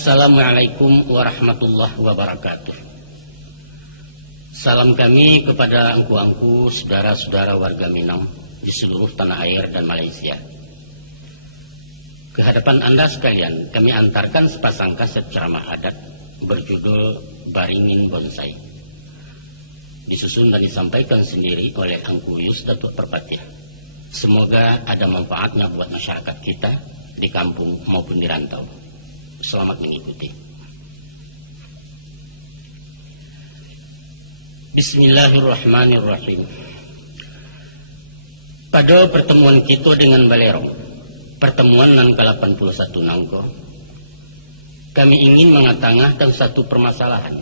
Assalamualaikum warahmatullahi wabarakatuh. Salam kami kepada angku-angku saudara-saudara warga Minang di seluruh tanah air dan Malaysia. Kehadapan Anda sekalian, kami antarkan sepasang kaset ceramah adat berjudul Baringin Bonsai. Disusun dan disampaikan sendiri oleh Angku Yus Datuk Perpatiah. Semoga ada manfaatnya buat masyarakat kita di kampung maupun di rantau. Selamat mengikuti. Bismillahirrahmanirrahim. Pada pertemuan kita dengan Balerong, pertemuan nan ke-81 nangko, kami ingin mengatangahkan satu permasalahan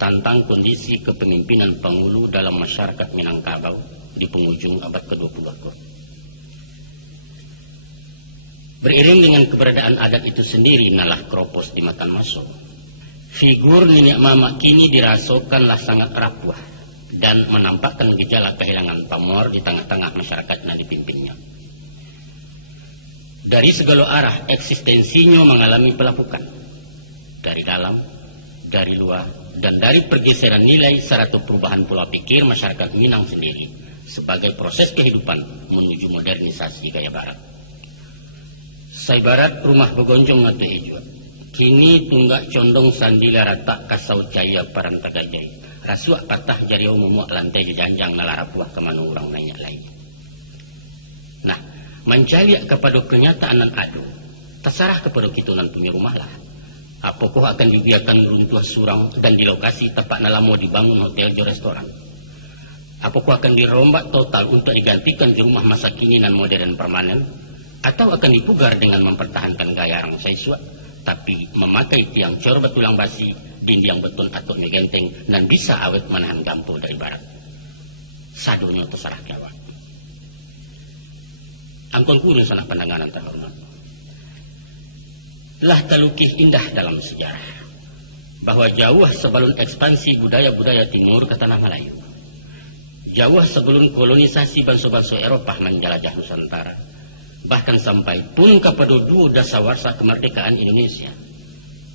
tentang kondisi kepemimpinan penghulu dalam masyarakat Minangkabau di penghujung abad ke-20 ko. Beriring dengan keberadaan adat itu sendiri nalah kropos dimakan masuk. Figur nenek mama kini dirasakanlah sangat rapuh dan menampakkan gejala kehilangan pamor di tengah-tengah masyarakat yang dipimpinnya. Dari segala arah eksistensinya mengalami pelapukan. Dari dalam, dari luar, dan dari pergeseran nilai serta perubahan pola pikir masyarakat Minang sendiri sebagai proses kehidupan menuju modernisasi gaya barat. Saibarat rumah begonjong ngate hijau. Kini tunggak condong sandila rata kasau caya paranta gajai. Rasuak patah jariau memuak lantai jejanjang nalarapuah kemana orang nanya lagi. Nah, mencaliak kepada kenyataan nan ado. Terserah kepada kita nan punya rumah lah. Apakah akan dibiarkan runtuh surang dan di lokasi tepat nalamo dibangun hotel jo restoran? Apakah akan dirombak total untuk digantikan di rumah masa kini nan modern permanen? Atau akan dipugar dengan mempertahankan gaya arang saiswa, tapi memakai tiang cor batulang basi, dinding beton atau genteng, dan bisa awet menahan gampo dari barat. Sadonya terserah kawat. Angkon kurun sanak pandanganan terhormat. Lah talukih indah dalam sejarah, bahwa jauh sebelum ekspansi budaya-budaya timur ke tanah Melayu, jauh sebelum kolonisasi bangsa-bangsa Eropah menjelajah Nusantara, bahkan sampai pun kepada dua dasawarsa kemerdekaan Indonesia.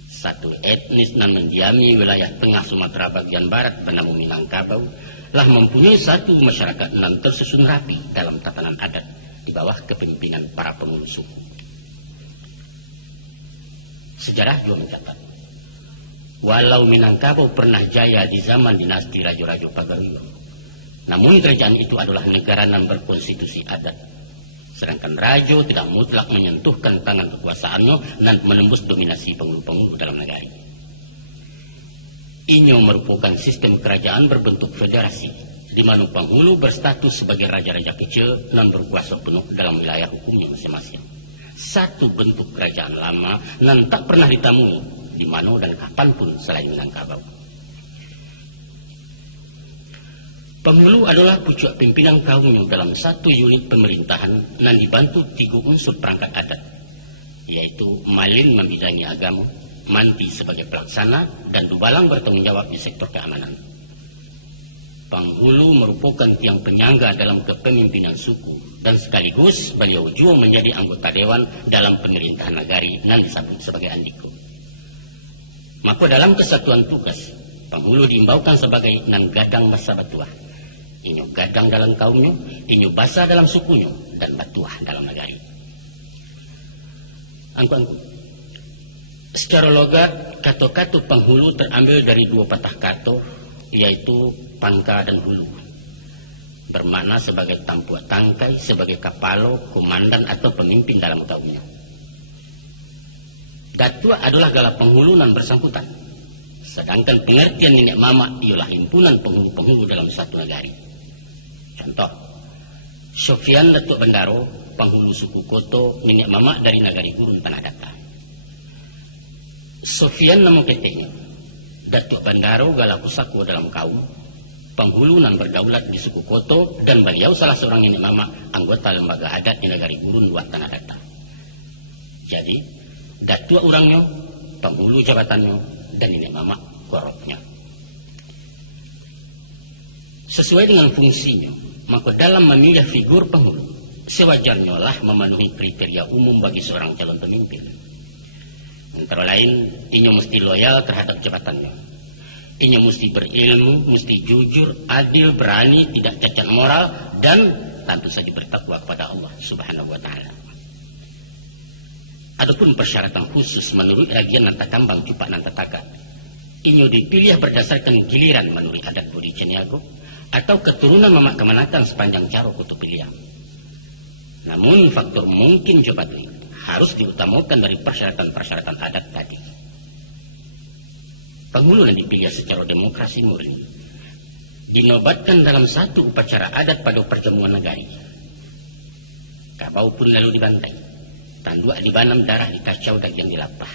Satu etnis nan mendiami wilayah tengah Sumatera bagian barat bernama Minangkabau lah mempunyai satu masyarakat nan tersusun rapi dalam tatanan adat di bawah kepemimpinan para penghulu suku. Sejarah juga mencatat, walau Minangkabau pernah jaya di zaman dinasti Rajo-Rajo Pagaruyung, namun kerajaan itu adalah negara nan berkonstitusi adat. Sedangkan Rajo tidak mutlak menyentuhkan tangan kekuasaannya dan menembus dominasi penghulu-penghulu dalam negara. Inyo merupakan sistem kerajaan berbentuk federasi, di mana penghulu berstatus sebagai raja-raja kecil dan berkuasa penuh dalam wilayah hukumnya masing-masing. Satu bentuk kerajaan lama dan tak pernah ditemui di mana dan kapanpun selain Minangkabau. Penghulu adalah pucuk pimpinan kaumnya dalam satu unit pemerintahan yang dibantu 3 unsur perangkat adat, yaitu Malin membidangi agama, Manti sebagai pelaksana, dan Dubalang bertanggung jawab di sektor keamanan. Penghulu merupakan tiang penyangga dalam kepemimpinan suku, dan sekaligus beliau juga menjadi anggota dewan dalam pemerintahan nagari yang disebut sebagai Andiko. Maka dalam kesatuan tugas, penghulu diimbaukan sebagai nang gadang basa batuah. Inyo gadang dalam kaumnya, inyo basa dalam sukunya, dan batuah dalam negari. Angku-angku. Secara logat, kata-kata penghulu terambil dari 2 patah kata, yaitu pangka dan hulu. Bermakna sebagai tampuak tangkai, sebagai kapalo, komandan atau pemimpin dalam kaumnya. Datua adalah gala penghulu nan bersangkutan. Sedangkan pengertian nenek mama ialah himpunan penghulu-penghulu dalam satu negari. Contoh, Sofian Datuk Bendaro, penghulu suku Koto, nenek mama dari Nagari Gurun Tanah Datar. Sofian nama keteknya, Datuk Bendaro gala pusako dalam kaum, penghulu nan berdaulat di suku Koto, dan beliau salah seorang nenek mama anggota lembaga adat di Nagari Gurun Luak Tanah Datar. Jadi, datua orangnya, penghulu jabatannya, dan nenek mama koropnya. Sesuai dengan fungsinya, maka dalam memilih figur penghulu, sewajarnya lah memenuhi kriteria umum bagi seorang calon pemimpin. Antara lain, inyo mesti loyal terhadap jabatannya. Inyo mesti berilmu, mesti jujur, adil, berani, tidak cacat moral, dan tentu saja bertakwa kepada Allah Subhanahu wa Ta'ala. Adapun persyaratan khusus menurut ragian nanta kambang cupak nanta tagak, inyo dipilih berdasarkan giliran menurut adat budi ceniago atau keturunan mamak kemanakan sepanjang caro kutu pilihan. Namun faktor mungkin jopatui harus diutamakan dari persyaratan-persyaratan adat tadi. Penghulu yang dipilih secara demokrasi murni dinobatkan dalam satu upacara adat pada perjamuan negari. Kabau pun lalu dibantai, tanduk dibanam, darah dikacau, daging dilapah.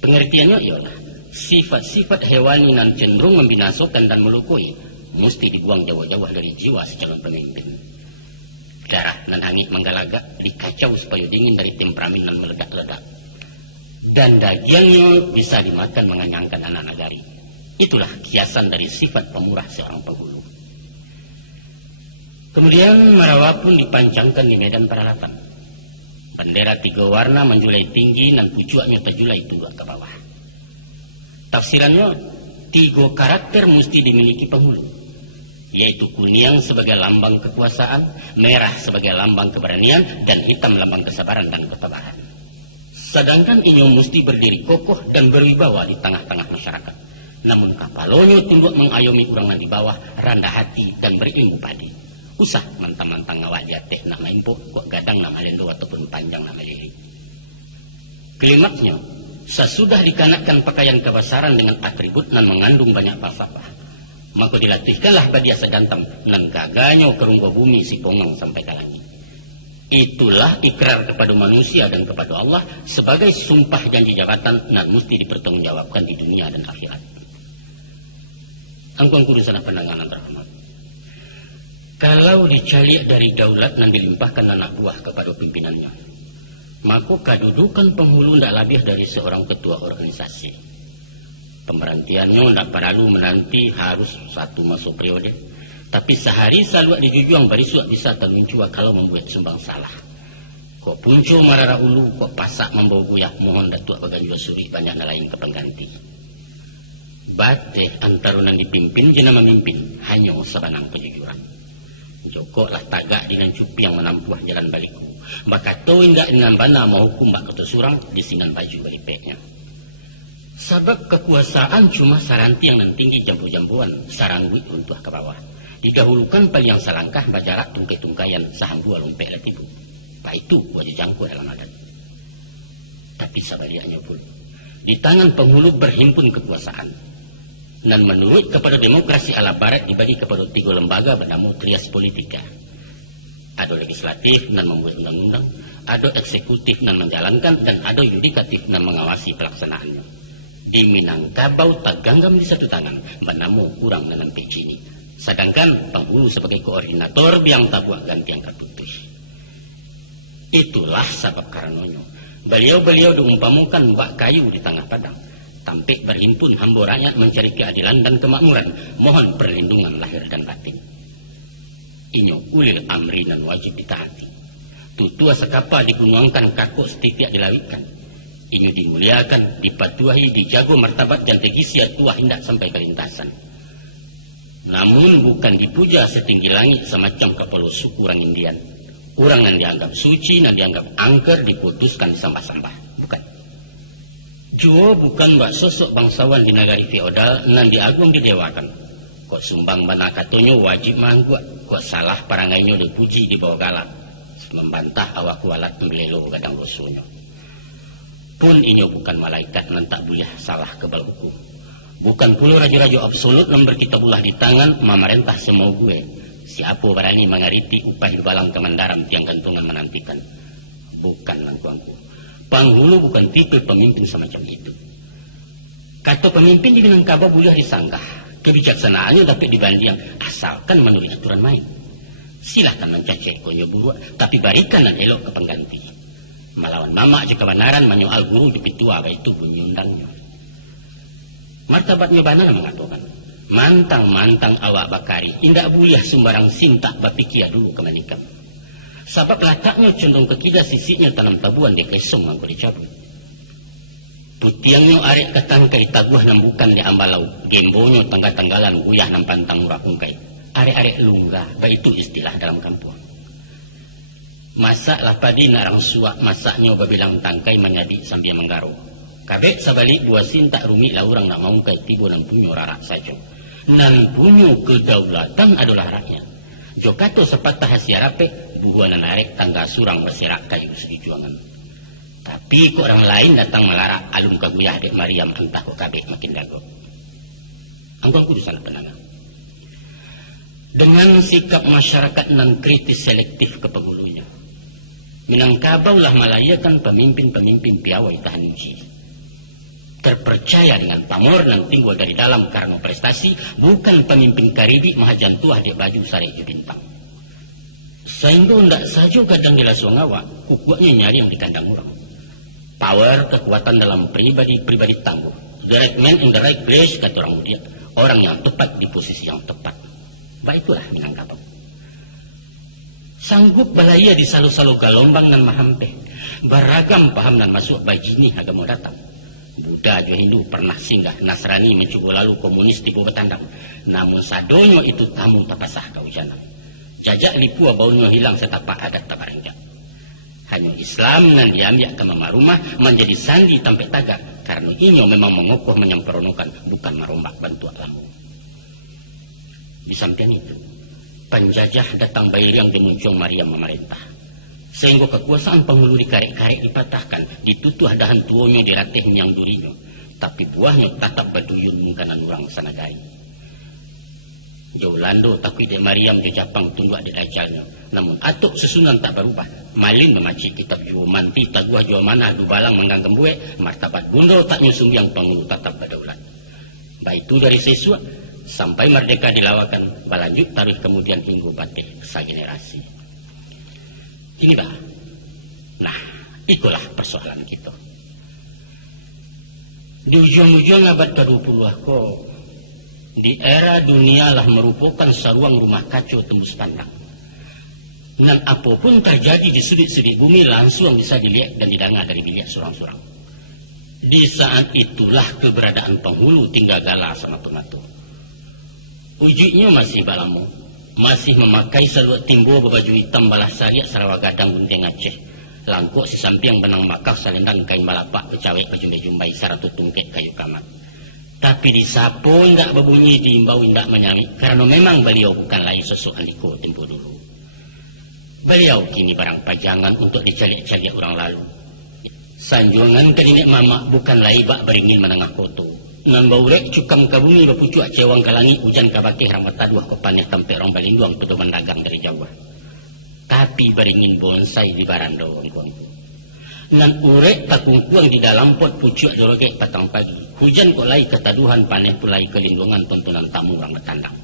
Pengertiannya ialah sifat-sifat hewani yang cenderung membinasakan dan melukai mesti dibuang jauh-jauh dari jiwa secalon pemimpin. Darah nan hangit menggalagak dikacau supaya dingin dari temperamen nan meledak-ledak. Dan dagingnya bisa dimakan mengenyangkan anak nagari. Itulah kiasan dari sifat pemurah seorang penghulu. Kemudian marawa pun dipancangkan di medan peralatan. Bendera 3 warna menjulai tinggi dan pucuaknya terjulai tunduk ke bawah. Tafsirannya 3 karakter mesti dimiliki penghulu, yaitu kuning sebagai lambang kekuasaan, merah sebagai lambang keberanian, dan hitam lambang kesabaran dan ketabahan. Sedangkan inyo mesti berdiri kokoh dan berwibawa di tengah-tengah masyarakat. Namun kapalonyo tunduk mengayomi orang di bawah, rendah hati dan berilmu padi. Usah mantang-mantang ngawak dia teh nak maimpo, kok gadang nak malendo ataupun panjang nak melili. Klimaksnya, sesudah dikanakkan pakaian kebesaran dengan atribut nan mengandung banyak falsafah, maka dilatihkanlah badia sedantam nan gaganyo kerunggo bumi si pongang sampai ke langit. Itulah ikrar kepada manusia dan kepada Allah sebagai sumpah janji jabatan nan mesti dipertanggungjawabkan di dunia dan akhirat. Angkuang kudu sanak pandangan terhormat. Kalau dicaliak dari daulat nan dilimpahkan anak buah kepada pimpinannya, maka kedudukan penghulu tidak lebih dari seorang ketua organisasi. Pemberhentiannya tidak perlu menanti harus 1 masa periode. Tapi sehari saluak dijujuang barisuak bisa termincua kalau membuat sumbang salah. Kok punco marara ulu, kok pasak membawa guyak, mohon datuk bagan jua suri banyak nelayan ke pengganti. Bateh antarunan dipimpin jena memimpin, hanya sebanang kejujuran. Jokoklah tagak dinan cupi yang menampuh jalan baliku. Bakato inggak dengan bana mau hukum bak ketua surang disinan baju balipeknya. Sebab kekuasaan cuma saranti yang nan tinggi jambu-jambuan, sarangguit runtuh ke bawah. Didahulukan paling yang selangkah bajarak tungkai-tungkayan saham 2 lompek latibu. Pak itu wajah jangkau dalam adat. Tapi sabaliaknya pula, di tangan penghulu berhimpun kekuasaan. Dan menurut kepada demokrasi ala barat dibagi kepada 3 lembaga bernama trias politika. Ada legislatif dan membuat undang-undang, ada eksekutif dan menjalankan, dan ada yudikatif dan mengawasi pelaksanaannya. Di Minangkabau tak ganggam di satu tangan, bernama kurang dan nampak jini. Sedangkan penghulu sebagai koordinator biang tabuak ganti yang keputus. Itulah sebab karenanya beliau-beliau diumpamukan bak kayu di tengah padang, tampik berhimpun hamba rakyat mencari keadilan dan kemakmuran, mohon perlindungan lahir dan batin. Inyo ulil amri dan wajib ditaati. Tutua sekapa digunuangkan, kakuk setiap dilawitkan. Inyo dimuliakan, dipatuahi, dijago martabat dan tegisia tuah hendak sampai ke lintasan. Namun bukan dipuja setinggi langit semacam kepala suku orang Indian. Orang yang dianggap suci, yang dianggap angker, diputuskan sambah-sambah. Bukan. Juo bukan mbak sosok bangsawan di negari feodal nan diagung didewakan. Kok sumbang mana katonyo wajib manggua. Kok salah parangainya dipuji di bawah galak. Membantah awak walat mbelelo gadang rosonya. Pun inyo bukan malaikat nan tak boleh salah kebal hukum. Bukan pula raja-raja absolut yang berkitabulah di tangan memerintah semua gue. Siapa berani mengariti upah di balang kemandaram tiang gantungan menantikan. Bukan nangkuangku. Penghulu bukan tipe pemimpin semacam itu. Kata pemimpin di Minangkabau boleh disanggah. Kebijaksanaannya dapat dibanding asalkan menurut aturan main. Silahkan mencacek konyo buruk, tapi barikan dan elok ke pengganti. Melawan mamak jika kebenaran menyoal guru di pitua itu bunyi undangnya. Martabatnya banan mengaturkan. Mantang-mantang awak bakari, indak boleh sumbarang sintak bapikia dulu ke manikam. Sebab letaknya condong ke kida sisiknya tanam tabuan di kesong mangku dicabut. Putiangnya arek ketangkai taguh nambukan di ambalau, gembonyo tangga-tanggalan guyah nampantang murah ungkai. Arek-arek lunggah, itu istilah dalam kampung. Masak lah padi narang suak, masaknya babilang tangkai menyabi sambil menggaro. Kabek sabalik buasin tak rumit lah orang nak maungkai tibo nan punyo rarak sajo. Nan punyo kedaulatan adalah rakyat. Jokato sepatah hasia rapek, buhuanan arek tangga surang berserak kayu segi juangan. Tapi kok orang lain datang melarak alum kaguyah dek Mariam entah kok kabeh makin dago. Angkangku di sana penanga. Dengan sikap masyarakat nan kritis selektif ke penghulunya. Minangkabau lah malayakan pemimpin-pemimpin piawai tahan uji. Terpercaya dengan pamor nan timbul dari dalam karena prestasi, bukan pemimpin karidi mahajan tuah dek baju sarek je bintang. Sehingga ndak saja gadang jelas ngawa, kukuaknya nyari yang di kandang orang. Power, kekuatan dalam pribadi tangguh. The right man in the right place, kata orang muda. Orang yang tepat di posisi yang tepat. Baiklah Minangkabau. Sanggup balaya di salo-salo galombang nan mahampeh. Beragam paham nan masuk bajini agama datang. Buddha jo Hindu pernah singgah, Nasrani mencoba lalu, komunis tiba ketandang. Namun sadonyo itu tamu tapasah kaujanan. Jajak lipua baunya hilang setapak adat tabaranjak. Hanya Islam nan diambil ke mama rumah menjadi sandi tampek tagak. Karena inyo memang mengokoh menyemperonokan, bukan merombak bantu alamu. Di samping itu, penjajah datang bayar yang dimuncung Mariam memerintah. Sehingga kekuasaan penghulu di karek-karek dipatahkan, ditutuh dahan tuonyo diratih yang durinyo. Tapi buahnya tatap baduyun mungkanan orang sanagari. Jauh lando takui dek Mariam jo Japang tunduk dek dajalnya. Namun atuk sesunan tak berubah. Malin memaci kitab juo manti taguah juo mana gubalang mengganggem buek. Martabat bundo tak nyusum yang penghulu tatap berdaulat. Baik itu dari sesua sampai merdeka dilawakan, balanjut tarikh kemudian hingga batih sagenerasi. Ini bah. Nah, itulah persoalan kita. Di ujung-ujung abad ke-20 kok di era dunia lah merupakan saruang rumah kacau tembus pandang. Dan apapun terjadi di sudut-sudut bumi langsung bisa dilihat dan didengar dari bilik surang-surang. Di saat itulah keberadaan penghulu tinggal gala sama tomato. Ujiknya masih balamu, masih memakai saluat timbo berbaju hitam balah sariak Sarawak gadang gunting Aceh. Langkuk si sampiang benang makaf salendang kain balapak becawek bajumbai-jumbai saratus tungkek kayu kamat. Tapi di sapo ndak berbunyi diimbau ndak menyamik karena memang beliau bukan lain sosok aliko tempo dulu. Beliau kini barang pajangan untuk dicaliak-caliak orang lalu. Sanjungan ke nenek mama bukan laibak beringin menengah koto. Nan baurek cukam ke bumi berpucuak cewang ke langit hujan ke bakih rambat taduah ke paneh tampek orang balinduang pedoman dagang dari Jawa. Tapi beringin bonsai di barando angku-angku. Nan urek takungkuang di dalam pot pucuak dorogek petang pagi. Hujan kok lai ketaduhan paneh pulai kelindungan tontonan tamu orang bertandang.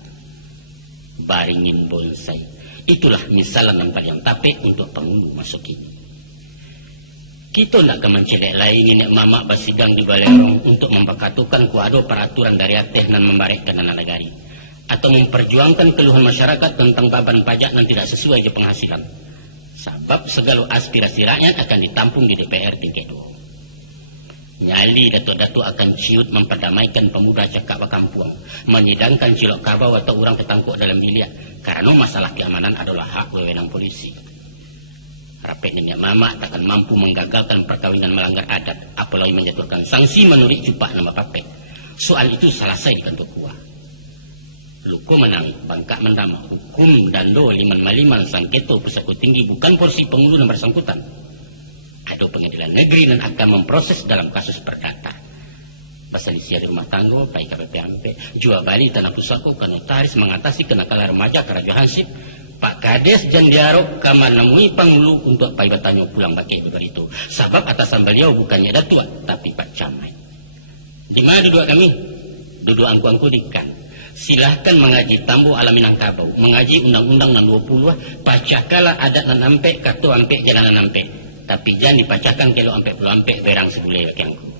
Baringin bonsai. Itulah misalan yang paling tapek untuk penghulu masuk ini. Kita tidak akan mencedek lain nenek mamak basidang di Balerong untuk memperkatukan kuado peraturan dari ateh dan membarek ke nana negari. Atau memperjuangkan keluhan masyarakat tentang baban pajak yang tidak sesuai dengan penghasilan. Sebab segala aspirasi rakyat akan ditampung di DPR tingkat 2. Nyali datuk-datuk akan ciut memperdamaikan pemuda cakap bakampuang. Menyidangkan cilok kabau atau orang ketangkuk dalam bilik. Karena masalah keamanan adalah hak wewenang polisi. Rapek nenek mama takkan mampu menggagalkan perkawinan melanggar adat, apalagi menjatuhkan sanksi menurut cupak nama papek. Soal itu selesai di kantor kuah. Luko menang, bangkak mendama, hukum dando liman maliman sangketo pusako tinggi bukan porsi penghulu yang bersangkutan. Ada pengadilan negeri dan akan memproses dalam kasus perdata. Basalisia di rumah tangga, pai KPP, jual bali tanah pusako ke notaris mengatasi kenakalan remaja karajo hansip. Pak Kades jandiaro kamar namui panghulu untuk pai batanyo pulang bakai beberito. Sebab atasan beliau bukannya datua, tapi Pak Camai. Di mana duduk kami? Duduk angku-angku di kan. Silahkan mengaji tambo ala Minangkabau, mengaji undang-undang nan 20, pacakalah adat nan ampek, kartu ampek, jalanan ampek. Tapi jangan dipacakan kelo ampek puluh ampek berang sebule baki angku.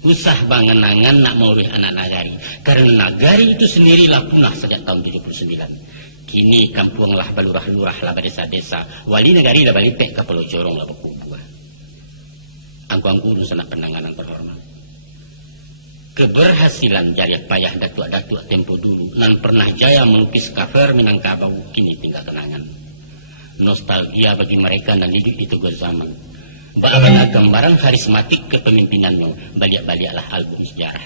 Usah bangenangan nak mauruh anak nagari. Karena nagari itu sendirilah punah sejak tahun 79. Kini kampung lah balurah-lurah lah desa-desa. Wali negari lah balipek kapalo jorong lah berkubuah. Angku-angku sanak penanganan terhormat. Keberhasilan jariah payah datuk-datuk tempo dulu nan pernah jaya melukis cover Minangkabau kini tinggal kenangan. Nostalgia bagi mereka nan hidup itu ke zaman. Ba'abana gambaran karismatik kepemimpinannya, balik-baliklah album sejarah.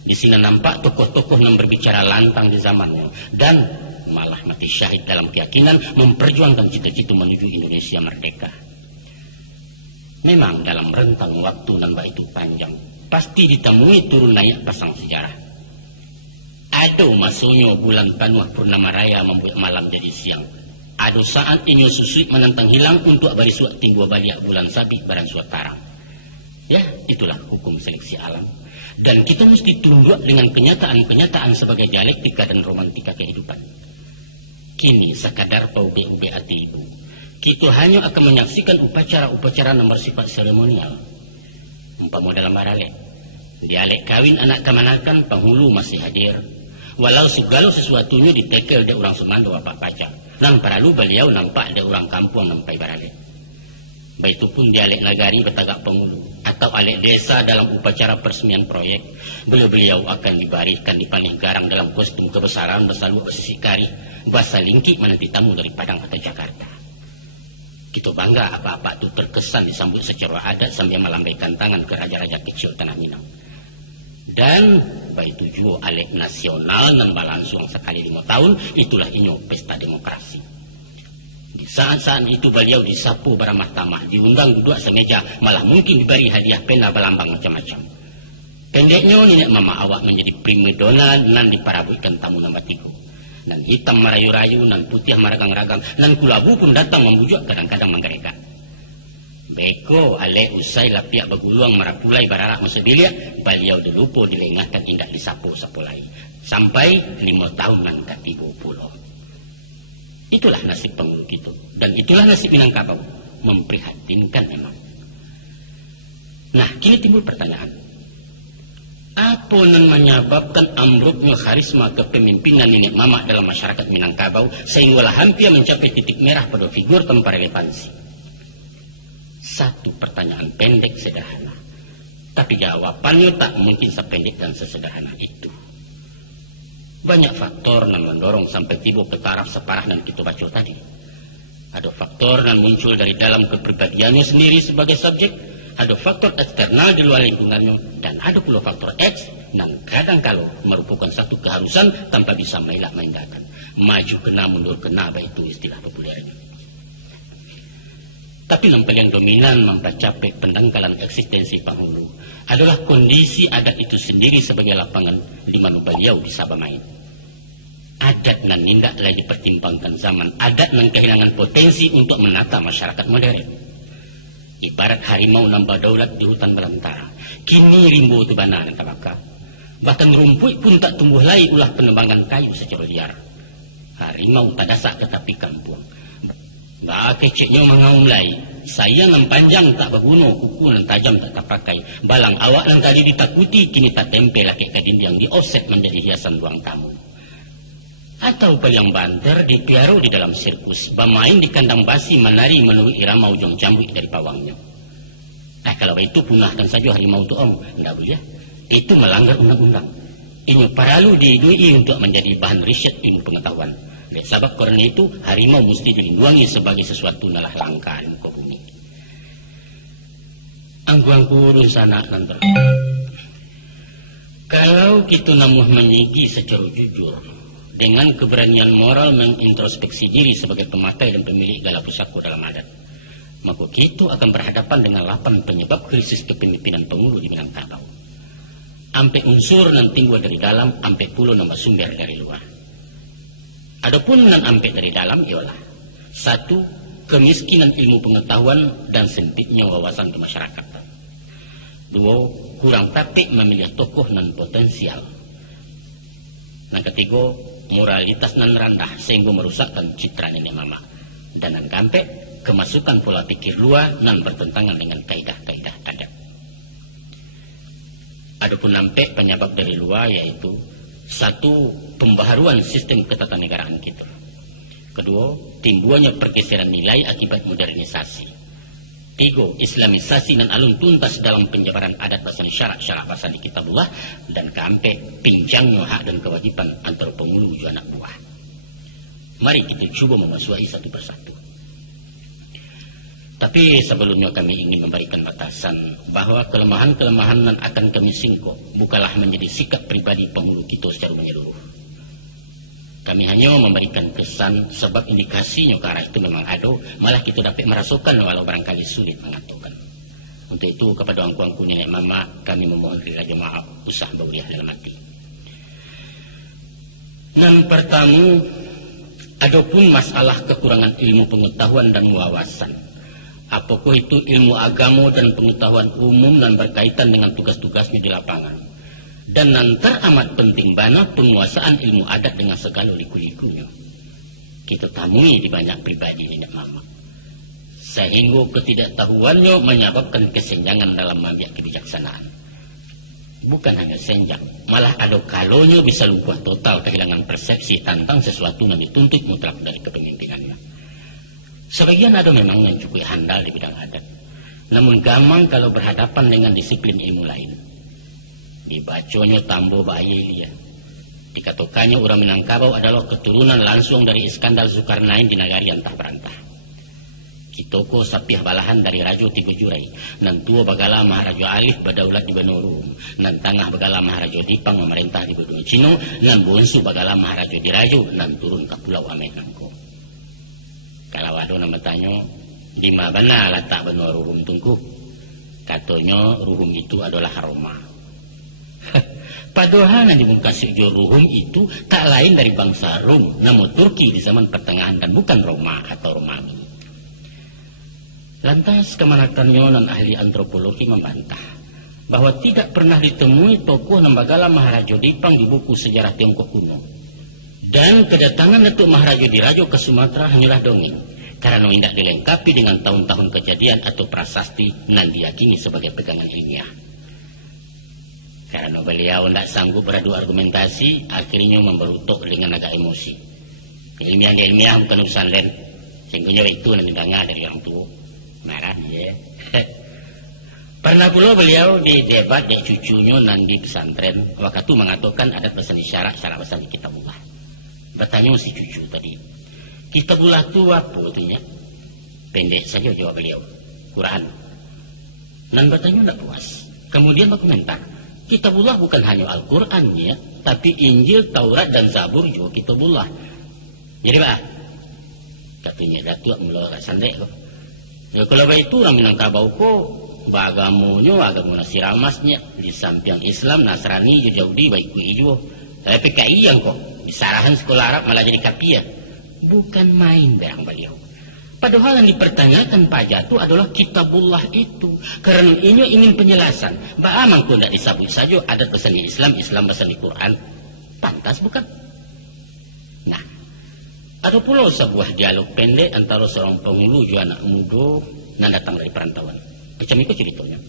Di sini nampak tokoh-tokoh yang berbicara lantang di zamannya dan malah mati syahid dalam keyakinan memperjuangkan cita-cita menuju Indonesia merdeka. Memang dalam rentang waktu nambah itu panjang, pasti ditemui turun naik pasang sejarah. Ada masuknya bulan Panuh Purnama Raya membuat malam jadi siang. Ada saat inyo susui menentang hilang untuk bari suak timbua balik bulan sabik barang suak tarang. Ya, itulah hukum seleksi alam. Dan kita mesti tunduk dengan kenyataan-kenyataan sebagai dialektika dan romantika kehidupan. Kini sekadar PUB ati ibu. Kita hanya akan menyaksikan upacara-upacara yang bersifat seremonial. Umpama dalam baralek. Dialek kawin anak kamanakan penghulu masih hadir. Walau segala sesuatunya ditekel de orang Semando apa pajak. Nan paralu beliau nampak de orang kampung nampai baralek. Baitupun dialek nagari betagak penghulu. Atau alek desa dalam upacara peresmian proyek. Beliau akan dibarikan dipanih garang dalam kostum kebesaran bersaluk bersisi karih. Basa lingkik menanti tamu dari Padang atau Jakarta. Kita bangga apa-apa itu terkesan disambut secara adat sambil melambaikan tangan ke raja-raja kecil tanah Minang. Dan baik tujuh alek nasional dan balansung sekali 5 tahun, itulah inyo pesta demokrasi. Di saat-saat itu beliau disapu para mahkamah, diundang duduk semeja, malah mungkin diberi hadiah pena balambang macam-macam. Pendeknya nenek mama awak menjadi primadona nan diparabutkan tamu nama tiku. Dan hitam merayu-rayu, nan putih meragang-ragang, nan kulabu pun datang membujuk kadang-kadang menggerekan. Beko ale usai lapiak beguluang marapulai bararak masuk dilihat, beliau delupo dilengah dan indah disapu-sapu lagi. Sampai 5 tahun nan katibo pulau. Itulah nasib penghulu kita. Dan itulah nasib Minangkabau. Memprihatinkan memang. Nah, kini timbul pertanyaan. Apa yang menyebabkan ambruknya karisma kepemimpinan nenek mama dalam masyarakat Minangkabau sehingga hampir mencapai titik merah pada figur tanpa relevansi? Satu pertanyaan pendek sederhana, tapi jawabannya tak mungkin sependek dan sesederhana itu. Banyak faktor yang mendorong sampai tiba ke taraf separah yang kita baca tadi. Ada faktor yang muncul dari dalam kepribadiannya sendiri sebagai subjek. Ada faktor eksternal di luar lingkungannya, dan ada pula faktor X yang kadang-kala merupakan satu keharusan tanpa bisa mengelak menindakkan. Maju kena, mundur kena, itu istilah populernya. Tapi yang paling dominan mempercapai pendangkalan eksistensi penghulu adalah kondisi adat itu sendiri sebagai lapangan di mana beliau bisa bermain. Adat nan nindak lagi dipertimbangkan zaman, adat nan kehilangan potensi untuk menata masyarakat modern. Ibarat harimau nambah daulat di hutan belantara. Kini rimbo itu banan kakak. Bahkan rumput pun tak tumbuh lagi ulah penebangan kayu secara liar. Harimau tak dasak ke tepi kampung. Bah keceknya mengaum lagi. Saya nan panjang tak berguna, kuku nan tajam tak terpakai. Balang awak nan tadi ditakuti kini tak tempel laki ke dinding di offset menjadi hiasan ruang tamu. Atau yang banter dipiaro di dalam sirkus, bermain di kandang basi menari menurut irama ujung cambuk dari pawangnya. Nah kalau itu punahkan saja harimau itu om, tidak boleh. Itu melanggar undang-undang. Ini perlu diidui untuk menjadi bahan riset ilmu pengetahuan. Sebab karena itu harimau mesti dilindungi sebagai sesuatu nalah langka di muka bumi. Angguangku sana nanti. Kalau kita namuh menyigi secara jujur, dengan keberanian moral mengintrospeksi diri sebagai pemakai dan pemilik gala pusako dalam adat, maka kita akan berhadapan dengan 8 penyebab krisis kepemimpinan penghulu di Minangkabau. Ampe unsur nan timbul dari dalam, ampe puluh nambah sumber dari luar. Adapun nan ampe dari dalam ialah 1. Kemiskinan ilmu pengetahuan dan sempitnya wawasan kemasyarakatan. 2. Kurang tapik memilih tokoh nan potensial. Yang ketiga, moralitas nan rendah sehingga merusakkan citra nenek mama. Dan yang keempat, kemasukan pola pikir luar nan bertentangan dengan kaidah-kaidah adat. Adapun nampak penyebab dari luar yaitu 1. Pembaharuan sistem ketatanegaraan kita. 2. Timbulnya pergeseran nilai akibat modernisasi. Tiga, islamisasi dan alun tuntas dalam penyebaran adat bahasa syarak-syarak bahasa di kitabullah. Dan keempat, pinjangnya hak dan kewajiban antara penghulu dan anak buah. Mari kita coba memasuki satu persatu. Tapi sebelumnya kami ingin memberikan batasan bahwa kelemahan-kelemahan yang akan kami singkok bukanlah menjadi sikap pribadi penghulu kita secara menyeluruh. Kami hanya memberikan kesan sebab indikasinya ke arah itu memang ada, malah kita dapat merasakan walau barangkali sulit mengatakan. Untuk itu kepada angku-angku nenek mama kami memohon rilaja maaf usah bauriah dalam hati. Dan pertama, adapun masalah kekurangan ilmu pengetahuan dan wawasan. Apakah itu ilmu agama dan pengetahuan umum dan berkaitan dengan tugas-tugasnya di lapangan. Dan yang teramat penting bana penguasaan ilmu adat dengan segala liku-likunya. Kita temui di banyak pribadi nenek mama. Sehingga ketidaktahuannya menyebabkan kesenjangan dalam mengambil kebijaksanaan. Bukan hanya senjang, malah ada kalanya bisa lumpuh total kehilangan persepsi tentang sesuatu yang dituntut mutlak dari kepemimpinannya. Sebagian ada memang yang cukup handal di bidang adat. Namun gamang kalau berhadapan dengan disiplin ilmu lain. Dibacanya tambo Ba'ayelia. Dikatakannya orang Minangkabau adalah keturunan langsung dari Iskandar Zulkarnain di nagari antah berantah. Kitoko sapih balahan dari Rajo Tigo Jurai. Nan tua bagala Maharaja Alif badaulat di Benorum. Nan tangah bagala Maharaja Dipang memerintah di Bedua Cino. Nan bonsu bagala Maharaja Dirajo. Nan turun ke Pulau Amet Nangko. Kalau ada nama tanya, di mana letak benua ruhum tungku? Katanya ruhum itu adalah Roma. Padahal yang dimungkasi ruhum itu tak lain dari bangsa Rum, namun Turki di zaman pertengahan dan bukan Roma atau Romawi. Lantas kemanakannya dan ahli antropologi membantah bahwa tidak pernah ditemui tokoh Nambagala Maharaja Dipang di buku sejarah Tiongkok kuno. Dan kedatangan Datuk Maharaja Dirajo ke Sumatera hanyalah dongeng, karena tidak dilengkapi dengan tahun-tahun kejadian atau prasasti yang diyakini sebagai pegangan ilmiah. Karena beliau tidak sanggup beradu argumentasi, akhirnya memberutuk dengan agak emosi. Ilmiah bukan urusan lain, sehingga itu nenggangnya dari orang tua. Marah ya. Pernah pula beliau di debat dengan cucunya dan di pesantren, waktu itu mengatakan adat bahasa syarak bahasa kitabullah. Bertanya si cucu tadi, kitabullah itu apa tunya? Pendek saja jawab beliau, Quran. Dan bertanya tidak puas. Kemudian berkomentar, kitabullah bukan hanya Al-Quran ya, tapi Injil, Taurat dan Zabur juga kitabullah. Jadi bah, katanya Datuk mula agak sandek kok. Ya kalau begitu orang Minangkabau kok bagamonyo agama nasiramasnya di samping Islam, Nasrani, Yahudi, baik ijo. Tapi PKI yang kok disarahan sekolah Arab malah jadi kapiah. Bukan main berang beliau. Padahal yang dipertanyakan Pak Jatuh adalah kitabullah itu. Karena ini ingin penjelasan. Bagaimana kok tidak disebut saja adat bahasa Islam, Islam bahasa Quran. Pantas bukan? Nah, ada pula sebuah dialog pendek antara seorang penghulu juga anak muda yang datang dari perantauan. Macam itu ceritanya.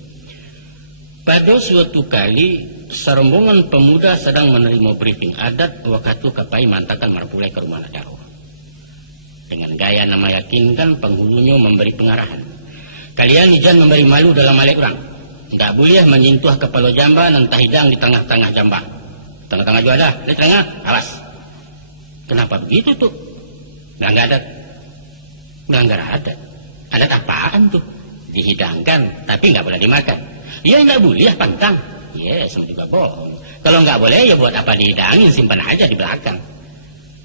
Pada suatu kali, serombongan pemuda sedang menerima briefing adat waktu Kapai mantakan marpulai ke rumah negara. Dengan gaya nama yakinkan penghulunya memberi pengarahan. Kalian jangan memberi malu dalam malek orang. Tidak boleh menyentuh kepala jamba dan tahidang di tengah-tengah jamba. Tengah-tengah juga ada. Lihat tengah, awas. Kenapa begitu tuh? Melanggar adat. Melanggar adat. Adat apaan tuh? Dihidangkan, tapi nggak boleh dimakan. Ya nggak boleh, pantang. Ya, sama juga bohong. Kalau nggak boleh, ya buat apa dihidangin, simpan aja di belakang.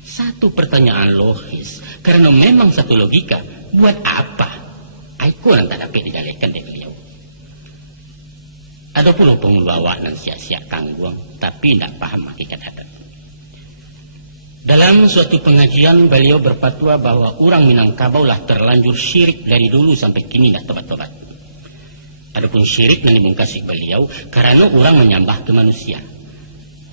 Satu pertanyaan logis, karena memang satu logika. Buat apa? Aku yang tak dapat digalakkan dari beliau. Ada pula penghulu awak yang siap-siap tanggung, tapi tidak paham hakikat adat. Dalam suatu pengajian, beliau berfatwa bahwa orang Minangkabau lah terlanjur syirik dari dulu sampai kini tidak tobat-tobat. Adapun syirik yang dimungkasi beliau karena orang menyembah ke manusia.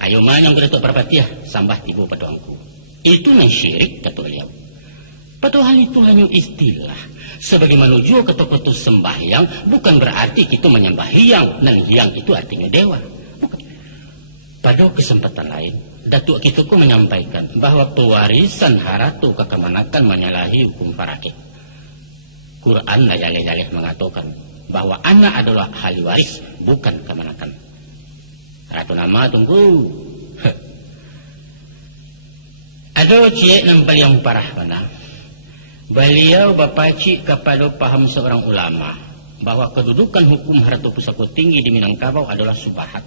Ayo yang kita perpatiah sambah tibu padoangku. Itu yang syirik kata beliau. Padahal itu hanya istilah. Sebagaimana juga kata-kata sembahyang bukan berarti kita menyembah hiang, dan hiang itu artinya dewa. Bukan. Pada kesempatan lain, Datuk Kituku menyampaikan bahwa pewarisan haratu kekemanakan menyalahi hukum farakit. Quran jaleh-jaleh mengatakan bahwa anak adalah ahli waris, bukan kemenakan. Ratu nama tunggu. Ada cik nampal yang parah mana. Beliau bapaci kepada paham seorang ulama bahwa kedudukan hukum haratu pusako tinggi di Minangkabau adalah subahat.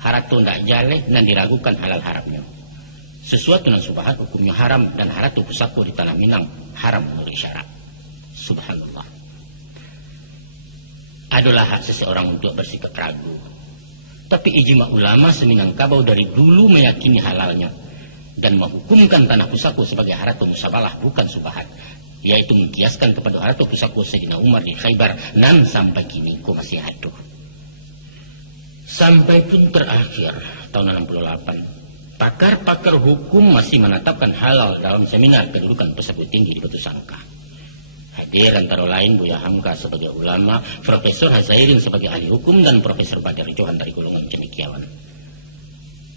Haratu ndak jaleh dan diragukan halal haramnya. Sesuatu yang subahat hukumnya haram dan haratu pusako di tanah Minang haram menurut syarak. Subhanallah. Adalah hak seseorang untuk bersikap ragu. Tapi ijma ulama seminangkabau dari dulu meyakini halalnya dan menghukumkan tanah pusako sebagai haratu musabalah bukan subahat, yaitu mengkiaskan kepada haratu pusako Sayyidina Umar di Khaybar nan sampai kini ku masih ada. Sampai pun terakhir tahun 68, pakar-pakar hukum masih menetapkan halal dalam seminar kedudukan pusako tinggi di Batu Sangka. Hadir antara lain Buya Hamka sebagai ulama, Profesor Hazairin sebagai ahli hukum, dan Profesor Badar Johan dari golongan cendekiawan.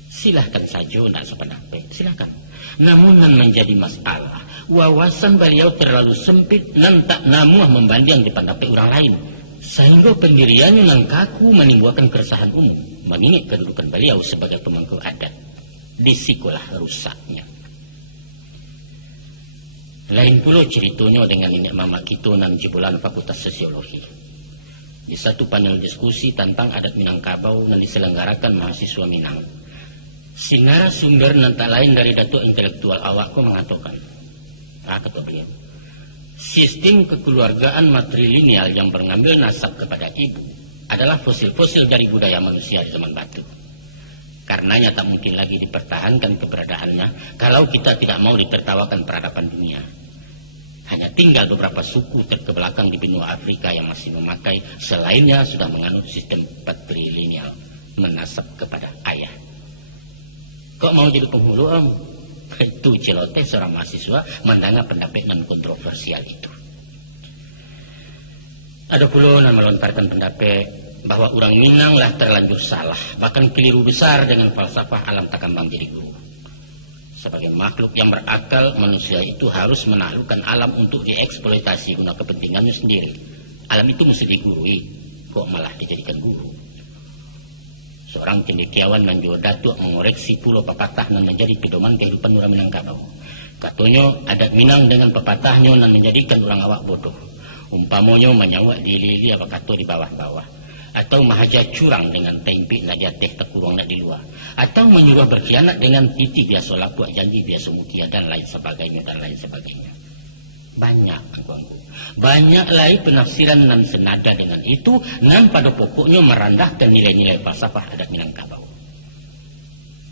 Silahkan saja tidak sependapat, silahkan. Namun nan menjadi masalah, wawasan beliau terlalu sempit nan tak namuah membanding di pendapat orang lain, sehingga pendiriannya nan kaku menimbulkan keresahan umum, mengingat kedudukan beliau sebagai pemangku adat. Disikulah rusaknya. Lain pula ceritanya dengan nenek mama kita nan jebolan Fakultas Sosiologi. Di satu panel diskusi tentang adat Minangkabau yang diselenggarakan mahasiswa Minang, si narasumber nan tak lain dari datuk intelektual awakku mengatakan, kata beliau, sistem kekeluargaan matrilineal yang mengambil nasab kepada ibu adalah fosil-fosil dari budaya manusia di zaman batu. Karenanya tak mungkin lagi dipertahankan keberadaannya kalau kita tidak mau ditertawakan peradaban dunia. Hanya tinggal beberapa suku terkebelakang di benua Afrika yang masih memakai, selainnya sudah menganut sistem patrilineal, menasab kepada ayah. Kok mau jadi penghulu om? Itu celoteh seorang mahasiswa mendengar pendapat non kontroversial itu. Ada pula yang melontarkan pendapat bahwa orang Minang lah terlanjur salah, bahkan keliru besar dengan falsafah alam takambang jadi guru. Sebagai makhluk yang berakal, manusia itu harus menaklukkan alam untuk dieksploitasi guna kepentingannya sendiri. Alam itu mesti digurui, kok malah dijadikan guru. Seorang cendekiawan nan juga datuk mengoreksi pulau pepatah nan menjadi pedoman kehidupan orang Minangkabau. Katanya adat Minang dengan pepatahnya nan menjadikan orang awak bodoh. Umpamanya menyawak di lili apa kata di bawah-bawah. Atau mahaja curang dengan tempe nak dia teh terkurang nak di luar, atau menyuruh berkhianat dengan titi biasa lapuak janji biasa mukia dan lain sebagainya dan lain sebagainya. Banyak angku-angku, banyak lain penafsiran nan senada dengan itu nan pada pokoknya merendahkan nilai-nilai falsafah adat Minangkabau.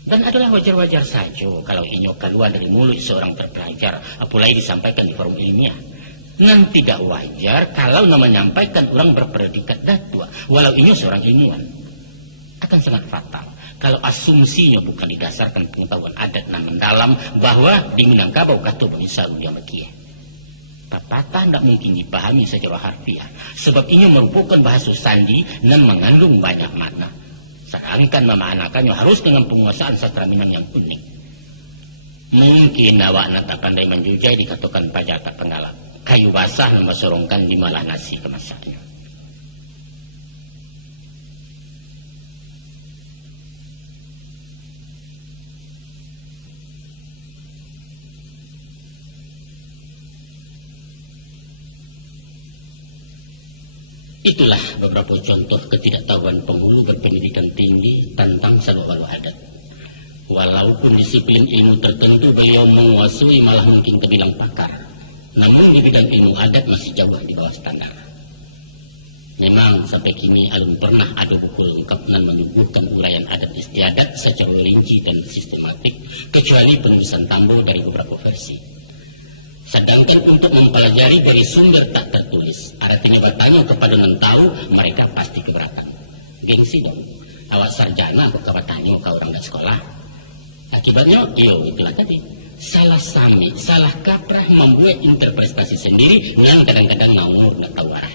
Dan adalah wajar-wajar saja kalau inyo keluar dari mulut seorang terpelajar, apalagi disampaikan di forum ilmiah. Yang tidak wajar kalau nama menyampaikan orang berpredikat datua, walau ini seorang ilmuwan. Akan sangat fatal kalau asumsinya bukan didasarkan pengetahuan adat dan mendalam bahwa di Minangkabau kata bagi sarung dia mekie. Pepatah tidak mungkin dipahami secara harfiah, sebab ini merupakan bahasa sandi dan mengandung banyak makna. Sedangkan mama anakannya harus dengan penguasaan sastra Minang yang unik. Mungkin awak tak pandai menjujai dikatakan pajak tak penggalak. Kayu basah membasorongkan di malah nasi kemasaknya. Itulah beberapa contoh ketidaktahuan penghulu berpendidikan tinggi tentang saluk-waluk adat. Walaupun disiplin ilmu tertentu beliau menguasai malah mungkin kebilang pakar, namun di bidang ilmu adat masih jauh di bawah standar. Memang sampai kini alun pernah ada buku lengkap dan menyuguhkan uraian adat istiadat secara rinci dan sistematik, kecuali penulisan Tambo dari beberapa versi. Sedangkan untuk mempelajari dari sumber tak tertulis, artinya bertanya kepada yang tahu, mereka pasti keberatan. Gengsi dong, awak sarjana kok bertanya ke orang tak sekolah. Akibatnya, itulah tadi. Salah sami, salah kaprah membuat interpretasi sendiri dan kadang-kadang ngawur nak tahu arah.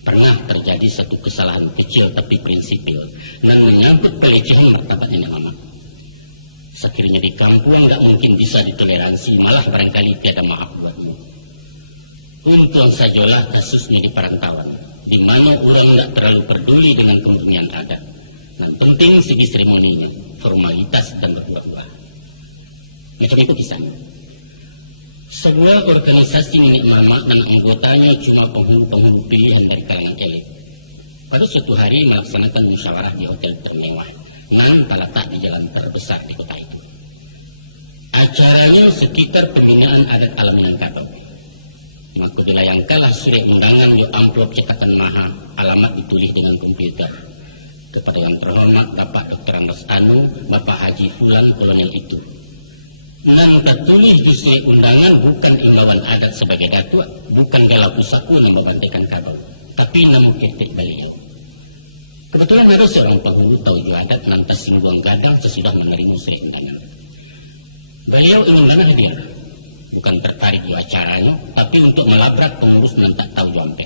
Pernah terjadi satu kesalahan kecil tapi prinsipil dan menyangkut pelecehan martabat nenek mama. Sekiranya di kampung nggak mungkin bisa ditoleransi, malah barangkali tiada maaf buatmu. Untung sajalah kasusnya di perantauan, di mana orang tidak terlalu peduli dengan kemurnian adat. Yang penting segi seremoninya, formalitas dan berhura-hura. Macam itu kisahnya. Sebuah organisasi nenek mama dan anggotanya cuma penghulu-penghulu pilihan dari kalangan elit. Pada suatu hari melaksanakan musyawarah di hotel termewah nan terletak di jalan terbesar di kota itu. Acaranya sekitar pembinaan adat alam Minangkabau. Maka dilayangkanlah surat undangan yo amplop cetakan maha, alamat ditulis dengan komputer. Kepada yang terhormat Bapak Dr. Andes Anu, Bapak Haji Fulan Kolonel itu. Nan tertulis di surat undangan bukan imbauan adat sebagai datuk, bukan gala pusaku nambah bantekan kabau, tapi namu ketek beliau. Kebetulan ada seorang penghulu tahu jo adat nantas singguang gadang sesudah menerima surat undangan. Beliau ingin banget hadir, bukan tertarik jo acaranya, tapi untuk melabrak pengurus nan tak tahu jo ampe.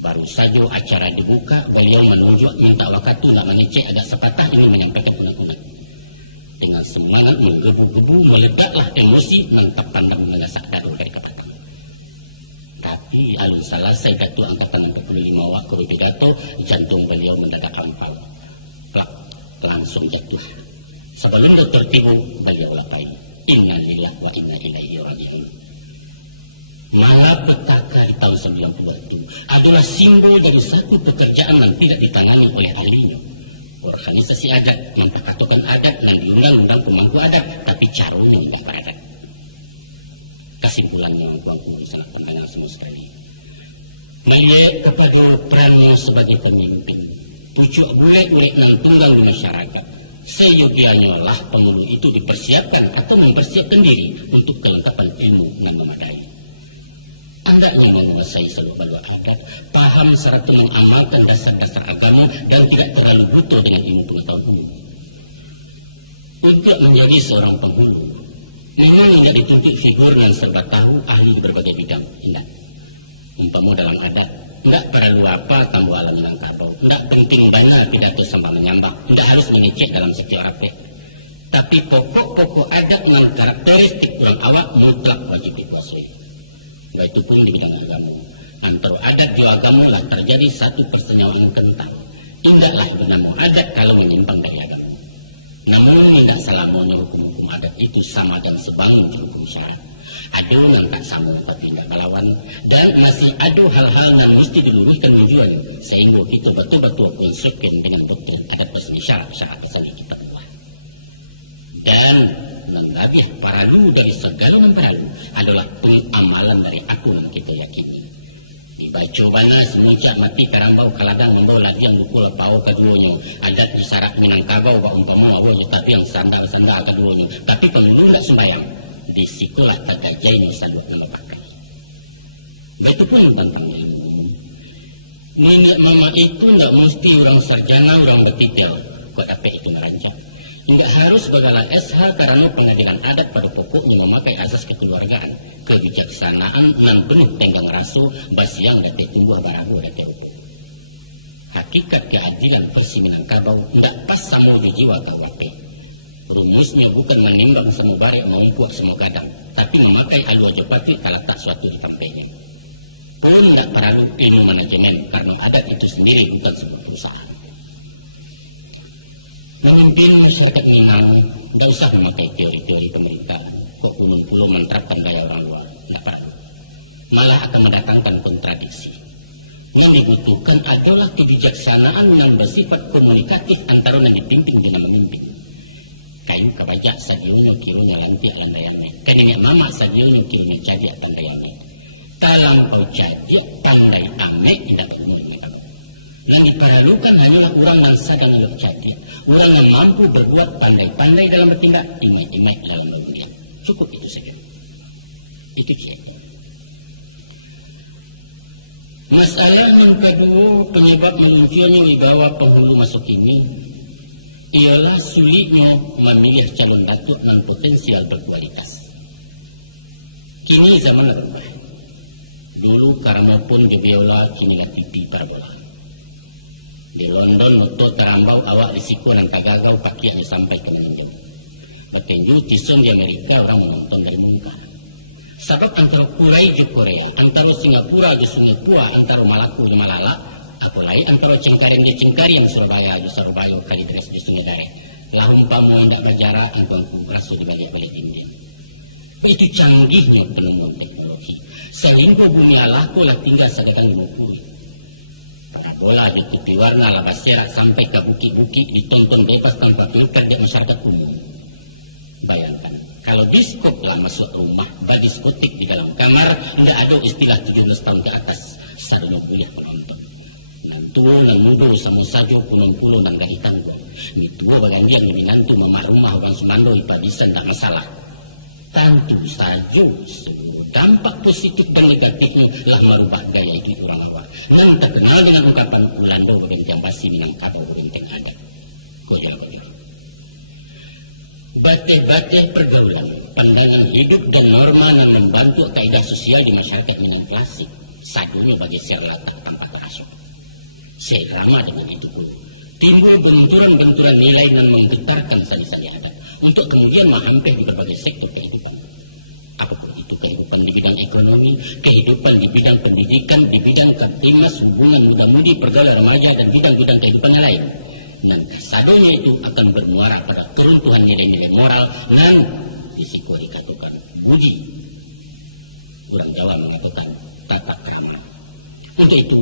Baru saja acara dibuka, beliau menunjuk minta wakatu nak mengecek agak sepatah ingin menyampaikan unek-unek. Dengan semangat menggebu-gebu meledaklah emosi nan tak pandang mengasak dado dari kepatang. Tapi alun salasai Datuk Angkatan 45 wak kuru pidato, jantung beliau mendadak ampal. Plak, langsung jatuh. Sebelum dokter tiba, beliau lapai. Inna lillah wa inna ilaihi raji'un. Malapetaka di tahun 90 itu adalah simbol dari satu pekerjaan yang tidak ditangani oleh ahlinya. Organisasi adat mempakatokan adat dan diundang-undang pemangku adat, tapi caranya tidak beradat. Kesimpulannya angku-angku sanak pandangan semua sekali. Melihat kepada perannya sebagai pemimpin, pucuk bule urek nan tunggang di masyarakat, seyogianya lah penghulu itu dipersiapkan atau mempersiapkan diri untuk kelengkapan ilmu nan memadai. Andaknya menguasai seluk-beluk adat, paham serta mengamalkan dasar-dasar agama dan tidak terlalu buta dengan ilmu pengetahuan umum. Untuk menjadi seorang penghulu, memang tidak dituntut figur yang serba tahu ahli di berbagai bidang. Tidak. Umpama dalam adat, tidak perlu apa tambu alam Minangkabau, tidak penting bana pidato sampai menyambah, tidak harus mengecek dalam setiap rape. Tapi pokok-pokok adat dan karakteristik orang awak mutlak wajib dikuasai. Baik itu pun di bidang agama. Antara adat di agama lah terjadi satu persenyawaan kental. Indaklah bernama adat kalau menyimpang dari agama. Namun tidak selamanya hukum-hukum adat itu sama dan sebangun ke hukum syarak. Ada nan tak sama tapi tidak balawan, dan masih ada hal-hal nan mesti diluruskan tujuannya sehingga kita betul-betul konsekuensi dengan doktrin adat pasani syarak pasani kita buah. Dan nan lebih paralu dari segala nan paralu adalah pengamalan dari apa nan kita yakini. Dibaca bana si muncak mati karambau kaladang membawa ladiang duku lapau keduanya, adat di sarak Minangkabau bak umpamu awal je tapi yang sandal-sandal keduanya, tapi penghulu ndak sembayang di sikolah tagajainya saluat nama pakai. Baik itu pun tentang ilmu umum. Nenek mama itu ndak mesti orang sarjana, orang betitel kok dapat itu narancak. Tidak harus segala SH karena pengadilan adat pada pokoknya memakai asas kekeluargaan, kebijaksanaan nan penuh tenggang raso basiang date tumbuh barago date rupo. Hakikat keadilan versi Minangkabau tidak pas sama jiwa KUHP. Rumusnya bukan menimbang semua barek maumpuak semua gadang, tapi memakai alu aja patut tak suatu di tampeknya. Pun tidak perlu ilmu manajemen karena adat itu sendiri bukan sebuah perusahaan. Memimpin masyarakat Minang tidak usah memakai teori-teori pemerintahan. Kok kunun pulau menerapkan gaya orang luar, tidak perlu. Malah akan mendatangkan kontradiksi. Yang dibutuhkan adalah kebijaksanaan yang bersifat komunikatif antara yang dipimpin dan memimpin. Kayu kabajak sadionyo kironya lantiak landayame. Kaninya mamak sadionyo kironya cadiak pandayame. Talampau cadiak pandai ame tidak berguna dengan kabau. Yang diperlukan hanyalah orang yang sadang elok cadiak. Orang yang mampu berbuat pandai-pandai dalam bertindak, imai-imai dalam berundiang. Cukup itu saja. Itu cerita. Masalah yang kedua penyebab meluncurnya wibawa penghulu masuk ini ialah sulitnya memilih calon datuk non potensial berkualitas. Kini zaman berubah. Dulu karamopun di biola, kinilah TV parabola. Di London noto terambau awak risiko dan tagagau pakiaknya sampai ke meninjau. Bertinju tison di Amerika orang menonton dari muka. Sabab antara Kurai jo Korea, antara Singapura jo Sungai Pua, antara Malaku jo Malala, apalagi antara Cengkareng jo Cengkariang Surabaya jo Surabaya, Kalideres jo Sungai Dare. Lahumpamo indak bajara angku raso dibalik-balik dindiam. Begitu canggihnya penemuan teknologi, sehingga bumi Allah kolah tinggal sagadang 50. Parabola jo TV warna labas serak sampai ke bukit-bukit ditonton bebas tanpa filter di masyarakat umum. Bayangkan, kalau diskop lah masuk rumah, diskotik di dalam kamar, tidak ada istilah 17 tahun ke atas, sadunya boleh menonton. Nan tuo nan mudo samo sajo punon pulo nan gadi tangguang. Mi tuo bagandiang ni minantu mamak rumah orang Sumando ipa bisa ndak masalah. Tentu saja seluruh dampak positif dan negatifnya lah merubah gaya hidup orang awak. Nan terkenal dengan ungkapan Ulando bebenteng basi Minangkabau bebenteng adat. Kojol. Bateh-bateh pergaulan, pandangan hidup dan norma nan membantu kaidah sosial di masyarakat Minang klasik. Sadunya bagi serlatak tanpa terasa. Serama dengan itu pula timbul benturan-benturan nilai dan menggetarkan sandi-sandi adat untuk kemudian mahampir di berbagai sektor kehidupan. Apakah itu kehidupan di bidang ekonomi, kehidupan di bidang pendidikan, di bidang kamtimas, hubungan muda-mudi, pergaulan remaja, dan bidang-bidang kehidupan lain. Dan kasadonya itu akan bermuara pada keruntuhan nilai-nilai moral dan risiko dikatakan budi. Orang Jawa mengatakan tata krama. Untuk itu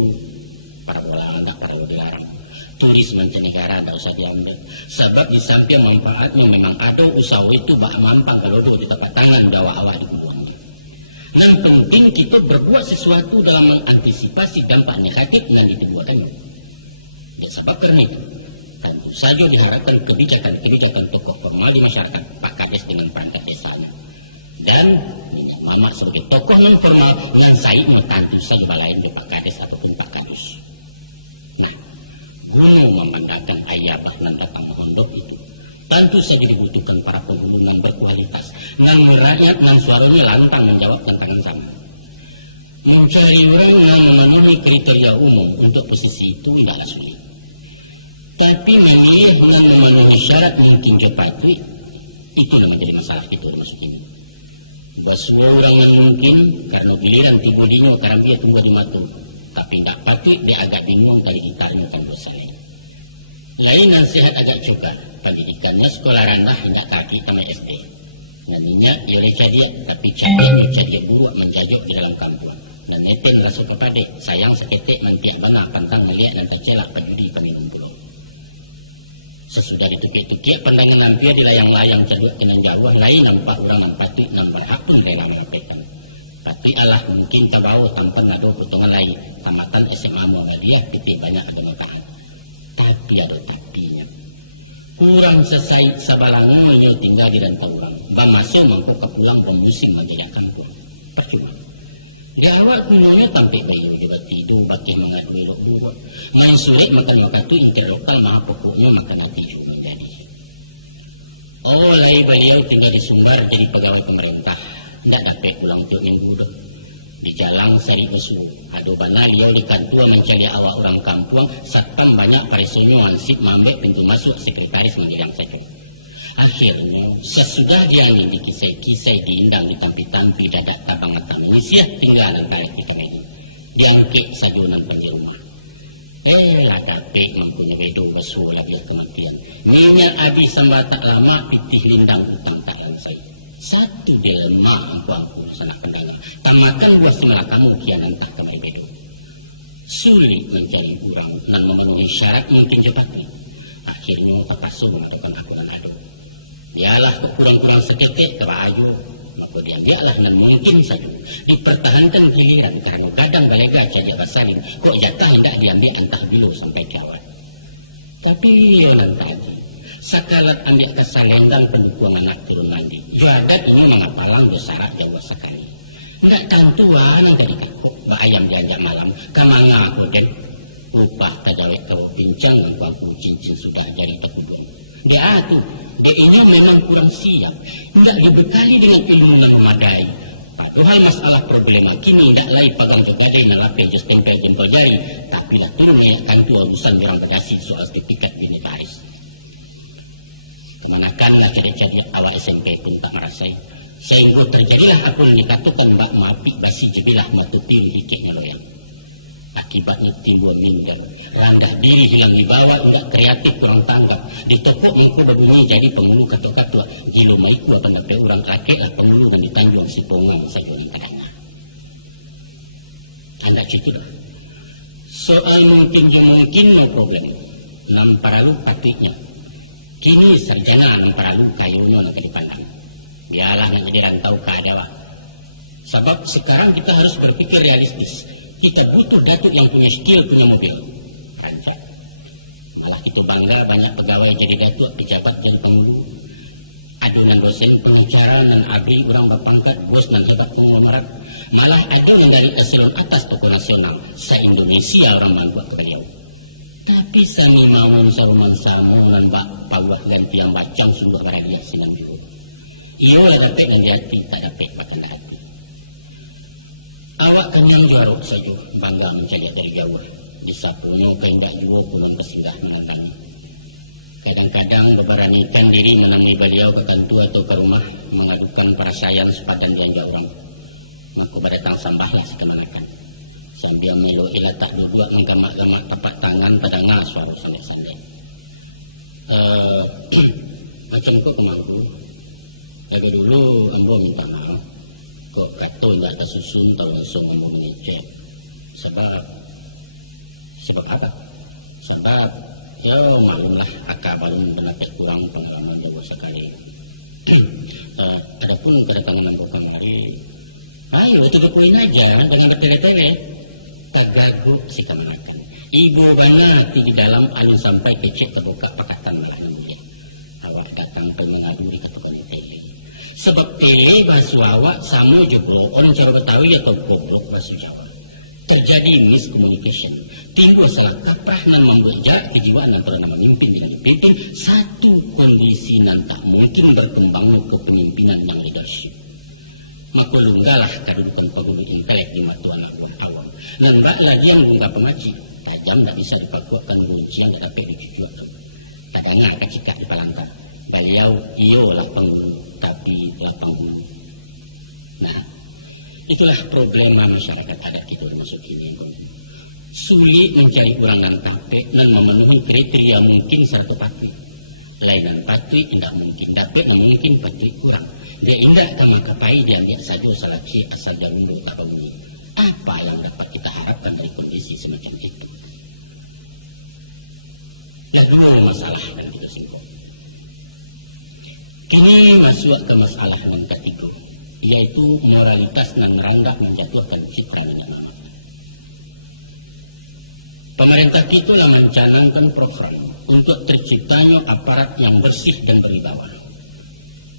parabola ndak perlu dilarang. Turis mancanegara ndak usah diambil. Sebab di samping manfaatnya memang ada usaha itu bak mampang kalau do di tapak tangan dawa awak di guluangnya. Dan penting kita berbuat sesuatu dalam mengantisipasi dampak negatif yang ditimbulkannya. Ya, sebab karena itu tentu saja diharapkan kebijakan-kebijakan tokoh formal di masyarakat, Pak Kades dengan perangkat desanya. Dan Nini Mama sebagai tokoh non formal nan saiknya tentu saja balain ke Pak Kades ataupun Pak Kadus. Nah, guna memandangkan ayabah nan datang menghondoh itu, tentu saja dibutuhkan para penghulu nan berkualitas, nan merakyat, nan suaranya lantang menjawab tantangan zaman. Mencari orang nan memenuhi kriteria umum untuk posisi itu tidaklah sulit. Tapi memilih nan memenuhi syarat mungkin jepatui, itu yang menjadi masalah kita masuk ini. Basua orang nan mungkin karena giliran tibodinya karambia tunggu di matu. Tapi tidak patut dia agak bingung kali gitarnya kan dua salai. Lain yang sehat agak coba. Pendidikannya sekolah rendah tidak kaki tamai SD. Naninya yole cadiak tapi cadiaknya cadiak buruk menjajok di dalam kampung. Dan neten rasa kepade sayang seketek mentiak bana pantang melihat nanti celak pajudi peminum pulau. Sesudah ditukik-tukik pandangan nampia di layang-layang caduak kenan jauh lain nampak orang nampak tu nan berhak pun rela melapehkan. Patui Allah mungkin tabau tanpa nado potongan lain tamatan SMA Muhammadiyah pitih banyak agama taat. Tapi ada tapinya. Kurang selesai sabalangu inyo tinggal di rantau orang. Bamaso mangko kepulang bemusim menjajak kampung. Percuma. Di awal kunyonya tampik bayo coba tidur bakih mengadu elok buruk. Main suret makan wakatu interlokal maha pokoknya makan hati juga menjadi. Oh lai beliau tinggal di Sumbar jadi pegawai pemerintah. Ndak dapat pulang tiap minggu dah. Di jalang sari besu. Ado bana liau di kantua mencari awak orang kampung. Satpam banyak paresonyo ansip mambek pintu masuk sekretaris manggil yang saja. Akhirnya sesudah diangin dikisai-kisai diindang ditampi-tampi dadak tabang atau mengisiah tinggalan tarik di kameri. Diangkek sajonan pendi rumah. Lah dapet mengkunya bedo besu labiah kematian. Minyak abis sambat tak lama pitih lindang utang tak lansai. Satu dilema angku sanak pendangal. Tamakan buah simela kamu kian entah kemari bedo. Sulit mencari orang dan memenuhi syarat mungkin cepat. Akhirnya tapaso memadokan apunan ado. Dialah kok kurang-kurang seketek keba ajo. Maka diambiaklah nan mungkin saja. Dipertahankan giliran karena gadang balega cajak basalin. Kok jatah hendak diambil antah bilo sampai kiawat. Tapi yonan tadi. Sakalat ambil kasalendang pendukung anak turun mandi. Jo adat inyo mengapalang dosarak jauh sekali. Ndak tantuan ang gadi kakok. Ba ayam dianjak malam. Kamanga koden. Upah tajawet kau pincang angku cincin sudah jari takuduang. Dia tuh. Dia inyo memang kurang siap. Ndak dibekali dengan ilmu yang memadai. Padahal masalah problema kini ndak lai pagang jogadai na lape jos tempel jempol jari. Tapi lah turun nayak kantu urusan orang berdasi soal sertifikat Unitaris. Kemanakanlah cadik-cadik awak SMP pun tak merasai. Sehingga terjadilah apun dikatakan mbak mapi basi jebilah matu piru hikeknya loyang. Akibatnya timbul minder, rendah diri, hilang wibawa, enggak kreatif, kurang tanggap. Di toko mengko babunyi jadi pengulu katok-katua. Gilo maiku apa ndape orang laki lah pengulu dan ditanjuang si pongang saja nan tadanga. Anda citu dah. Soal mungkin no problem. Nam paralu patutnya. Kini sarjana nam paralu kayonyo nang dipandang. Biarlah nak jadi rantau ke adewa. Sebab sekarang kita harus berpikir realistis. Kita butuh datuk yang punya skill, punya mobil. Rancak. Malah kita bangga banyak pegawai jadi datuk, pejabat jadi pengulu. Adonan dosen, pengacara, nan abri, orang berpangkat, bos nan hebat konglomerat. Malah adonan dari eselon atas toko nasional. Sa-Indonesia orang manbuat ke beliau. Tapi sami mawon saruman samo nan bak pawah ganti yang bacang sungguh baradiah sinan juga. Iyo lah dapet nan di hati, tak dapet bahkan dah hati. Awak kenyang juarok saja, bangga mencaliak dari jauh. Disapunyo keindak juo kunon kesinggah menandangi. Kadang-kadang beberanikan diri menemui beliau ke kantu atau ke rumah, mengadukan perasaan sepadan dianjak orang. Maka berdatang sambahlah sekemanakan. Sambil melo ila tak duduk menggamak-gamak tapak tangan tadanga suara sandek-sandek. Macam kok kemangku. Laga dulu ambo minta maaf. Kok kato ndak kasusun talonsong ambo mengecek. Sebab apa? Sebab ya maklumlah akak balun penapek kurang pengalaman jauh sekali. Adapun kedatangan ambo kemari, ayo to the point aja, jangan bertele-tele. Tagago si kamanakan. Ibu banati di dalam alun sampai kecek terbuka pakatan malah ngambulia. Awak datang pe mengaduri katukannya tele. Sebab tele bahasa awak samo jebloon cara Betawi atau goblok bahasa Jawa. Terjadi miscommunication. Timbul salah kaprah nan membuat jarak kejiwaan antara nama mimpin dengan dipimpin. Satu kondisi nan tak mungkin berkembangnya kepemimpinan yang leadership. Maka lunggalah kedudukan penghulu intelek di mata anak buah awam. Nan baklah dia yang lunggah pemaci. Tajam tak bisa dipakuakan runci yang tak dapat dicucuakan. Tadanga kacikak di palanta. Beliau iyolah penghulu, tapi lapang hulu. Nah, itulah problema masyarakat adat kita termasuk ini yang kongsi. Sulit mencari orang nan tape nan memenuhi kriteria mungkin 100 patui. Lainan patui indak mungkin dapat nan mungkin patui kurang. Dia indak kamakapai diambil saja salaci asal jarundo tak bunyi. Apa yang dapat kita harapkan dari kondisi semacam itu? Lah dua masalah yang kita singkok. Kini masuk ke masalah yang ketiga, yaitu moralitas yang rendah menjatuhkan citra nenek mama. Pemerintah kita lah mencanangkan program untuk terciptanya aparat yang bersih dan berwibawa.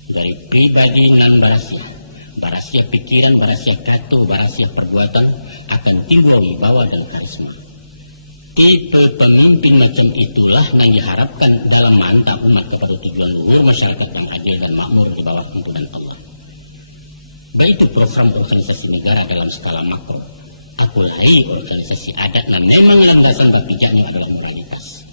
Dari pribadi nan barasiah pikiran, barasiah kato, barasiah perbuatan akan timbul wibawa dan karisma. Tipe pemimpin macam itulah yang diharapkan dalam mantap umat kepada tujuan luhur masyarakat yang adil dan makmur di bawah ampunan Allah. Baik itu program organisasi negara dalam skala makro, apalagi organisasi adat yang memang landasan bapijaknya adalah moralitas.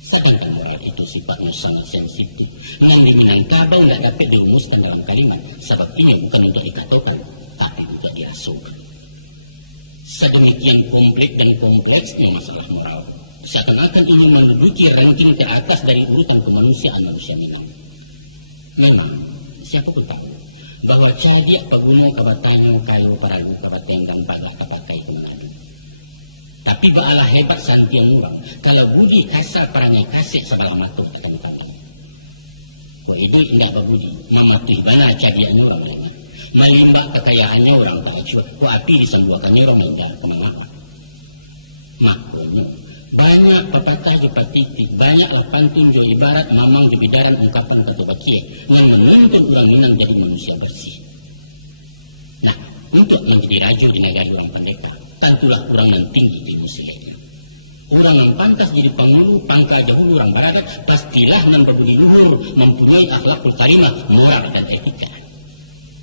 Sedangkan moral itu sifatnya sangat sensitif. Nan di Minangkabau tidak dapat dirumuskan dalam kalimat, sebab ini bukan untuk dikatakan, tapi untuk dirasakan. Sedemikian komplit dan kompleksnya masalah moral. Seakan-akan ini menduduki ranking teratas dari urutan kemanusiaan manusia Minang. Memang, siapapun tahu bahwa cadiak paguno kabatanyo kayo paralu kabatenggang bagak tapakai ke mengadu. Tapi baalah hebat santiang urang, kalau budi kasar perangai kasih sebelah mata takkan dipandang. Ko itu indak babudi, mematuhi bana cadiaknya urang malengah. Melimbak kekayaannya orang tak acuah, kok api disambuakannya orang maindah kemangawak. Makonyo banyak pepatah jo patiti, banyaklah pantun jo ibarat mamang jo bidaran ungkapan kata bakie dengan menuntun orang Minang jadi manusia bersih. Nah, untuk menjadi raja di negari orang pendeka, tentulah orang yang tinggi ilmu sileknya. Orang yang pantas jadi pangulu pangka jahulu orang baradat, pastilah nan babudi luhur, mempunyai akhlakul karimah, moral dan etika.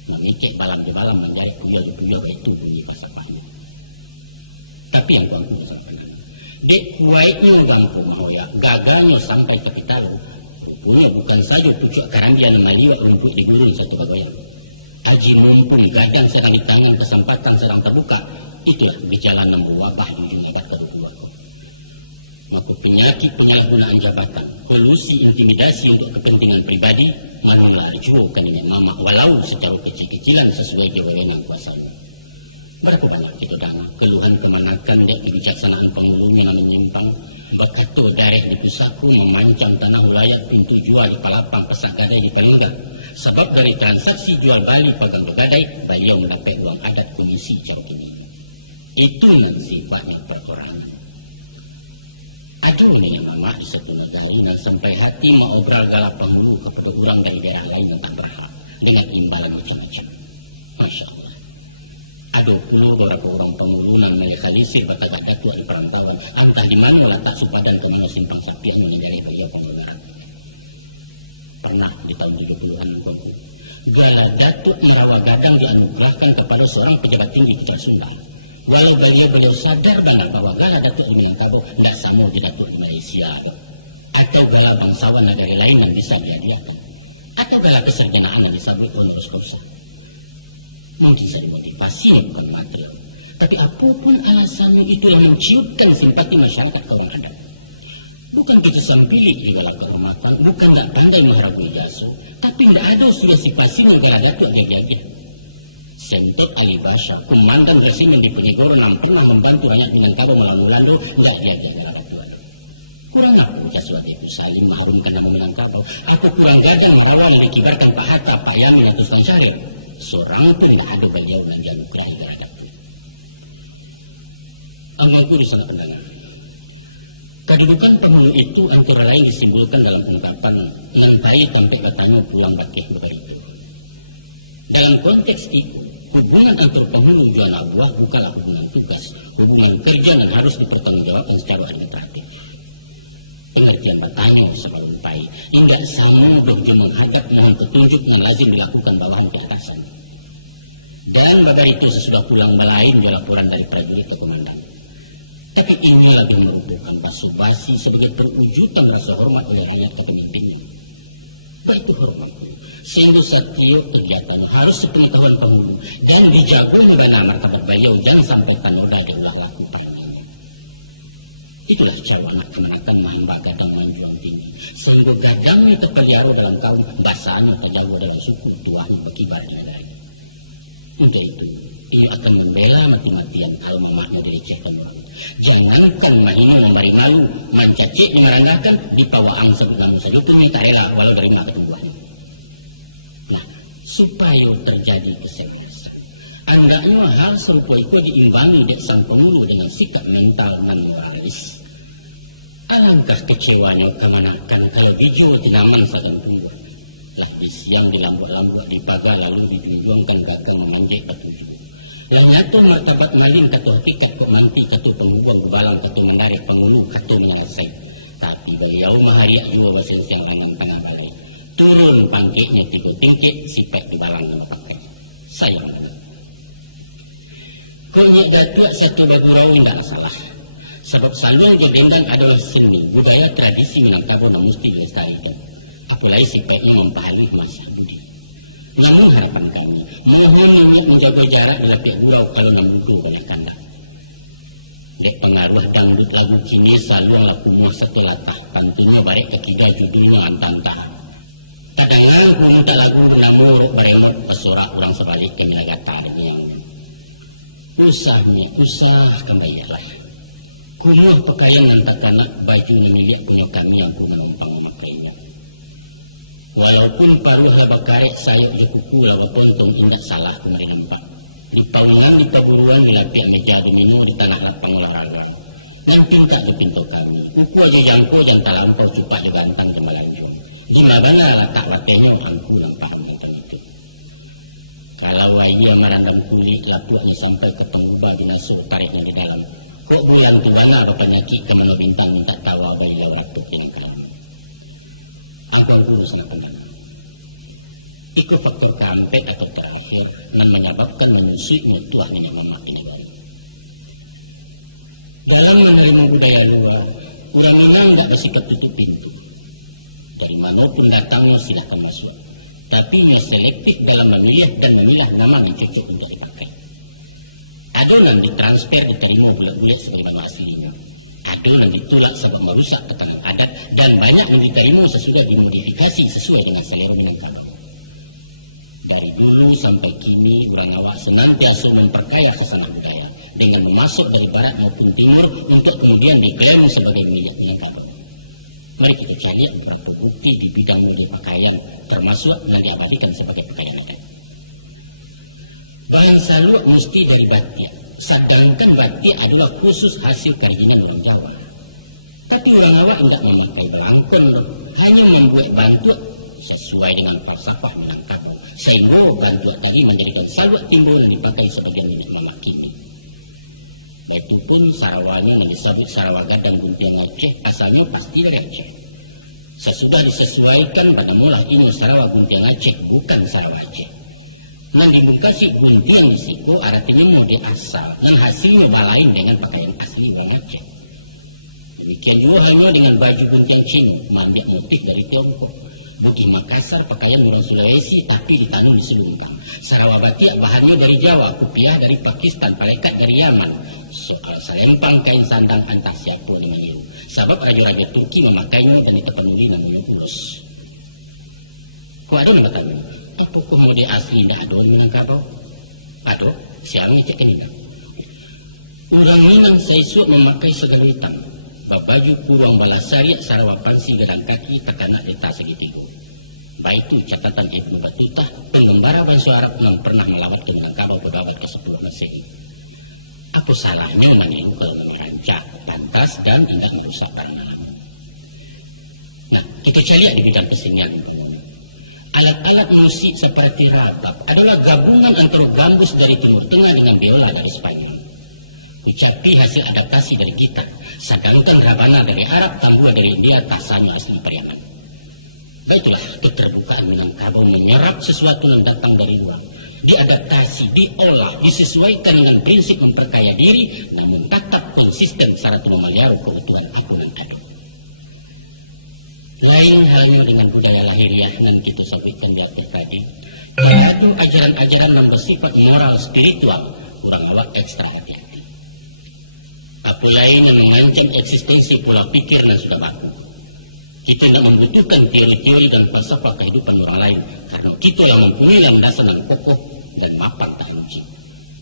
Memikir balam je balam menjari puyah je puyah baik itu bunyi falsafahnya. Tapi yang kuangku sangat penana. Dek kuaitnya gampo mahoya, gaganya sampai kapitalo. Rupanya bukan saja pucuk karambia maliwak rumput di gurun satu bagoyang. Aji mumpung gadang sedang di tangan, kesempatan sedang terbuka, itulah gejala nomor wabah di ujung abad ke-20 ko. Maka penyakit penyalahgunaan jabatan, kolusi intimidasi untuk kepentingan pribadi menular juo ke nenek mama walau secara kecil-kecilan sesuai wewenang kuasanya. Berapa banyak itu danga keluhan kemanakan dek kebijaksanaan pengulunya na menyimpang, bakato dareh di pusaku memancang tanah hulayat pintu jual di palapang pesak gadai di Palunggah. Sebab dari transaksi jual bali pagang gadai, beliau mendapat uang adat komisi carokini. Itu nan sifatnya perorangan. Aduh nenek mama di satu negari nan sampai hati maobral galap penghulu kepada orang dari daerah lain yang tak berhak dengan imbalan macam-macam. Masya Allah. Ada puluh beberapa orang penghulu nan melekalisir batagak datuk di perantauan. Entah di mana letak supadan ke mana simpang sapiahnya yang jalih beliau konglomerat. Pernah di tahun 70-an kuangku, gala datuk Merawa Gadang dianugerahkan kepada seorang pejabat tinggi Putra Sunda. Walau beliau sadar benar bahwa gala datuk di Minangkabau tidak sama di datuk di Malaysia doh. Atau gala bangsawan negara lain yang bisa dihadiahkan. Atau gala keserjanaan yang disabui honoris causa. Mungkin saja motivasinya bukan material. Tapi apapun alasannya itulah menciutkan simpati masyarakat ke orang adat. Bukan kita sampili juga lah kehormatan, bukan tak pandai menghargai jaso, tapi tidak ada sudah si pasirnya gala datuk dia. Sentot Ali Basha, komandan resimen di Penyegoron yang pernah membantu rakyat Minangkabau melawan Ulando, tidak dia gala datuk aduh. Kurang apa jaso adikku Salim mengharumkan nama Minangkabau? Apa kurang gadang merawan yang dikibarkan Pak Hatta, Pak Yamin atau Stan Syahrir? Seorang pun tidak ada beliau yang dianugerahi gala datuk. Angguangku sangat pendengar. Kedudukan penghulu itu antara lain disimbolkan dalam ungkapan nanpai tampek batanyo pulang bakeh beberito. Dalam konteks itu, hubungan antara penghulu dan anak buah bukanlah hubungan tugas, hubungan kerja dan harus dipertanggungjawabkan secara administratif. Pengertian batanyo sebelum pai, indak samo doh jo menghadap mohon petunjuk dan lazim dilakukan bawahan ke atasan. Dan babarito sesudah pulang balain jo laporan dari prajurit ke komandan. Tapi ini lebih merupakan basa-basi sebagai perwujudan rasa hormat oleh rakyat ke pemimpinnya. Baik itu hormatnya. Sehingga setiap kegiatannya harus sepengetahuan penghulu. Dan dijagonya bana martabat beliau jangan sampai tanoda ada ulah laku peranginya. Itulah cara anak kemenakan mahamba gadang manjuang tinggi. Sehingga gadangnya terpelihara dalam kaum, basahnya terjaga dalam suku, tuahnya berkibar di negara. Untuk itu, ini akan membela mati-matian kalau mamahnya dilecehkan orang. Jangankan mahino memberi malu, mencacik, merendahkan, dipawaang sebut namu saja punya tak rela walau dari mak ketumbuhannya. Nah, supaya terjadi keselarasan, andaknya hal serupa itu diimbangi dek sang pengulu dengan sikap mental dan moralis. Alangkah kecewanya kemanakan kalau bijo tinaman sakan tumbuh. Lah di siang dilambuak-lambuak di pagar lalu dijunjungkan gagang memanjek batu juo. Lah nyatu martabat maling katu hakikat kok manti katu penghubuang gubalang katu mendarih pengulu katu menyelasai. Tapi beliau mahariak jua basen siang langan tengah balai. Turun pangkeknya tiga tingkek sipek di balang nama pakai. Sayang banget. Kok nyak datuk satu bagurau indaklah salah. Sebab saluang jodendang adalah seni, budaya tradisi Minangkabau yang mesti dilestarikan. Apalagi sipeknya memperhalui masa budi. Namun harapan kami, mohon niat menjaga jarak di lapiak gurau kalau namudo banyak kandak. Dek pengaruh dangdut lagu kini saluang laku muah satu latah, pantunnya barek kekida judulnya antantah. Tadangan ku minta lagu bernamu rok baremot pasorak orang sebalik ke milagata dan nyangnya. Usah kembayalah. Kumuah pakaian nantakana baju memiliak punya kami yang ku menompang memakainya. Walaupun paruh laba karek sayok jo kuku laba pontong indak salah ku meri nampak. Di paunan, di paburuan, di lapiak meja domino, di tanah lapang olahraga. Nan pinta jo pinto kami. Uku aja jangko jangan lampau cupak jo gantang jembalanjuang. Di mana letak watehnya angku nam paham tentang itu. Kalau ia merandam kulit lapuaknya sampai ke pengubah binaso tarikhnya di dalam. Kok bulan tu bana apa penyakit ke mano bintang minta tawa bayi laurato inang kalam. Angku-angku sangat pendana. Ikut faktor keempat atau terakhir nan menyebabkan menyusuinya tuah nenek mamak di negari. Dalam menerima budaya luar, orang Minang tidak bersikap tutup pintu. Dari manapun datangnya silahkan masuk. tapi nyo selektif dalam memilih dan memilah nama yang cocok untuk dipakai. Adonan ditransfer diterima bulat-bulat sebagaimana aslinya. Adonan ditulak sebab merusak tatanan adat, dan banyak yang diterima sesudah dimodifikasi sesuai dengan selera Minangkabau. Dari dulu sampai kini orang awak senantiasa memperkaya khasanah budaya dengan memasuk dari barat maupun timur untuk kemudian diklaim sebagai milik Minangkabau. Mari kita cari beberapa bukti di bidang mode pakaian, termasuk yang diabadikan sebagai pakaian adat. Bahan saluk mesti dari batik, sedangkan batik adalah khusus hasil kerajinan orang Jawa. Tapi orang awak tidak memakai belangkon loh, hanya membuat bantuak sesuai dengan falsafah Minangkabau, sehingga bantuak tadi menjadikan saluk timbul yang dipakai sebagian minyak mamak kini. Itu pun Sarawanya yang disebut Sarawak Gadang Guntiang Aceh, asalnya pasti dari Aceh. Sesudah disesuaikan banamulah inyo Sarawak Guntiang Aceh, bukan Sarawak Aceh. Nan dibungkasi guntiang di siko artinya mode asal, dan hasilnya balain dengan pakaian asli orang Aceh. Demikian juga hanya dengan baju guntiang Cino, mengambil motif dari Tiongkok. Bugih Makassar pakaian orang Sulawesi tapi ditanam di Selungkang. Sarawak batik bahannya dari Jawa, kupiah dari Pakistan, palekat dari Yaman. Soal salempang kain sandang antah siapa nama niru. Sebab raja-raja Turki memakainya dan ditepenuli namanya ulos. Kok ada nama tanya? Apakah mode asli tidak ada di Minangkabau? Ada, siapa ngecek kan tidak? Orang Minang saisuak memakai segala hitam. Baju kurang balasari Sarawak pansi gedang kaki tekanak deta segitigo. Baik itu catatan Ibnu Battuta, pengembara bangsa Arab yang pernah melawat ke Minangkabau pada abad ke-10 Masehi. Apa salahnya meniru kalau memang rancak, pantas dan tidak merusak barang alamun. Nah, kita cari di bidang kesenian umpamanya. Alat-alat musik seperti rabab adalah gabungan antara gambus dari Timur Tengah dengan biola dari Spanyol. Kucapi hasil adaptasi dari gitar, sedangkan rabana dari Arab, tambua dari India, tasanyo asli Pariaman. Baiklah keterbukaan Minangkabau menyerap sesuatu yang datang dari luar, diadaptasi, diolah, disesuaikan dengan prinsip memperkaya diri, namun tetap konsisten saratu memelihara keutuhan apunan ado. Lain halnya dengan budaya lahiriah yang kita sebutkan di atas tadi. Terhadap ajaran-ajaran yang bersifat moral spiritual, orang awak ekstra hati-hati. Apa lain yang mengancam eksistensi pola pikir yang sudah baku. Kita tidak membutuhkan teori-teori dan falsafah kehidupan orang lain, karena kita telah mempunyai landasan yang kokoh dan mapan tahan uji.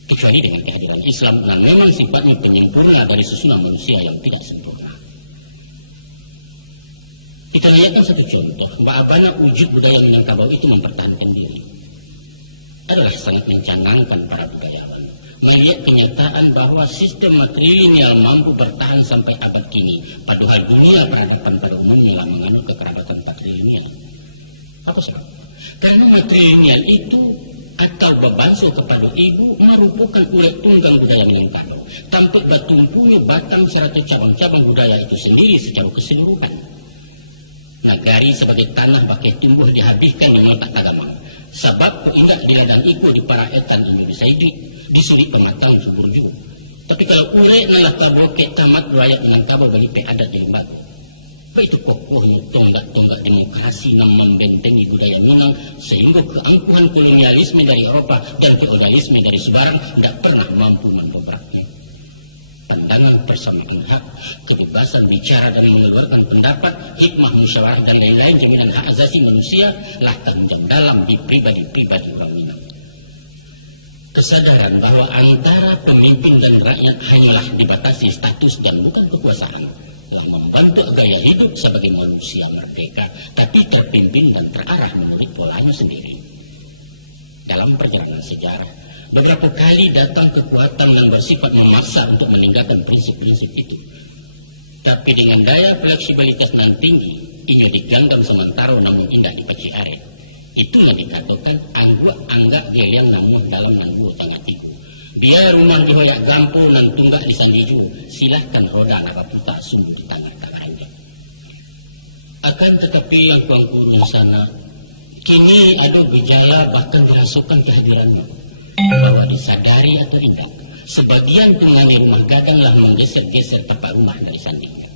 Kecuali dengan kehadiran Islam yang memang sifatnya penyempurna dari susunan manusia yang tidak sempurna. Kita lihatkan satu contoh, bagaimana wujud budaya Minangkabau itu mempertahankan diri. Adalah sangat mencangangkan para budayawan melihat kenyataan bahwa sistem matrilineal mampu bertahan sampai abad kini, padahal dunia peradaban pada umumnya lah menganut kekerabatan patrilineal. Apa sebab? Karena matrilineal itu atau bebanso kepada ibu merupakan urek tunggang budaya Minangkabau, tampik batumpunya batang serta cabang-cabang budaya itu sendiri secara keseluruhan. Nagari sebagai tanah bakai tumbuh dihabiskan di nyotak tagamang. Sebab ko indak di ladang iku di para etan injo bisa disurik pematang subur juga. Tapi kalau urek nalah taboke tamat rakyat Minangkabau balik pe adat di Limbago. Baik itu kokohnya tonggak-tonggak demokrasi yang membentengi budaya Minang sehingga keangkuhan kolonialisme dari Eropa dan feodalisme dari Subarang tidak pernah mampu mendobraknya. Pandangan persamaan hak, kebebasan bicara dan mengeluarkan pendapat, hikmah musyawarah dan lain-lain jaminan hak asasi manusia lah tanggung dalam di pribadi-pribadi orang Minang. Kesadaran bahwa antara pemimpin dan rakyat hanyalah dibatasi status dan bukan kekuasaan lah membantu gaya hidup sebagai manusia merdeka, tapi terpimpin dan terarah menurut polanya sendiri. Dalam perjalanan sejarah, beberapa kali datang kekuatan yang bersifat memaksa untuk meninggalkan prinsip-prinsip itu. Tapi dengan daya fleksibilitas nan tinggi, inyo diganggam sementara namun indah dipaci are. Itu yang dikatakan anggak geliang namuh dalam nan dua tengah tiga. Biar rumah dihoyak gampo nan tunggak di sandijuo, silahkan roda nak baputa sumbu di tengah tak baranjak. Akan tetapi yang kuang kurun sana, kini ada gejala bahkan dirasukan kehadirannya. Bahwa disadari atau indak, sebagian tungane rumah gadang lah menggeser-geser tapak rumah dari sandinya.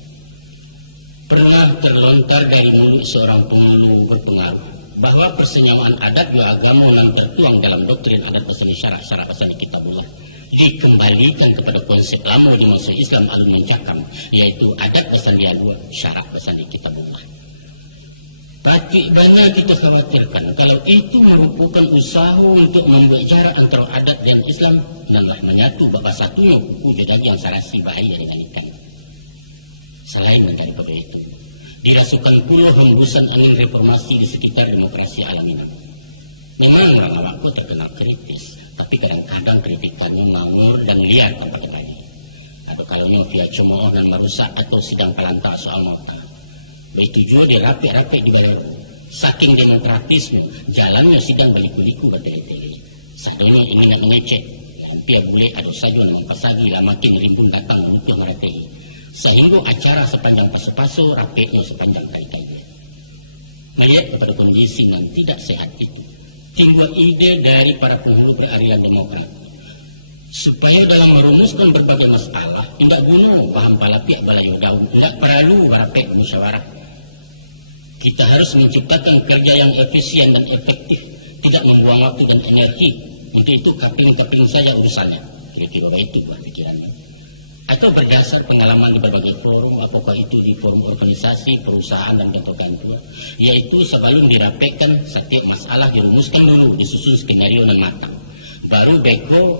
Pernah terlontar dari mulut seorang penghulu berpengaruh bahwa persenyawaan adat juga agama yang tertuang dalam doktrin adat basani syarak basani kitabullah dikembalikan kepada konsep lama di masa Islam alun mencakam, yaitu adat basani alua syarak basani kitabullah. Patut bana kita khawatirkan kalau itu merupakan usaha untuk membuat jarak antara adat dan Islam danlah menyatu bak satunya kuku jodagi yang sarasi bahaya dengan ikan. Selain daripada itu, dirasukan pula hembusan angin reformasi di sekitar demokrasi alam Minang. Memang orang awakku terkenal kritis, tapi kadang-kadang kritikannya ngawur dan liar tanpa kendali. Ada kalanya via cemooh dan merusak atau sidang palanta soal mauta. Begitu juga dirapek-rapek di Balerong. Saking demokratisnya, jalannya sidang baliku-liku batele-tele. Sadonyo ingin nak mengecek, lampia bule ado saja nama pasagi lah makin rimbun datang menutuh maratehi. Sehingga acara sepanjang paso-paso rapeknya sepanjang kali-kali. Melihat kepada kondisi yang tidak sehat itu, timbul ide dari para penghulu peralihan Demokrat supaya dalam merumuskan berbagai masalah tidak guna bahan palapiak balayo daun, tidak perlu barapek musyawarah. Kita harus menciptakan kerja yang efisien dan efektif, tidak membuang waktu dan energi. Untuk itu kapling-kapling saja urusannya. Kira-kira itu buah pikirannya. Atau berdasar pengalaman di berbagai forum, apakah itu di forum organisasi, perusahaan dan kantor-kantor, yaitu sebelum dirapekkan setiap masalah dirumuskan dulu, disusun skenario dan matang. Baru beko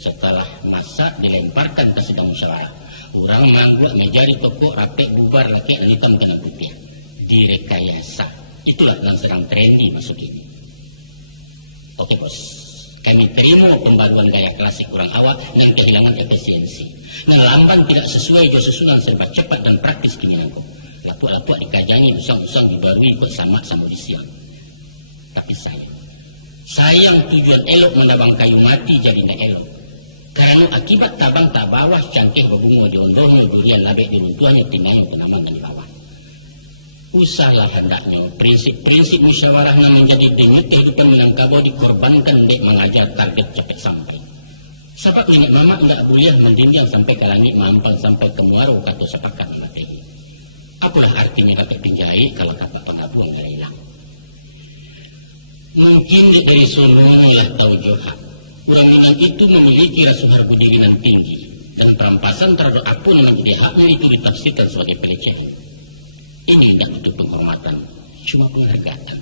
setelah masa dilemparkan ke sidang musyawarah. Orang mangguak mejari toko rapek bubar laki dan hitam kena putih. Direkayasa. Itulah yang sedang trendy masuk ini. Oke bos, kami terima pembaruan gaya klasik orang awak dan kehilangan efisiensi. Dan lamban tidak sesuai jo susunan serba cepat dan praktis kini nangko. Lapuk-lapuk dikajangi, usang-usang dibarui kok sama di siang. Tapi sayang tujuan elok menabang kayu mati jadi ndak elok. Karena akibat tabang tak bawah cangkeh berbunga di ondohnya, durian labek di runtuhnya, tinanya tanaman di bawah. Usahlah hendaknya prinsip-prinsip musyawarah yang menjadi denyut kehidupan Minangkabau dikorbankan dek mengajar target capek sampai. Sebab nenek mama ndak boleh mendinding sampai ke langit mampang sampai ke muaro kata sepakat membatehi. Apalah artinya dapat pinjai kalau kapak pengabuang nggak hilang. Mungkin dek dari sononya lah tahu johak. Orang Minang itu memiliki rasa harga diri yang tinggi dan perampasan terhadap apa yang menjadi haknya itu ditafsirkan sebagai pelecehan. Ini tidak butuh penghormatan, cuma penghargaan.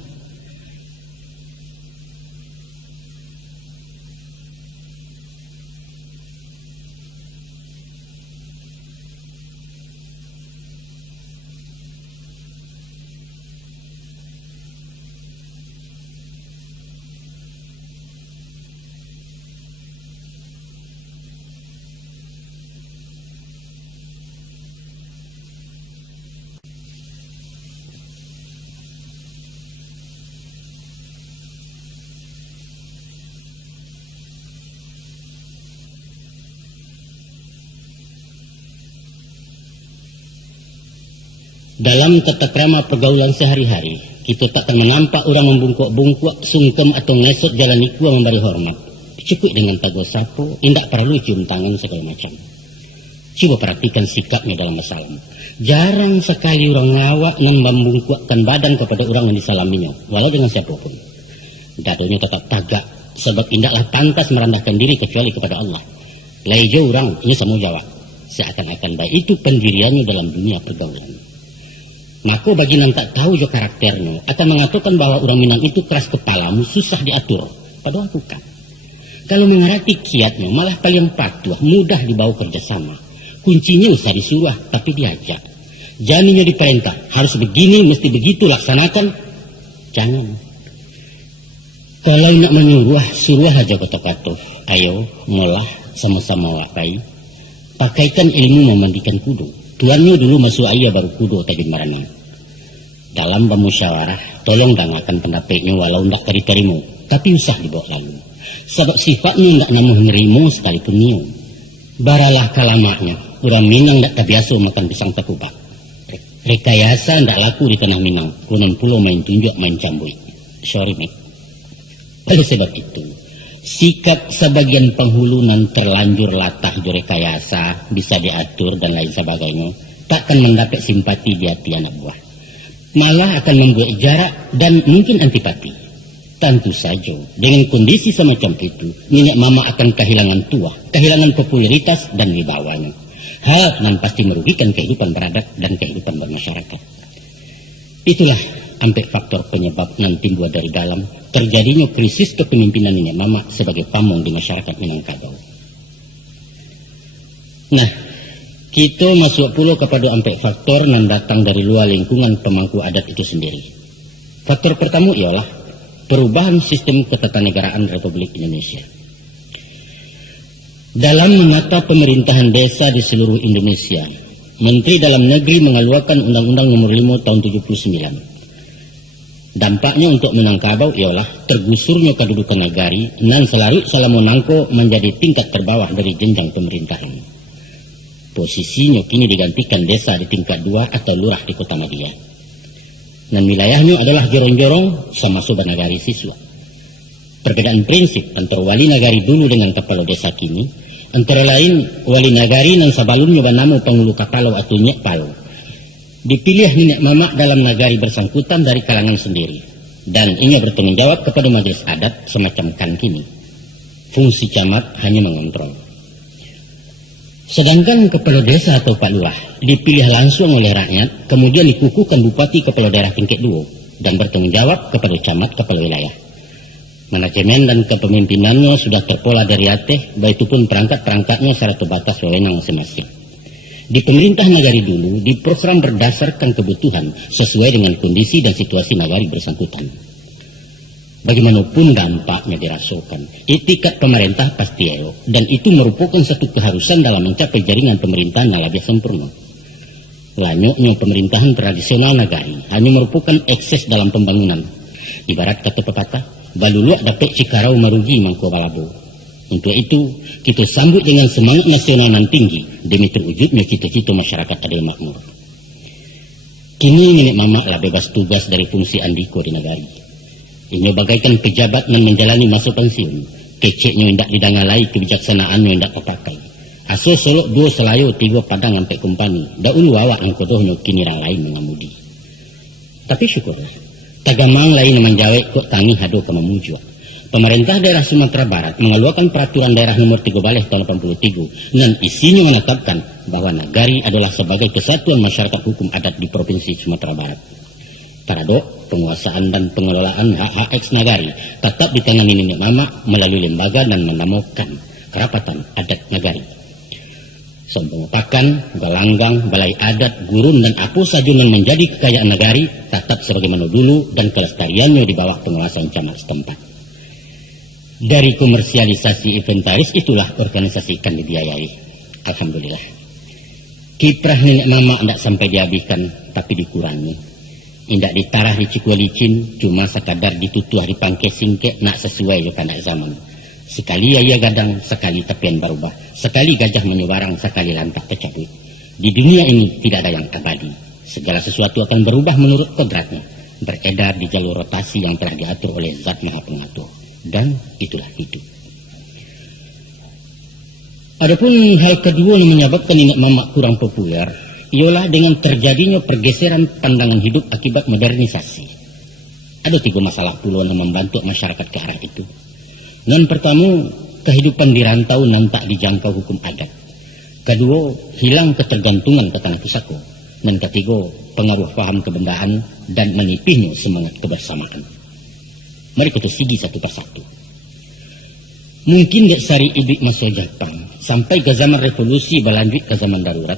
Dalam tata krama pergaulan sehari-hari, kita takkan menampak orang membungkuk-bungkuk, sungkem atau ngesot jalan ikua memberi hormat. Cukup dengan tago sapo, indak perlu cium tangan segala macam. Coba perhatikan sikapnya dalam bersalam. Jarang sekali orang ngawak dan membungkukkan badan kepada orang yang disalaminya, walau dengan siapapun. Dadonya tetap tagak, sebab indaklah pantas merendahkan diri kecuali kepada Allah. Lejo orang, ini semua jawab. Seakan-akan baik itu pendiriannya dalam dunia pergaulan. Maka bagi yang tak tahu jo karakternya akan mengatakan bahwa orang Minang itu keras kepalamu, susah diatur. Padahal bukan. Kalau mengerti kiatnya malah paling patuh, mudah dibawa kerjasama. Kuncinya usah disuruh tapi diajak. Janinya diperintah, harus begini, mesti begitu, laksanakan. Jangan. Kalau nak menyuruh, suruh aja kata-kata. Ayo, ngolah sama-sama wakai. Pakaikan ilmu memandikan kudu. Tuannya dulu masuk ayah baru kudu tajun berenang. Dalam bermusyawarah, tolong dengarkan pendapatnya walau tidak terima, tapi usah dibawa lalu. Sebab sifatnya tidak namuh nerimo sekalipun niu. Baralah kalamaknya, orang Minang tidak terbiasa makan pisang tekubak. Rekayasa tidak laku di tanah Minang, konon pulau main tunjuk, main cambui. Sorry, mate. Oleh sebab itu, sikap sebagian penghulu nan terlanjur latah jo rekayasa, bisa diatur dan lain sebagainya, takkan mendapat simpati di hati anak buah. malah akan membuat jarak dan mungkin antipati. Tentu saja, dengan kondisi semacam itu, nenek mama akan kehilangan tuah, kehilangan popularitas dan wibawanya. Hal yang pasti merugikan kehidupan beradat dan kehidupan bermasyarakat. Itulah ampek faktor penyebab nan timbul dari dalam terjadinya krisis kepemimpinan nenek mama sebagai pamong di masyarakat Minangkabau. Nah, kita masuk pula kepada ampek faktor nan datang dari luar lingkungan pemangku adat itu sendiri. Faktor pertama ialah perubahan sistem ketatanegaraan Republik Indonesia. Dalam menata pemerintahan desa di seluruh Indonesia, Menteri Dalam Negeri mengeluarkan Undang-Undang Nomor 5 Tahun 79. Dampaknya untuk Minangkabau ialah tergusurnya kedudukan nagari nan selarut Salamonangko menjadi tingkat terbawah dari jenjang pemerintahan. Posisinya kini digantikan desa di tingkat 2 atau lurah di Kota Madia. Dan wilayahnya adalah jorong-jorong sama sobat nagari siswa. Perbedaan prinsip antara wali nagari dulu dengan kepala desa kini, antara lain wali nagari nan sebelumnya bernama pengulu kapalo atau nyek palo. Dipilih nenek mama dalam nagari bersangkutan dari kalangan sendiri. Dan ia bertanggung jawab kepada majelis adat semacam kan kini. Fungsi camat hanya mengontrol. Sedangkan kepala desa atau Pak Lurah dipilih langsung oleh rakyat, kemudian dikukuhkan bupati kepala daerah tingkat 2 dan bertanggung jawab kepada camat kepala wilayah. Manajemen dan kepemimpinannya sudah terpola dari ateh, baik itu pun perangkat-perangkatnya secara terbatas wewenang masing-masing. Di pemerintah nagari dulu diprogram berdasarkan kebutuhan sesuai dengan kondisi dan situasi nagari bersangkutan. Bagaimanapun dampaknya dirasakan, itikat pemerintah pasti elok, dan itu merupakan satu keharusan dalam mencapai jaringan pemerintahan yang lebih sempurna. Lanyoknya pemerintahan tradisional nagari hanya merupakan ekses dalam pembangunan. Ibarat kata pepatah, baluluak dapet cikarau merugi mangko balabo. Untuk itu, kita sambut dengan semangat nasional nan tinggi demi terwujudnya cita-cita masyarakat adil makmur. Kini nenek mama lah bebas tugas dari fungsi andiko di nagari. Ini bagaikan pejabat nan menjalani masa pensiun. Keceknya hendak didangalai, kebijaksanaannya hendak terpakai. Aso solok 2 selayo 3 padang sampai kumpani. Dahulu awak nang kodohnya kini orang lain mengamudi. Tapi syukurlah, tagamang lain menjawab kok tangi hado ke memujua. Pemerintah daerah Sumatera Barat mengeluarkan peraturan daerah nomor 13 tahun 83 dan isinya menetapkan bahwa nagari adalah sebagai kesatuan masyarakat hukum adat di Provinsi Sumatera Barat. Taradok, penguasaan dan pengelolaan hak-hak eks nagari tetap ditangani nenek mama melalui lembaga dan menamakan kerapatan adat nagari. Sembung pakan, galanggang, balai adat, gurun dan apa saja yang menjadi kekayaan nagari tetap sebagaimana dulu dan kelestariannya di bawah pengawasan camat setempat. Dari komersialisasi inventaris itulah organisasi ikan dibiayai. Alhamdulillah. Kiprah nenek mama tidak sampai dihabiskan, tapi dikurangi. Tidak ditarah di Cikualicin, cuma sekadar ditutuh di Pangke Singke, nak sesuai juga nak zaman. Sekali ayah gadang, sekali tepian berubah. Sekali gajah menyebarang, sekali lantah pecabut. Di dunia ini tidak ada yang abadi. Segala sesuatu akan berubah menurut kodratnya. Beredar di jalur rotasi yang telah diatur oleh Zat Maha Pengatur. Dan itulah hidup. Adapun hal kedua yang menyebabkan nenek mama kurang populer ialah dengan terjadinya pergeseran pandangan hidup akibat modernisasi. Ada 3 masalah pula yang membantu masyarakat ke arah itu. Non pertama, kehidupan di rantau nan tak dijangkau hukum adat. Kedua, hilang ketergantungan ke tanah pusaka. Dan ketiga, pengaruh paham kebendaan dan menipihnya semangat kebersamaan. Mari kita sigi satu persatu. Mungkin dek sari ibik masuk Jepang sampai ke zaman revolusi berlanjut ke zaman darurat.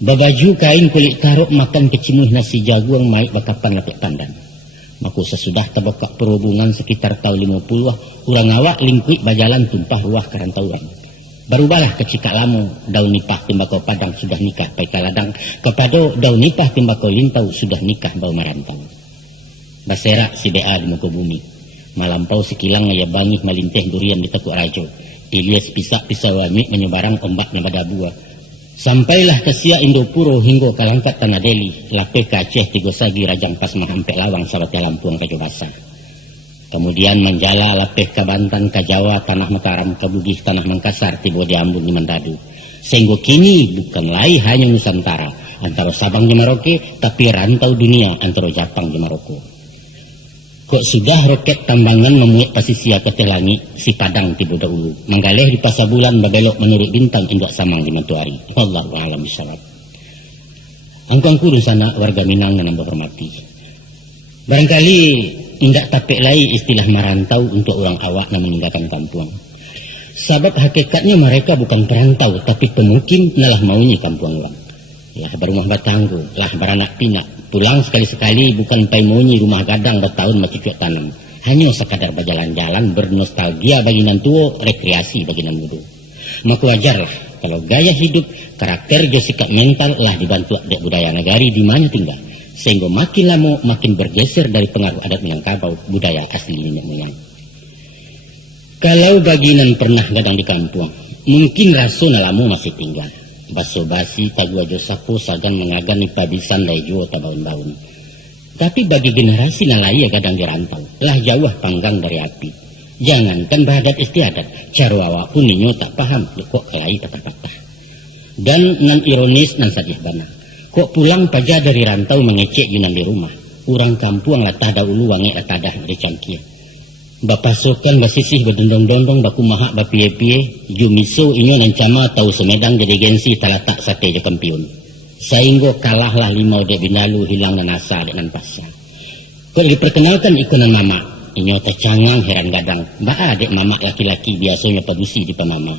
Babaju kain kulit karok makan kecimuh nasi jagung maik bakapan lapik pandan. Maka sesudah terbuka perhubungan sekitar tahun 50, orang awak lingkuit bajalan tumpah ruah kerantau orang. Barubalah ke Cikak Lamu, daun nipah timbakau padang sudah nikah paika ladang, kepada daun nipah timbakau lintau sudah nikah bau marantau. Baserak si BA di muka bumi. Malampau sekilang ya bangih malinteh durian di Tekuk Rajo. Ilyas pisak-pisak wamik menyebarang ombak nabada buah. Sampailah ke Siak Indopuro hingga ke Langkat Tanah Deli. Lape ke Aceh Tigosagi Rajang Pasmah Ampek Lawang Sabateh Lampuang Rajo Basah. Kemudian menjala lapeh ke Bantan, ke Jawa, Tanah Mataram, ke Bugih, Tanah Mangkasar, tiba di Ambon di Mandadu. Sehingga kini bukan lain hanya Nusantara, antara Sabang je Maroke, tapi rantau dunia antara Jepang je Maroko. Kok sudah roket tambangan memuik pasisia ke langit, si Padang tibu dahulu, menggalih di pasabulan babelok menurut bintang indak samang di matahari. Wallahu a'lam bishawab. Angku-angku sana warga Minang dan nambah hormati. Barangkali indak tapek lai istilah merantau untuk orang awak yang meninggalkan kampung. Sebab hakikatnya mereka bukan perantau, tapi pemukim nalah maunya kampung orang. Lah berumah batanggu, lah beranak pinak. Pulang sekali-sekali bukan pai maunya rumah gadang bertahun bercucuk tanam. Hanya sekadar berjalan-jalan bernostalgia baginan tua, rekreasi baginan muda. Maka wajarlah kalau gaya hidup, karakter, sikap mental lah dibantu dek budaya negari di mana tinggal. Sehingga makin lama makin bergeser dari pengaruh adat Minangkabau budaya asli nenek moyang. Kalau baginan pernah gadang di kampung, mungkin raso nalamu masih tinggal. Baso basi tagu ajo sapo sagan mengagan ni pabisan lai juo tabaun-baun. Tapi bagi generasi nalai gadang di rantau, lah jauh panggang dari api. Jangankan bahadat istiadat, carwawa pun ninyo tak paham kok kelai patah-patah. Dan nan ironis nan sadiah bana. Kok pulang paja dari rantau mengecek jinan di rumah. Orang kampung lah tada ulu wangi lah tadah dari cangkia. Bapasokan basisih berdondong-dondong baku mahak bapie-pie jumiso inyo nan cama tau semedang jadi gensi talatak sate je kampiun. Sainggo kalahlah limau dek binalu hilang nan asa dek nan pasa. Kau diperkenalkan ikonan mama inyo tercangang heran gadang. Ba dek mama laki-laki biasanya padusi di pamama.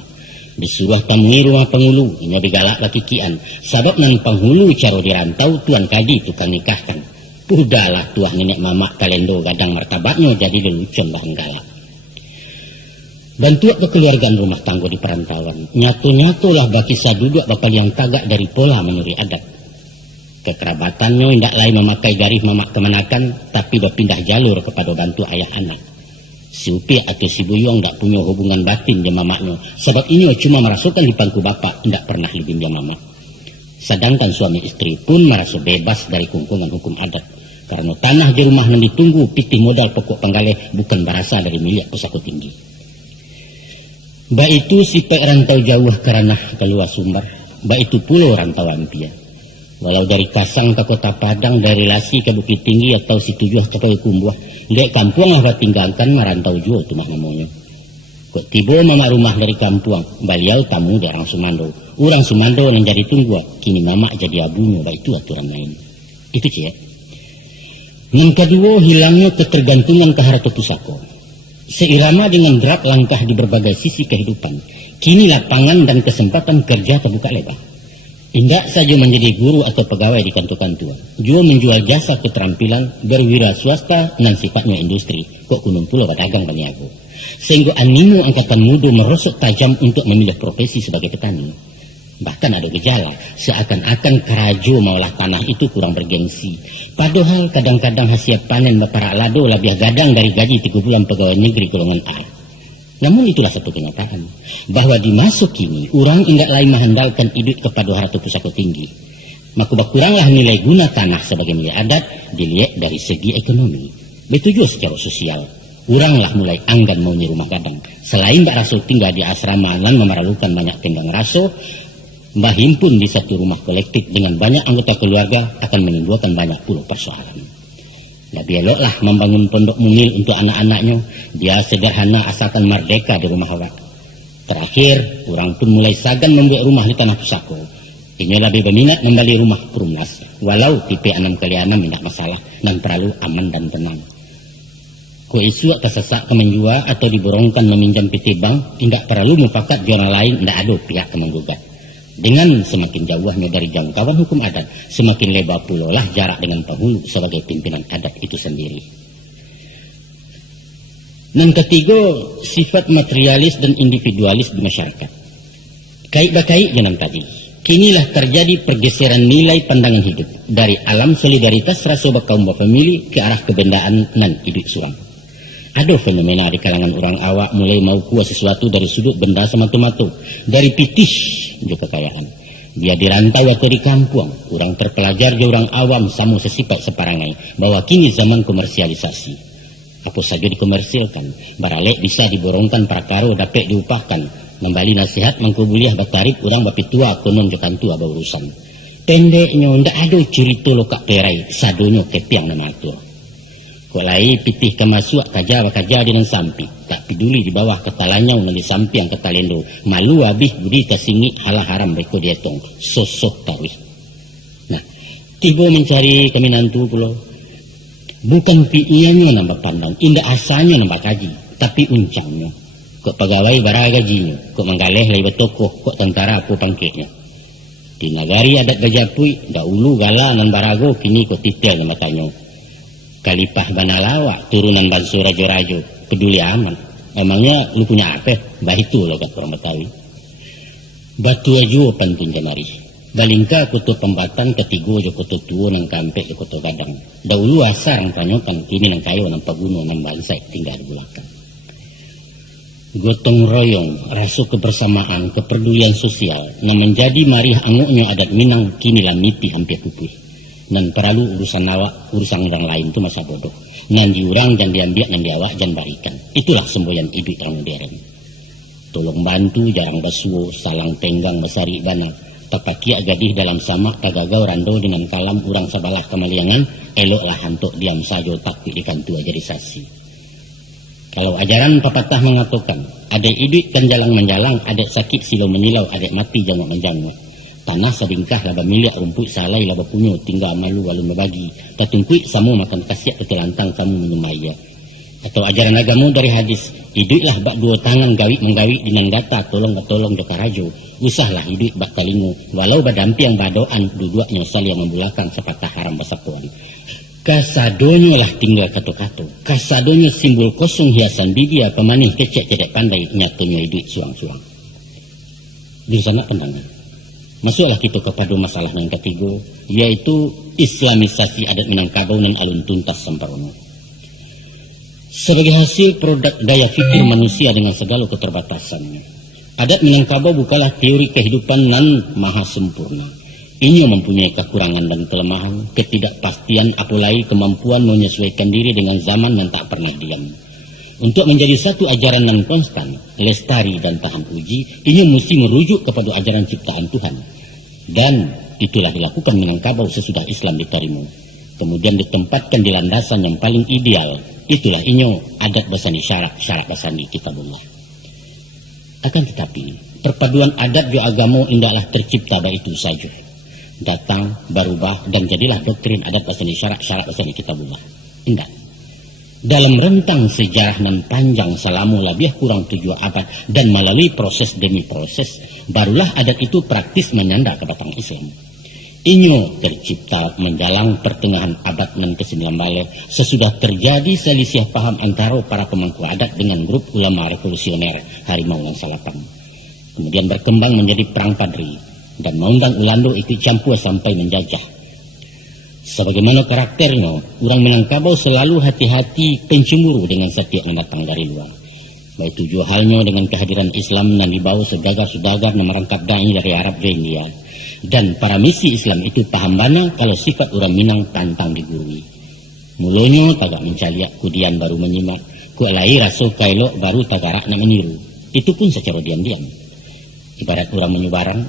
Disuruh tamui rumah penghulu inyo bigalak laki kian. Sebab nan penghulu caro dirantau tuan kadi tukang nikahkan. Udahlah tuah nenek mamak kalendo gadang martabaknya jadi lelucon bahan galak. Bantu kekeluargaan rumah tangga di perantauan. Nyatu-nyatulah baki saduduk bapak yang tagak dari pola menuri adat. Kekerabatannya indak lain memakai garis mamak kemenakan, tapi berpindah jalur kepada bantu ayah anak. Si Upi atau si Buyong tak punya hubungan batin dengan mamaknya. Sebab ini cuma merasukan di pangku bapak, tidak pernah libin dia mamak. Sedangkan suami istri pun merasa bebas dari kungkungan hukum adat. Karena tanah di rumah yang ditunggu pitih modal pokok penggalih bukan berasal dari milik pusako tinggi. Ba itu si pek rantau jauh karena keluar sumber. Ba itu pulau rantau ampia. Walau dari Kasang ke Kota Padang, dari Lasi ke Bukit Tinggi atau si Tujuh ke Payakumbuh, dek kampung lah batinggalkan merantau jauh tu mah namanya. Kok tiba mama rumah dari kampung, beliau tamu dari orang Sumando. Orang Sumando yang jadi tunggu, kini mama jadi abunya. Ba itu aturan main. Itu cek. Yang kedua, hilangnya ketergantungan ke harta pusako. Seirama dengan derap langkah di berbagai sisi kehidupan, kini lapangan dan kesempatan kerja terbuka lebar. Indak saja menjadi guru atau pegawai di kantor-kantor, juga menjual jasa keterampilan berwira swasta dan sifatnya industri. Kok kunung pulau pedagang baniago. Sehingga animo angkatan muda merosot tajam untuk memilih profesi sebagai petani. Bahkan ada gejala seakan-akan kerajo maulah tanah itu kurang bergengsi. Padahal kadang-kadang hasil panen bapak lado lebih gadang dari gaji 3 bulan pegawai negeri golongan A. Namun itulah satu kenyataan bahwa di masa kini orang indak lain mengandalkan hidup kepada harta pusako tinggi. Maka berkuranglah nilai guna tanah sebagai milik adat dilihat dari segi ekonomi. Betul juga secara sosial. Uranglah mulai anggan mau ni rumah gadang. Selain Mbak Raso tinggal di asrama dan memerlukan banyak tenggang raso, Mbah himpun di satu rumah kolektif dengan banyak anggota keluarga akan menimbulkan banyak puluh persoalan. Lebih eloklah membangun pondok mungil untuk anak-anaknya. Dia sederhana asalkan merdeka di rumah awak. Terakhir, orang pun mulai sagan membuat rumah di tanah pusako. Ini lebih berminat membeli rumah perumnas. Walau tipe 6x6 tidak masalah dan perlu aman dan tenang. Ko isu tersesak ke menjual atau diborongkan meminjam PT Bank, tidak perlu mufakat jurnal lain, tidak ada pihak ke menggugat. Dengan semakin jauhnya dari jangkauan hukum adat, semakin lebar pula lah jarak dengan penghulu sebagai pimpinan adat itu sendiri. Dan ketiga, sifat materialis dan individualis di masyarakat. Kait-bakait dengan tadi, kinilah terjadi pergeseran nilai pandangan hidup dari alam solidaritas rasa kaum pemilih ke arah kebendaan dan hidup surang. Ada fenomena di kalangan orang awak mulai mau kuat sesuatu dari sudut benda semata-mata, dari pitih juga kekayaan. Biar di rantau atau di kampung, orang terpelajar je orang awam sama sesifat separangai bahwa kini zaman komersialisasi. Apa saja dikomersilkan, baralek bisa diborongkan prakaro dapat diupahkan. Membali nasihat mengkubuliah batarip orang bapi tua konon jokan tua berurusan. pendeknya ndak ada cerita lo kak perai sadonyo kepiang nama atur. Kok lai pitih kemasuk kaja dengan sampi tak peduli di bawah ketalanya unan di sampi yang ketalendo malu habis budi tersingi halah haram beko dietong sosok tarwih. Nah tiba mencari keminantu pulau bukan piiannya nambah pandang indah asanya nambah kaji tapi uncangnya kok pegawai bara gajinya kok menggaleh lai betokoh kok tentara apa pangkeknya di nagari adat Bajapui dahulu gala nan barago kini kok titel nama tanyo Kalipah Banalawa turunan Bansu Rajo-Rajo peduli aman emangnya lu punya apa bah itu lo kat orang Betawi batu ajo pantun jamari balingka kutu pembatan ketigo jo kutu tuo nang kampek jo kutu gadang dahulu asar nang tanyokan kini nang kayo nang paguno nang bansai tinggal di belakang gotong royong rasa kebersamaan kepedulian sosial nang menjadi marih anguknya adat Minang kini lamiti hampir pupui nan perlu urusan awak urusan orang lain itu masa bodoh nan diurang jangan diambil nan diawak jangan barikan itulah semboyan hidup orang modern tolong bantu jarang basuo salang tenggang besari bana tapakia gadih dalam sama tagagau rando dengan kalam urang sabalah kemaliangan eloklah hantuk diam sajo takwi dikantu ajari sasi kalau ajaran papatah mengatakan ada hidup kan jalang menjalang ada sakit silau menyilau ada mati jangwa menjangwa tanah sabingkah laba milik rumput salai laba punyo tinggal malu walun membagi tatungkui samu makan kasiak ketilantang samu minum air atau ajaran agama dari hadis hiduplah bak dua tangan gawi menggawi dinan gata tolong ketolong jokarajo usahlah hidup bak talingu walau badampi yang badoan dua-duanya saling membulakan sepatah haram basapuan kasadonyo lah tinggal kato-kato kasadonyo simbol kosong hiasan bibia pemanih kecek cedek pandai nyatonyo hidup suang-suang jurusan pendangan. Masuklah kita kepada masalah yang ketiga, yaitu Islamisasi adat Minangkabau dan alun tuntas sempurna. Sebagai hasil produk daya fikir manusia dengan segala keterbatasannya, adat Minangkabau bukanlah teori kehidupan nan maha sempurna. Ini mempunyai kekurangan dan kelemahan, ketidakpastian, apalagi kemampuan menyesuaikan diri dengan zaman dan tak pernah diam. Untuk menjadi satu ajaran yang konstan, lestari dan tahan uji, ini mesti merujuk kepada ajaran ciptaan Tuhan. Dan itulah dilakukan Minangkabau sesudah Islam diterima. Kemudian ditempatkan di landasan yang paling ideal. Itulah inyo adat basani syarak basani kitabullah. Akan tetapi, perpaduan adat jo agama indahlah tercipta baitu saja. Datang, berubah, dan jadilah doktrin adat basani syarak basani kitabullah. Indah. Dalam rentang sejarah nan panjang selama lebih kurang 7 abad dan melalui proses demi proses barulah adat itu praktis menyandar ke batang Islam. Inyo tercipta menjalang pertengahan abad nan ke-9 balik sesudah terjadi selisih paham antara para pemangku adat dengan grup ulama revolusioner Harimau nan Salapan. Kemudian berkembang menjadi perang Padri dan mengundang Ulando ikut campur sampai menjajah. Sebagaimana karakternya, orang Minangkabau selalu hati-hati pencemburu dengan setiap yang datang dari luar. Baik tujuh halnya dengan kehadiran Islam dan dibawa saudagar-saudagar yang merangkap dai dari Arab ke India. Dan para misi Islam itu paham bana kalau sifat orang Minang pantang digurui. Mulanya tagak mencaliak, kudian baru menyimak. Kok lai rasa kailok baru tagarak nak meniru. Itu pun secara diam-diam. Ibarat orang menyubarang,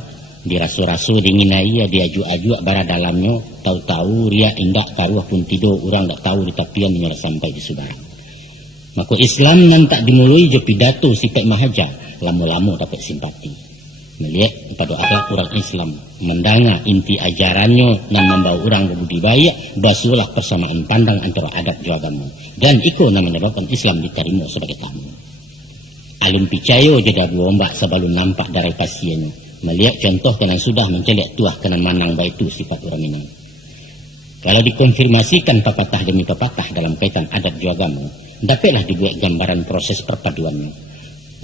dirasu-rasu dinginai diaju-aju bara dalamnya tahu-tahu ria indak karuah pun tidur orang tak tahu di tapian menyerah sampai di Subarang. Maka Islam nan tak dimulai je pidato sifat mahaja lama-lama dapat simpati melihat kepada akhlak orang Islam mendanga inti ajarannya nan membawa orang berbudidaya basulah persamaan pandang antara adat dan agama dan iko nan menyebabkan Islam diterima sebagai tamu. Alun picayo jeda buombak sebelum nampak dari pasiennya melihat contoh kanan sudah mencelik tuah kanan manang baitu sifat orang Minang. Kalau dikonfirmasikan pepatah demi pepatah dalam kaitan adat juga agama, dapatlah dibuat gambaran proses perpaduannya.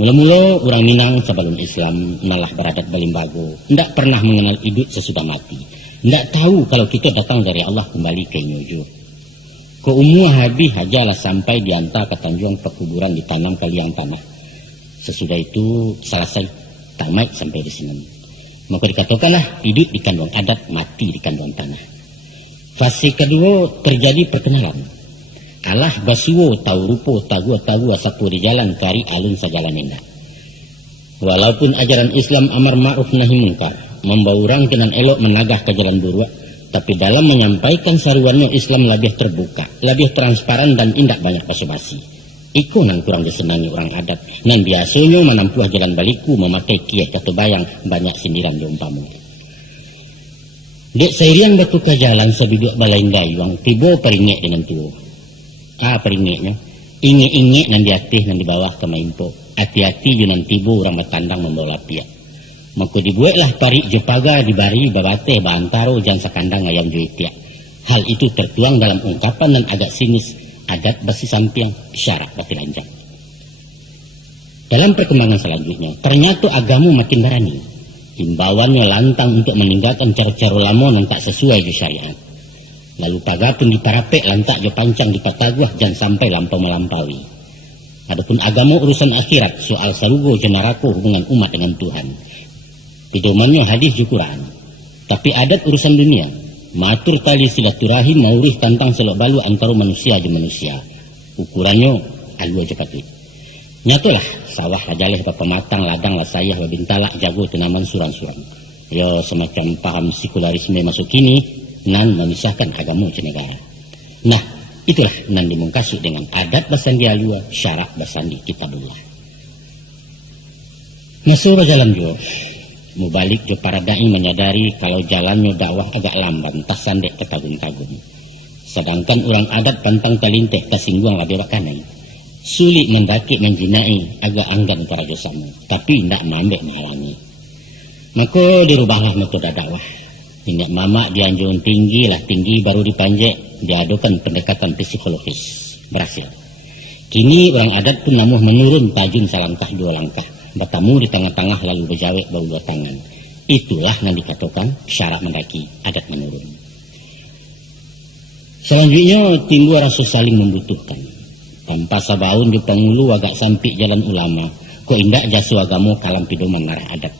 Mula-mula orang Minang sebelum Islam nalah beradat Balimbago, tidak pernah mengenal hidup sesudah mati. Tidak tahu kalau kita datang dari Allah kembali ke Inyoju. Keumua habis hajalah sampai diantar ke Tanjung pekuburan ditanam ke liang tanah. Sesudah itu selesai tamat sampai di sini. Maka dikatakanlah hidup di kandung adat, mati di kandung tanah. Fase kedua terjadi perkenalan. Allah basuo tahu rupo tagu sapu di jalan kari alun sajalan indah. Walaupun ajaran Islam amar ma'ruf nahi mungkar, membawa orang kenan elok menagah ke jalan buruak, tapi dalam menyampaikan saruannya Islam lebih terbuka, lebih transparan dan indak banyak basa-basi. Iko nan kurang disenangi orang adat, nan biasanya menampuh jalan baliku memakai kieh kata bayang banyak sindiran diumpamu. Dek sairiang batu ke jalan sebiduk balain gayuang tibo peringek dengan tuo. Peringeknya inge-inge nan di atih nan di bawah ke maimpo. Hati-hati yunan tibo orang bertandang membawa lapiak. Maka dibuatlah parik jo paga dibari babateh bantaro jan sakandang ayam jo itiak. Hal itu tertuang dalam ungkapan dan agak sinis adat basi sampiang syarat bati lanjang. Dalam perkembangan selanjutnya ternyata agamu makin berani. Himbauannya lantang untuk meninggalkan cara-cara lama dan tak sesuai jo syariat. Lalu paga pun diparapek lantak jo pancang dipataguah jangan sampai lampau melampaui. Adapun agama urusan akhirat soal sarugo jenarako hubungan umat dengan Tuhan. Pedomannya hadis ju Quran. Tapi adat urusan dunia, matur tali silaturahim maurih tantang selok balu antara manusia je manusia. Ukurannya alu aja patut. Nyatulah sawah lah jaleh bapa matang ladang lah sayah babintalak jago tanaman surang-surang. Yo semacam paham sekularisme masuk kini nan memisahkan agama je negara. Nah, itulah nan dimungkasu dengan adat basandi alua, syarak basandi kitabullah. Masuk berjalan juga. Mubalik jo para da'i menyadari kalau jalannya dakwah agak lamban, tas sandek ketagun-tagun. Sedangkan orang adat pantang kalinteh tasingguang labih bakanai. Sulit mendaki menjinai agak anggan karajosamu, tapi ndak mambek menghalangi. Maka dirubahlah metode dakwah. Ingat mama dianjung tinggi lah tinggi baru dipanjek, diadukan pendekatan psikologis. Berhasil. Kini orang adat pun namuh menurun tajun salangkah dua langkah. Bertamu di tengah-tengah lalu berjawek bau dua tangan. Itulah yang dikatakan syarat mendaki, adat menurun. Selanjutnya timbul rasa saling membutuhkan. Tanpa sabaun di pengulu agak sampik jalan ulama. Ko indak jasu agamu kalam pidoman narah adat.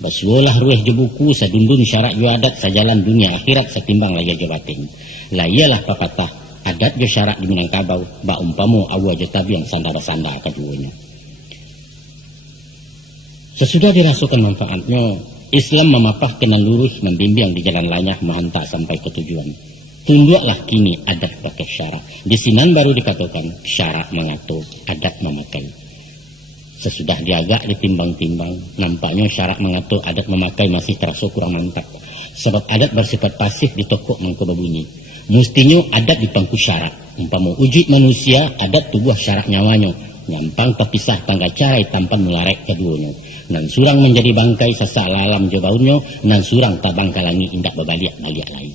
Basuolah rueh je buku sadundun syarat jo adat sajalan dunia akhirat setimbang laya jo batin. Layalah papatah adat jo syarat di Minangkabau ba umpamu awa jo tabiang sanda basanda keduanya. Sesudah dirasukan manfaatnya, Islam memapah kenan lurus membimbing di jalan lanyah mahantak sampai ke tujuan. Tunduklah kini adat pakai syarak. Di sinan baru dikatakan syarak mengatur, adat memakai. Sesudah diagak ditimbang-timbang, nampaknya syarak mengatur, adat memakai masih terasa kurang mantap. Sebab adat bersifat pasif di tokok mangko babunyi. Mustinya adat dipangku syarak. Umpama wujud manusia, adat tubuh syarak nyawanya. Nyampang terpisah tangga carai tampan mularek keduanya. Nan surang menjadi bangkai sasak lalam jabaunnya, nan surang tabang kalangi indak berbaliak-baliak lain.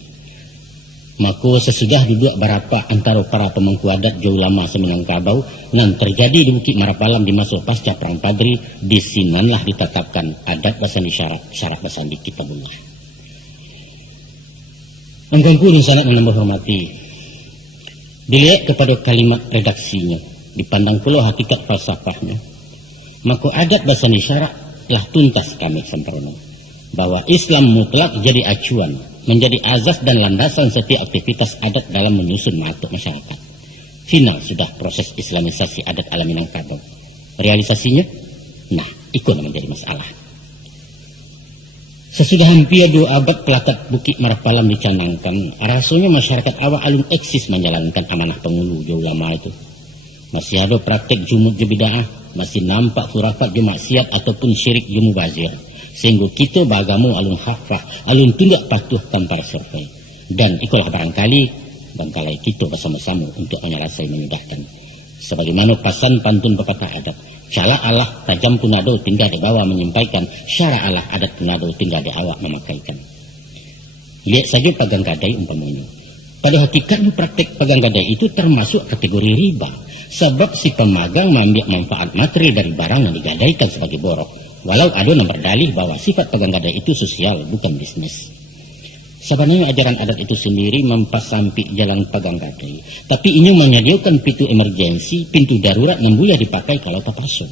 Maka sesudah duduk berapa antara para pemangku adat jauh lama seminangkabau, nan terjadi di Bukit Marapalam di masa pasca Perang Padri, di sinanlah ditetapkan adat basandi syarat basandi kitabullah. Engkongku sangat menambah hormati. Dilihat kepada kalimat redaksinya, dipandang pula hakikat falsafahnya. Maka adat basandi syarat lah tuntas kami sempurna. Bahwa Islam mutlak jadi acuan, menjadi azas dan landasan setiap aktivitas adat dalam menyusun matuk masyarakat. Final sudah proses islamisasi adat ala Minangkabau. Realisasinya, nah, ikut menjadi masalah. Sesudah hampir 2 abad pelakat Bukit Marapalam dicanangkan, rasanya masyarakat awak alun eksis menjalankan amanah pengulu jauh lama itu. Masih ada praktek jumud je bid'ah, masih nampak khurafat je maksiat ataupun syirik je mubazir. Sehingga kita beragamu alun khafah, alun tunduk patuh tanpa survei. Dan ikulah barangkali bangkalai kita bersama-sama untuk menyelesai menyudahkan. Sebagaimana pasan pantun pepatah adat, cala Allah tajam punado tinggal di bawah menyampaikan, syara Allah adat punado tinggal di awak memakaikan. Lihat saja pagang gadai umpamanya. Pada hakikatnya praktek pagang gadai itu termasuk kategori riba. Sebab si pemagang mengambil manfaat materi dari barang yang digadaikan sebagai borok. Walau ada yang berdalih bahwa sifat pagang gadai itu sosial, bukan bisnis. Sebenarnya ajaran adat itu sendiri mempasampi jalan pagang gadai. Tapi ini menyediakan pintu emergensi, pintu darurat yang boleh dipakai kalau tak perlu.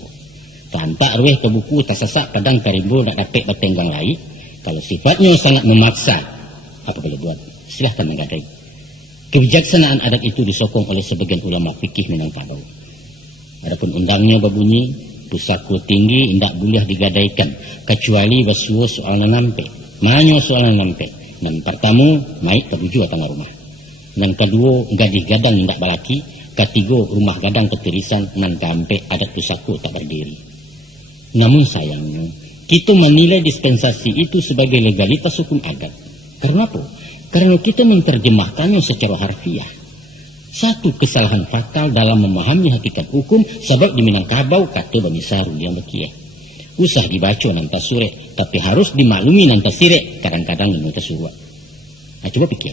Tantak rueh ke buku, tak sesak padang karibu, tak dapat bertenggang lain. Kalau sifatnya sangat memaksa, apa boleh buat? Silahkan menggadai. Kebijaksanaan adat itu disokong oleh sebagian ulama fikih Minangkabau. Adapun undangnya berbunyi, pusako tinggi indak boleh digadaikan kecuali basuh soal nanampe. manyo soalan lampe. Nan pertama, mai tabuju tangga rumah. Nan kedua, gadih gadang ndak balaki. Ketiga, rumah gadang ketirisan. Nan keempat, adat pusako tak berdiri. Namun sayangnya, kita menilai dispensasi itu sebagai legalitas hukum adat. Karena apa? Karena kita menerjemahkannya secara harfiah. Satu kesalahan fatal dalam memahami hakikat hukum sebab di Minangkabau kata bamisaru yang bekie. Usah dibaca nanta sure, tapi harus dimaklumi nanta sire kadang-kadang nanta suruh. Nah, coba pikir.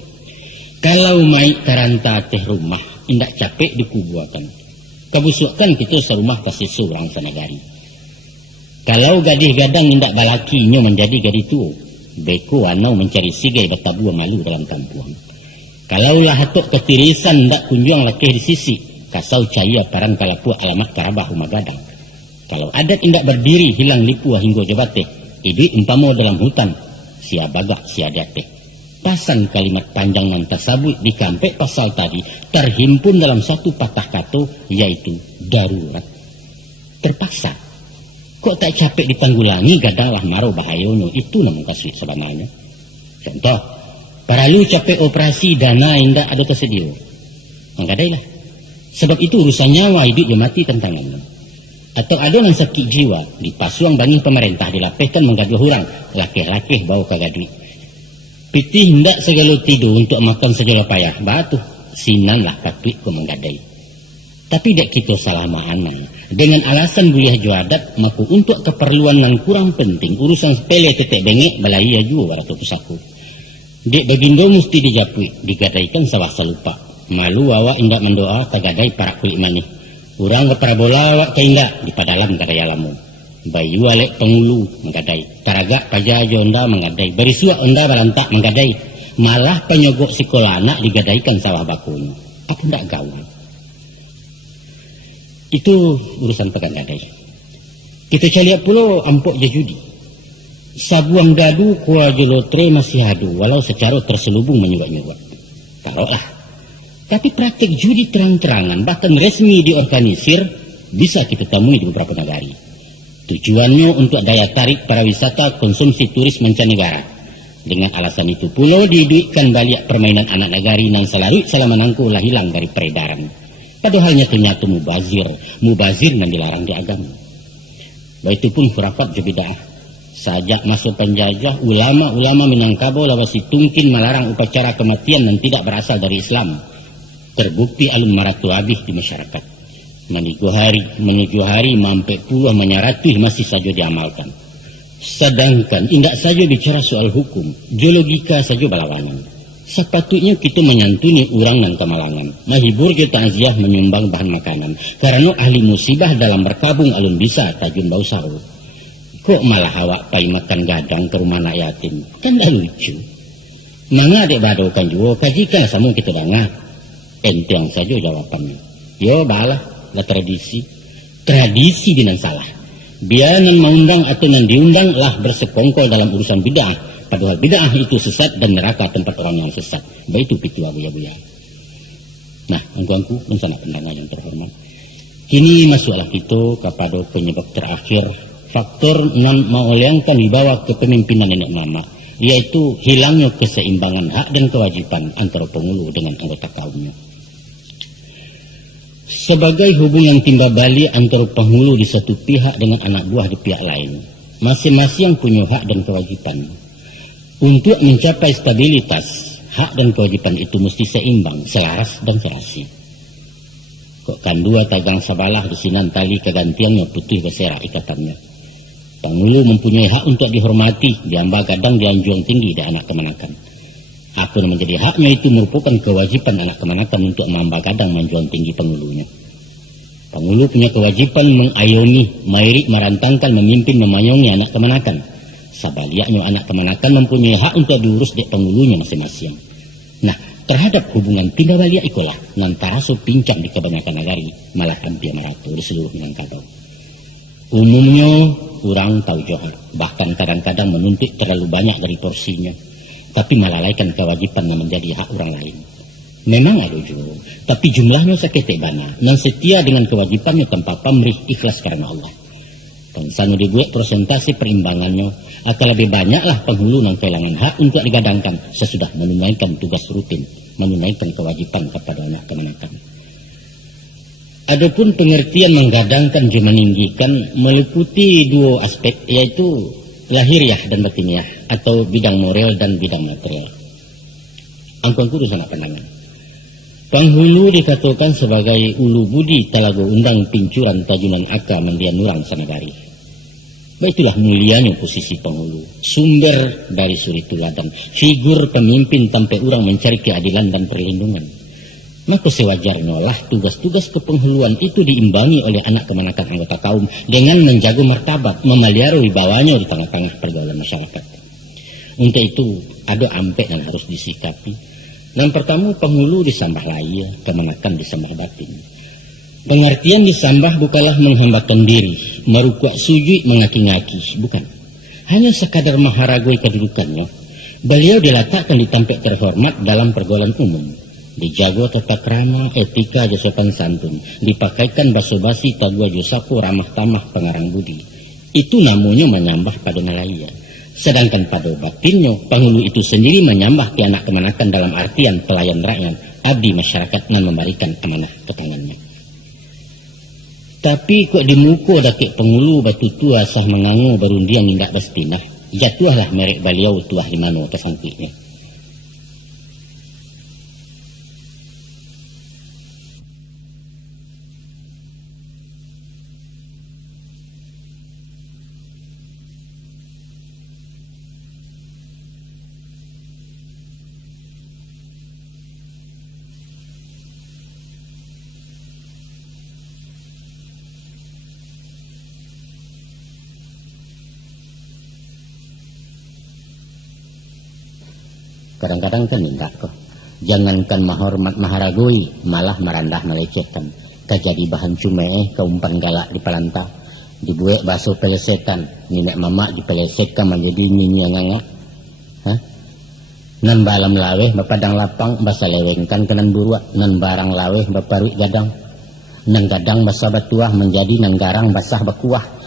Kalau mai taranta teh rumah indak capek dikubuakan. Kebusukan kita serumah tasisu orang sanagari. Kalau gadih gadang indak balakinya menjadi gadih tua, beko anau mencari sigai betabu malu dalam kampung. Kalau lah hatok ketirisan ndak kunjung lakeh di sisi, kasau caya paran kalapu alamat karabah rumah gadang. Kalau adat indak berdiri hilang lipu hingga jabate, idui umpamo dalam hutan, sia bagak sia date. Pasan kalimat panjang nan tasabui di kampek pasal tadi terhimpun dalam satu patah kata yaitu darurat. Terpaksa. Kok tak capek ditanggulangi gadang lah maro bahayonyo itu namun kasih sebenarnya. Contoh, para lu capek operasi dana indah ada tersedia. Manggadailah. Sebab itu urusan nyawa hidup ya mati tantangannya. Atau ada orang sakit jiwa dipasuang bangih pemerintah dilapehkan menggaduh hurang lakeh-lakeh bau kagadui. Pitih hendak segala tidur untuk makan segala payah batu sinan lah patuik ko menggadai. Tapi dek kita salah makna. Dengan alasan buliah juadat maku untuk keperluan nan kurang penting urusan sepele tetek bengek balai jua waratu pusaku. Dek bagindo mesti dijapui digadaikan sawah salupa. Malu awak indak mendoa tagadai para kulit manih. Urang baparabola awak kaindak di padalam gadai alamu. Bayu alek pengulu menggadai. Taraga pajajo onda menggadai. Berisua onda balantak menggadai. Malah penyogok sekolah anak digadaikan sawah bakunya. Apa ndak gawan? Itu urusan pegang gadai. Kita caliak pula ampok je judi. Sabuang dadu kuah jelotre masih hadu walau secara terselubung menyuat-nyuat. Taruhlah. Tapi praktek judi terang-terangan bahkan resmi diorganisir bisa kita temui di beberapa negara. Tujuannya untuk daya tarik para wisata konsumsi turis mancanegara. Dengan alasan itu pula diduitkan balik permainan anak negari nan selarut selama nangku lah hilang dari peredaran. Padahal nyata-nyata mubazir nan dilarang di agama. Baik itu pun khurafat jebidah. Sajak masuk penjajah, ulama-ulama Minangkabau lawasi tungkin melarang upacara kematian dan tidak berasal dari Islam. Terbukti alun maratu habis di masyarakat. Menuju hari mampe puluh menyaratuh masih saja diamalkan. Sedangkan indak saja bicara soal hukum, geologika saja balawanan. Sepatutnya kita menyantuni orang dan kemalangan. Mahibur kita aziah menyumbang bahan makanan. Karena ahli musibah dalam berkabung alun bisa tajun bau sahu. Kok malah awak pai makan gadang ke rumah anak yatim? Kan dah lucu. Manga dek badokan juga, kajikanlah sama kita dangah. Enteng saja jawabannya. Yo balah, lah tradisi. Tradisi dinan salah. Bianan maundang atau nan diundang lah bersekongkol dalam urusan bid'ah. Padahal bid'ah itu sesat dan neraka tempat orang yang sesat. Baik itu pitu abuya-buya. Nah, angku-angku dan sanak pendengar yang terhormat. Kini masuklah kita kepada penyebab terakhir. Faktor nan mauliangkan dibawa ke pemimpinan nenek mama. Yaitu hilangnya keseimbangan hak dan kewajiban antara pengulu dengan anggota kaumnya. Sebagai hubungan timba balik antara penghulu di satu pihak dengan anak buah di pihak lain. Masing-masing punya hak dan kewajiban. Untuk mencapai stabilitas, hak dan kewajiban itu mesti seimbang, selaras dan serasi. Kok kan dua tagang sabalah besinan tali kegantiannya putih bersera ikatannya. Penghulu mempunyai hak untuk dihormati, diamba gadang dianjung tinggi di anak kemanakan. Apa yang menjadi haknya itu merupakan kewajiban anak kemanakan untuk mamba gadang menjual tinggi penghulunya. Penghulu punya kewajiban mengayomi, mairik, merantangkan, memimpin, memayungi anak kemanakan. Sabaliaknya anak kemanakan mempunyai hak untuk diurus dek penghulunya masing-masing. Nah, terhadap hubungan timba baliak ikolah nantara so pincang di kebanyakan negari, malah hampir merata di seluruh Minangkabau. Umumnya kurang tahu johar, bahkan kadang-kadang menuntut terlalu banyak dari porsinya, tapi melalaikan kewajiban yang menjadi hak orang lain. Memang ada juga, tapi jumlahnya sakit bana, dan setia dengan kewajibannya tanpa pamrih ikhlas karena Allah. Dan sanu dibuat prosentasi perimbangannya, Akan lebih banyaklah penghulu yang kehilangan hak untuk digadangkan sesudah menunaikan tugas rutin, menunaikan kewajiban kepada anak kemenakan. Adapun pengertian menggadangkan juga meninggikan meliputi dua aspek, yaitu lahiriah dan batiniah, atau bidang moral dan bidang material. Angkuangku sanak pandangan. Penghulu dikatakan sebagai ulu budi talago undang pincuran tajunan aka mandian nurang sanagari. Baitulah mulianya posisi penghulu, sumber dari suri tuladan, figur pemimpin sampai orang mencari keadilan dan perlindungan. Maka sewajarnya lah tugas-tugas kepenghuluan itu diimbangi oleh anak kemenakan anggota kaum dengan menjaga martabat, memelihara wibawanya di tengah-tengah pergaulan masyarakat. Untuk itu ada ampek yang harus disikapi. Yang pertama, penghulu disambah lahir, kemenakan disambah batin. Pengertian disambah bukanlah menghambakan diri, merukuak sujud mengaki-ngaki, bukan. Hanya sekadar maharagoi kedudukannya. Beliau diletakkan di tempat terhormat dalam pergaulan umum. Dijago tata krama, etika, sopan santun. Dipakaikan basa-basi tagua josapo, ramah tamah, pengarang budi. Itu namanya menyambah pada nalaya. Sedangkan pada batinnya, penghulu itu sendiri menyambah ke anak kemenakan dalam artian pelayan rakyat, abdi masyarakat dan memberikan amanah ke tangannya. Tapi kok di muka dakik penghulu batu tua sah mengangu berundiang indak bestinah, jatuhlah merek beliau tuah di mano tersangkutnya. Kadang-kadang kan indah kok. Jangankan menghormat maharagoi, malah merendah melecehkan. Kejadi bahan cume keumpan galak di palanta. Dibuek baso pelesetan. Ninek mamak dipelesetkan menjadi nyinyia nganga. Nan balam laweh bapadang lapang basa lewengkan kenan buruak. Nan barang laweh baparui gadang. Nan gadang basa batuah menjadi nan garang basah bakuah.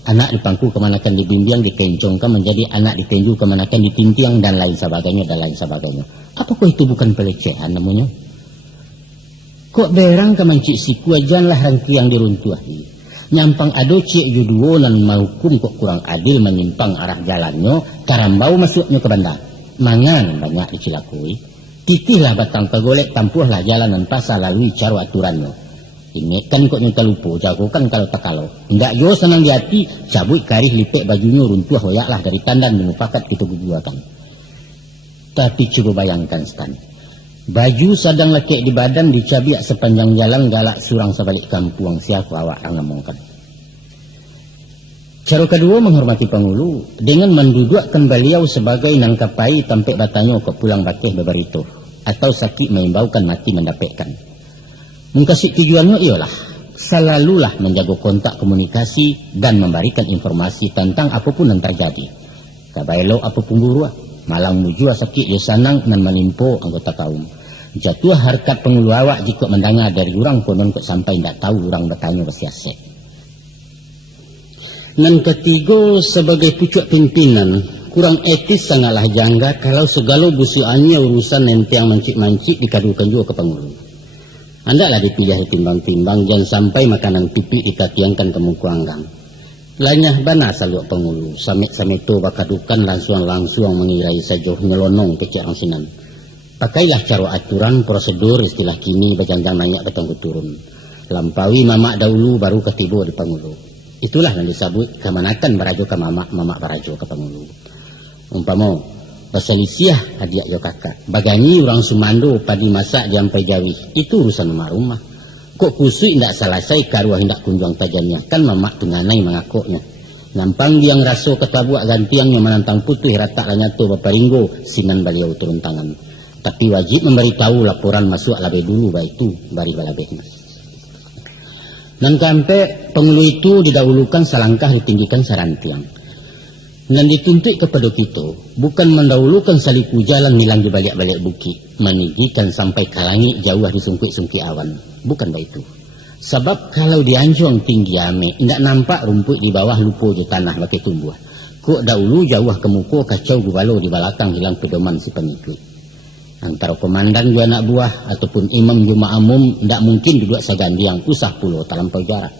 Anak dipangku kemanakan dibimbing, dikencongkan menjadi anak ditenju kemanakan ditintiang dan lain sebagainya dan lain sebagainya. Apakah itu bukan pelecehan namanya? Kok berang kemancik siku ajanlah rangkiang diruntuahi. Nyampang ado cik juduo nan mahukum kok kurang adil menyimpang arah jalannya, karambau masuknya ke banda. Mangan banyak dicilakui. Titihlah batang tegolek, tampuhlah jalanan pasar lalui caro aturannya. Ingatkan kok nyata lupa, jagokan kalau tak kalau. Enggak yo senang di hati, cabut karih lipek bajunya runtuh hoyaklah dari tandan menupakat kita guguakan. Tapi coba bayangkan Stan. Baju sadang lekek di badan dicabiak sepanjang jalan galak surang sebalik kampung siapa awak orang ngomongkan. Cara kedua menghormati penghulu dengan mendudukkan beliau sebagai nangkapai tampek batanya ke pulang bakeh beberito atau sakit mengimbaukan mati mendapatkan. Mengkasih tujuannya ialah selalulah menjaga kontak komunikasi dan memberikan informasi tentang apapun yang terjadi. Kabailo apapun buruak, malang mujua sakit yo sanang nan menimpo anggota kaum. Jatuh harkat penghulu awak jika mendengar dari orang konon kok sampai tidak tahu orang bertanya bersiasat. Nan ketiga sebagai pucuk pimpinan kurang etis sangatlah janggal kalau segala busiannya urusan ente yang mancik-mancik dikadukan juga ke penghulu. Andaklah dipilih timbang-timbang, jangan sampai makanan pipi ditatiangkan ke muka anggang. Lanyah bana saluk penghulu, samit-samit tu bakadukan langsung mengirai sajoh nyelonong ke ciang sinan. Pakailah cara aturan, prosedur, istilah kini bajanjang nayak betong turun. Lampaui mamak dahulu baru ketibu di penghulu. Itulah yang disebut kemanakan barajo ke mamak barajo ke penghulu. Umpama basalisiah hadiah yo kakak baganyi orang Sumando padi masak jampai jawi itu urusan rumah. Kok kusui ndak selesai karuah hendak kunjung tajannya kan mamak tunganai mengakoknya. Nyampang dia ngeraso ketabuak gantiangnya menantang putih rata lanyato baparinggo sinan beliau turun tangan. Tapi wajib memberitahu laporan masuk labe dulu itu bari balabehnya. Dan kampe penghulu itu didahulukan selangkah ditinggikan sarantiang. Dan dituntut kepada kita bukan mendahulukan saliku jalan nilang di balik-balik bukit, meninggikan sampai kalangi jauh di sungkit-sungkit awan. Bukan itu. Sebab kalau dianjong tinggi ame, tidak nampak rumput di bawah lupo je tanah bagi tumbuh. Kok dahulu jauh kemuko kacau gubalo di belakang hilang pedoman si pemikir. Antara komandan juga anak buah ataupun imam juma amum ndak mungkin duduk segandiang usah pulau terlampau jarak.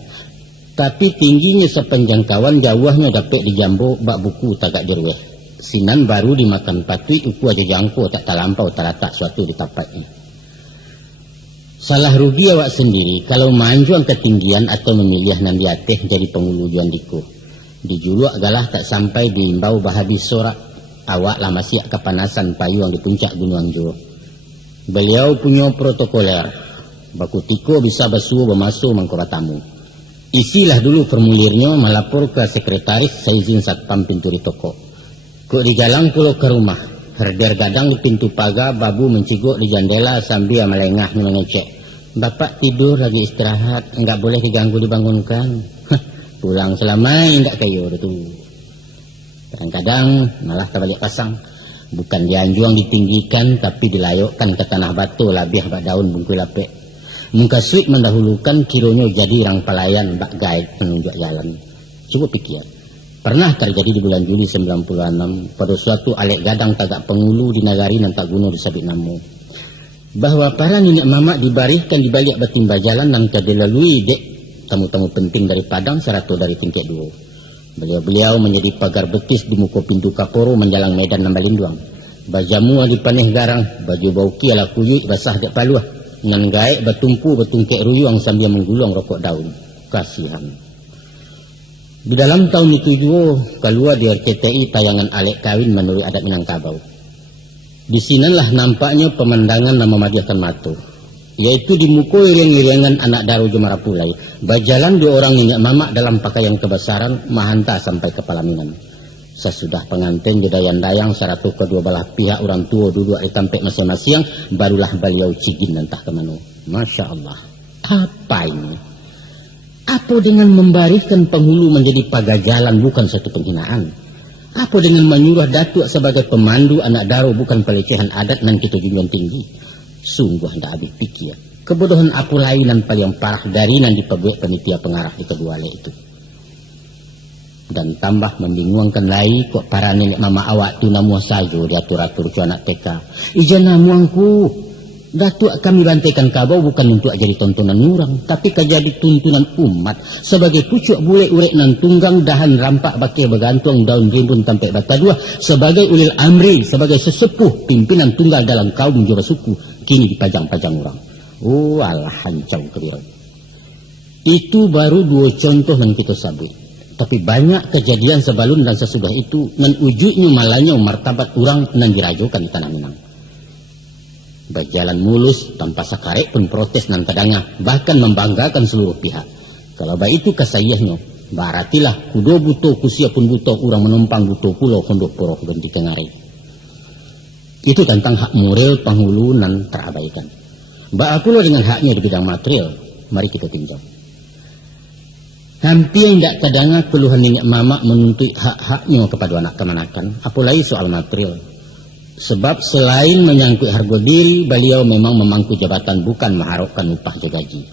Tapi tingginya sepenjangkauan jauhnya dapat dijambo bak buku tagak dirweh. Sinan baru dimakan patui uku aja jangko tak terlampau terletak suatu di tapatnya. Salah rugi awak sendiri kalau manjuang ketinggian atau memilih nan diateh jadi pengulujuan diko. Dijuluak galah tak sampai diimbau bahabis sorak. Awak lama siak kepanasan payung di puncak Gunung Angjo. Beliau punya protokoler. Baku tiko bisa besuh bermasuk mangkora tamu. Isilah dulu formulirnya melapor ke sekretaris seizin satpam pintu di toko. Kok di jalan pulau ke rumah. Herder gadang di pintu pagar, babu menciguk di jendela sambil melengah mengecek. Bapak tidur lagi istirahat, enggak boleh diganggu dibangunkan. Pulang selamai enggak kayu itu. Kadang-kadang malah terbalik pasang. Bukan dianjuang ditinggikan tapi dilayokkan ke tanah batu labih bak daun bungkui lapek. Muka suik mendahulukan kironyo jadi rang pelayan bak guide menunjuk jalan. Coba pikir. Pernah terjadi di bulan Juli 96 pada suatu alek gadang tagak pengulu di nagari nan tak gunung disabit namo. Bahwa para nenek mamak dibarihkan di balik batimba jalan dan kedelalui dek tamu-tamu penting dari Padang seratu dari tingkat 2. Beliau-beliau menjadi pagar betis di muka pintu Kaporo menjalang medan Nambalinduang. Bajamu di paneh garang, baju bauki ala kuyuk basah dek paluah. Nan gaek batumpu batungkek ruyuang sambil menggulung rokok daun. Kasihan. Di dalam tahun itu juga keluar di RCTI tayangan alek kawin menurut adat Minangkabau. Di sinilah nampaknya pemandangan nama madiahkan matu. Yaitu di muka iring-iringan anak daru Jemarapulai. Berjalan 2 orang nenek mamak dalam pakaian kebesaran mahanta sampai kepala Minang. Sesudah pengantin jodayang-dayang seratu kedua belah pihak orang tua duduk di tampek masing-masing, barulah beliau cigin entah kemana. Masya Allah. Apa ini? Apa dengan membarihkan penghulu menjadi pagar jalan bukan satu penghinaan? Apa dengan menyuruh datuk sebagai pemandu anak daru bukan pelecehan adat dan kita junjung tinggi? Sungguh hendak habis pikir. Kebodohan apa lainan paling parah dari nan diperbuat panitia pengarah di kedua le itu. Dan tambah membingungkan lagi kok para nenek mama awak tu namuah sajo diatur-atur cu anak TK. Ija namuangku. Datuk kami bantaikan kabau bukan untuk jadi tontonan orang, tapi jadi tuntunan umat sebagai pucuk bule urek nan tunggang dahan rampak bakai bergantung daun rimbun tampek bata dua sebagai ulil amri, sebagai sesepuh pimpinan tunggal dalam kaum jora suku kini dipajang-pajang orang. Oh alah hancam kebirau. Itu baru 2 contoh yang kita sabui. Tapi banyak kejadian sebelum dan sesudah itu nan ujungnya malahnya martabat orang nan dirajukan di tanah Minang. Berjalan mulus tanpa sakarek pun protes nan tadanga, bahkan membanggakan seluruh pihak. Kalau baik itu kesayahnya, berartilah kudo butuh kusia pun butuh orang menumpang butuh pulau kondok poroh ganti kengare. Itu tentang hak moral penghulu nan terabaikan. Ba pula dengan haknya di bidang material, mari kita tinjau. Hampir tidak tadanga keluhan nenek mamak menuntut hak-haknya kepada anak kemanakan, apalagi soal material. Sebab selain menyangkut harga diri, beliau memang memangku jabatan bukan mengharapkan upah gaji.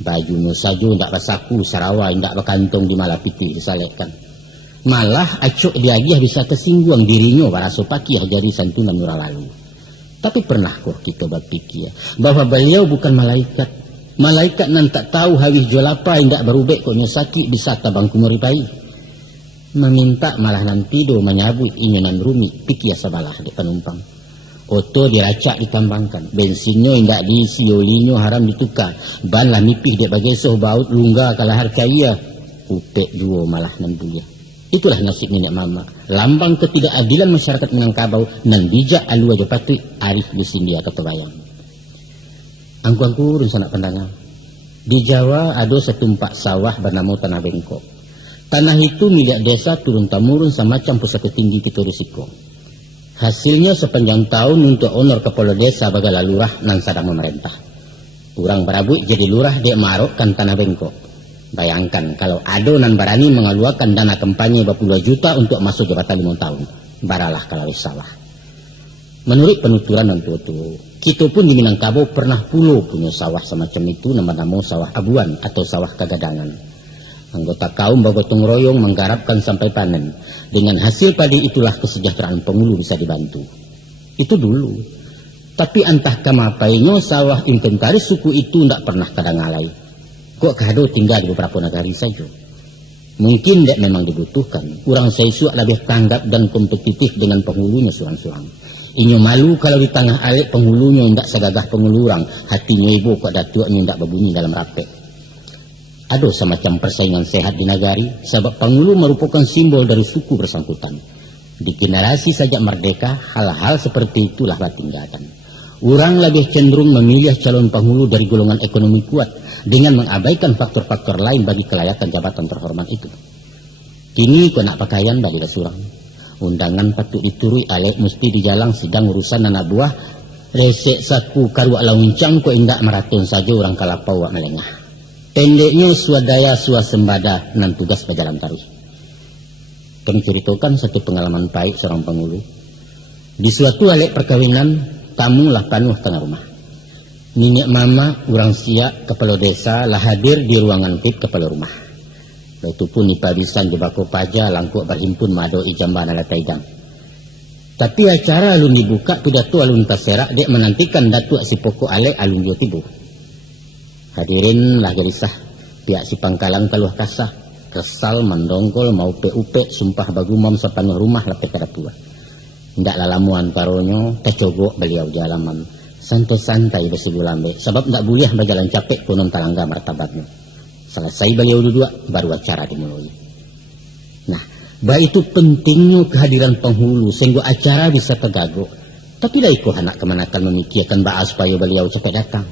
Bajunya saja tidak bersaku, sarawai tidak berkantong di malapiti disalekkan. Malah acok diagih bisa tersinggung dirinya baraso pakih jadi santunan nura lalu. Tapi pernah kok kita berpikir bahwa beliau bukan malaikat. Malaikat nan tak tahu hawih jolapa tidak berubek kok nyosaki bisa tabang kumuripai. Meminta malah nampido menyabui inyonan rumi pikir sebalah di penumpang. Oto diracak ditambangkan, bensinnya indak diisi, olinyo haram ditukar, ban lah mipih dek bagesoh baut lungga kalahar cahaya, upek juo malah nan bulia. Itulah nasib nenek mama, lambang ketidakadilan masyarakat Minangkabau nan bijak alua jo patui arif jusindia ketebayang. Angku-angku dan sanak pandangan. Di Jawa ada setumpak sawah bernama Tanah Bengkok. Tanah itu milik desa turun-temurun semacam pusaka tinggi kita risiko. Hasilnya sepanjang tahun untuk honor kepala desa bagai lurah nan sadang memerintah. Kurang berabuk jadi lurah dek marokkan Tanah Bengkok. Bayangkan kalau ada nan berani mengeluarkan dana kampanye berpuluh juta untuk masuk jabatan 5 tahun. Baralah kalau salah. Menurut penuturan nan tua-tua, kita pun di Minangkabau pernah pulau punya sawah semacam itu nama-nama sawah abuan atau sawah kagadangan. Anggota kaum bergotong royong menggarapkan sampai panen. Dengan hasil padi itulah kesejahteraan pengulu bisa dibantu. Itu dulu. Tapi entah kamapainya sawah inventaris suku itu tidak pernah kadangalai. Kok kado tinggal di beberapa negari saja. Mungkin dia memang dibutuhkan. Orang Saisuak lebih tanggap dan kompetitif dengan penghulunya surang-surang. Inyo malu kalau di tengah alik penghulunya tidak segagah penghulurang. Hatinya ibu kok datuknya tidak berbunyi dalam rapet. Ada semacam persaingan sehat di negari. Sebab penghulu merupakan simbol dari suku bersangkutan. Di generasi sejak merdeka, hal-hal seperti itulah tinggalkan. Orang lebih cenderung memilih calon penghulu dari golongan ekonomi kuat dengan mengabaikan faktor-faktor lain bagi kelayakan jabatan terhormat itu. Kini kau nak pakaian balik surang. Undangan patut diturui alek mesti dijalang sidang urusan anak buah. Resek saku karuak lawincang kau indak maraton saja orang kalapau wak melengah. Pendeknya swadaya suasembada nan tugas berjalan tarus. Kami ceritakan satu pengalaman baik seorang penghulu. Di suatu alek perkawinan, tamu lah penuh tengah rumah. Nenek mama, orang siak, kepala desa lah hadir di ruangan tip kepala rumah. Baitupun nipabisan di bako paja langkuk berhimpun mado ijambah nalatai dam. Tapi acara alun dibuka pidato alun taserak dek menantikan datuk si pokok alek alun jo tibu. Hadirin lah gelisah, pihak si pangkalang taluh kasah, kesal mendongkol mau pe-upe sumpah bagumam sepanuh rumah lepek kadapua. Ndaklah lamu antaronyo tercogok beliau di halaman santai-santai besi gulambe sebab ndak boleh berjalan capek konon talangga martabatnya. Selesai beliau duduk baru acara dimulai. Nah, baik itu pentingnya kehadiran penghulu sehingga acara bisa tergagok. Tapi lah iko anak kemanakan memikirkan bahas supaya beliau cepat datang.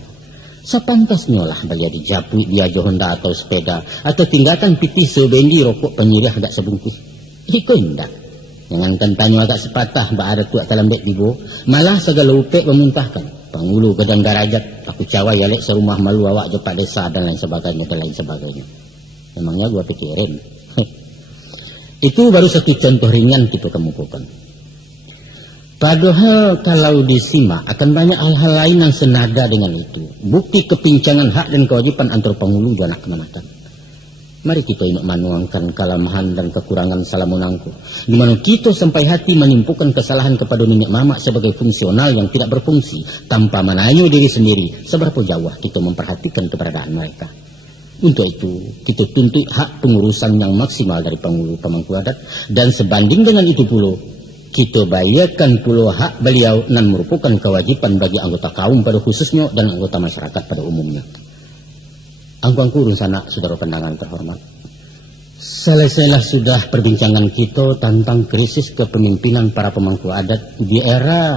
Sepantasnya lah beliau dijapui biajo Honda atau sepeda atau tinggalkan pitih sebendi rokok penyirah agak sebungkus. Iko indak. Jangan tanya agak sepatah ada tuak dalam dek tibo, malah segala upek memuntahkan. Penghulu gedang darajat, aku cawa ya lek serumah malu awak jopak desa dan lain sebagainya. Memangnya gua pikirin. Itu baru satu contoh ringan kita kemukakan. Padahal kalau disimak akan banyak hal-hal lain yang senada dengan itu. Bukti kepincangan hak dan kewajiban antara penghulu dan anak kemenatan. Mari kita inok manuangkan kelemahan dan kekurangan salamunangku. Di mana kita sampai hati menimpukan kesalahan kepada nenek mama sebagai fungsional yang tidak berfungsi tanpa menanyo diri sendiri seberapa jauh kita memperhatikan keberadaan mereka. Untuk itu kita tuntut hak pengurusan yang maksimal dari penghulu pemangku adat dan sebanding dengan itu pula kita bayarkan pula hak beliau dan merupakan kewajiban bagi anggota kaum pada khususnya dan anggota masyarakat pada umumnya. Angkuangku sana saudara pandangan terhormat. Selesailah sudah perbincangan kita tentang krisis kepemimpinan para pemangku adat di era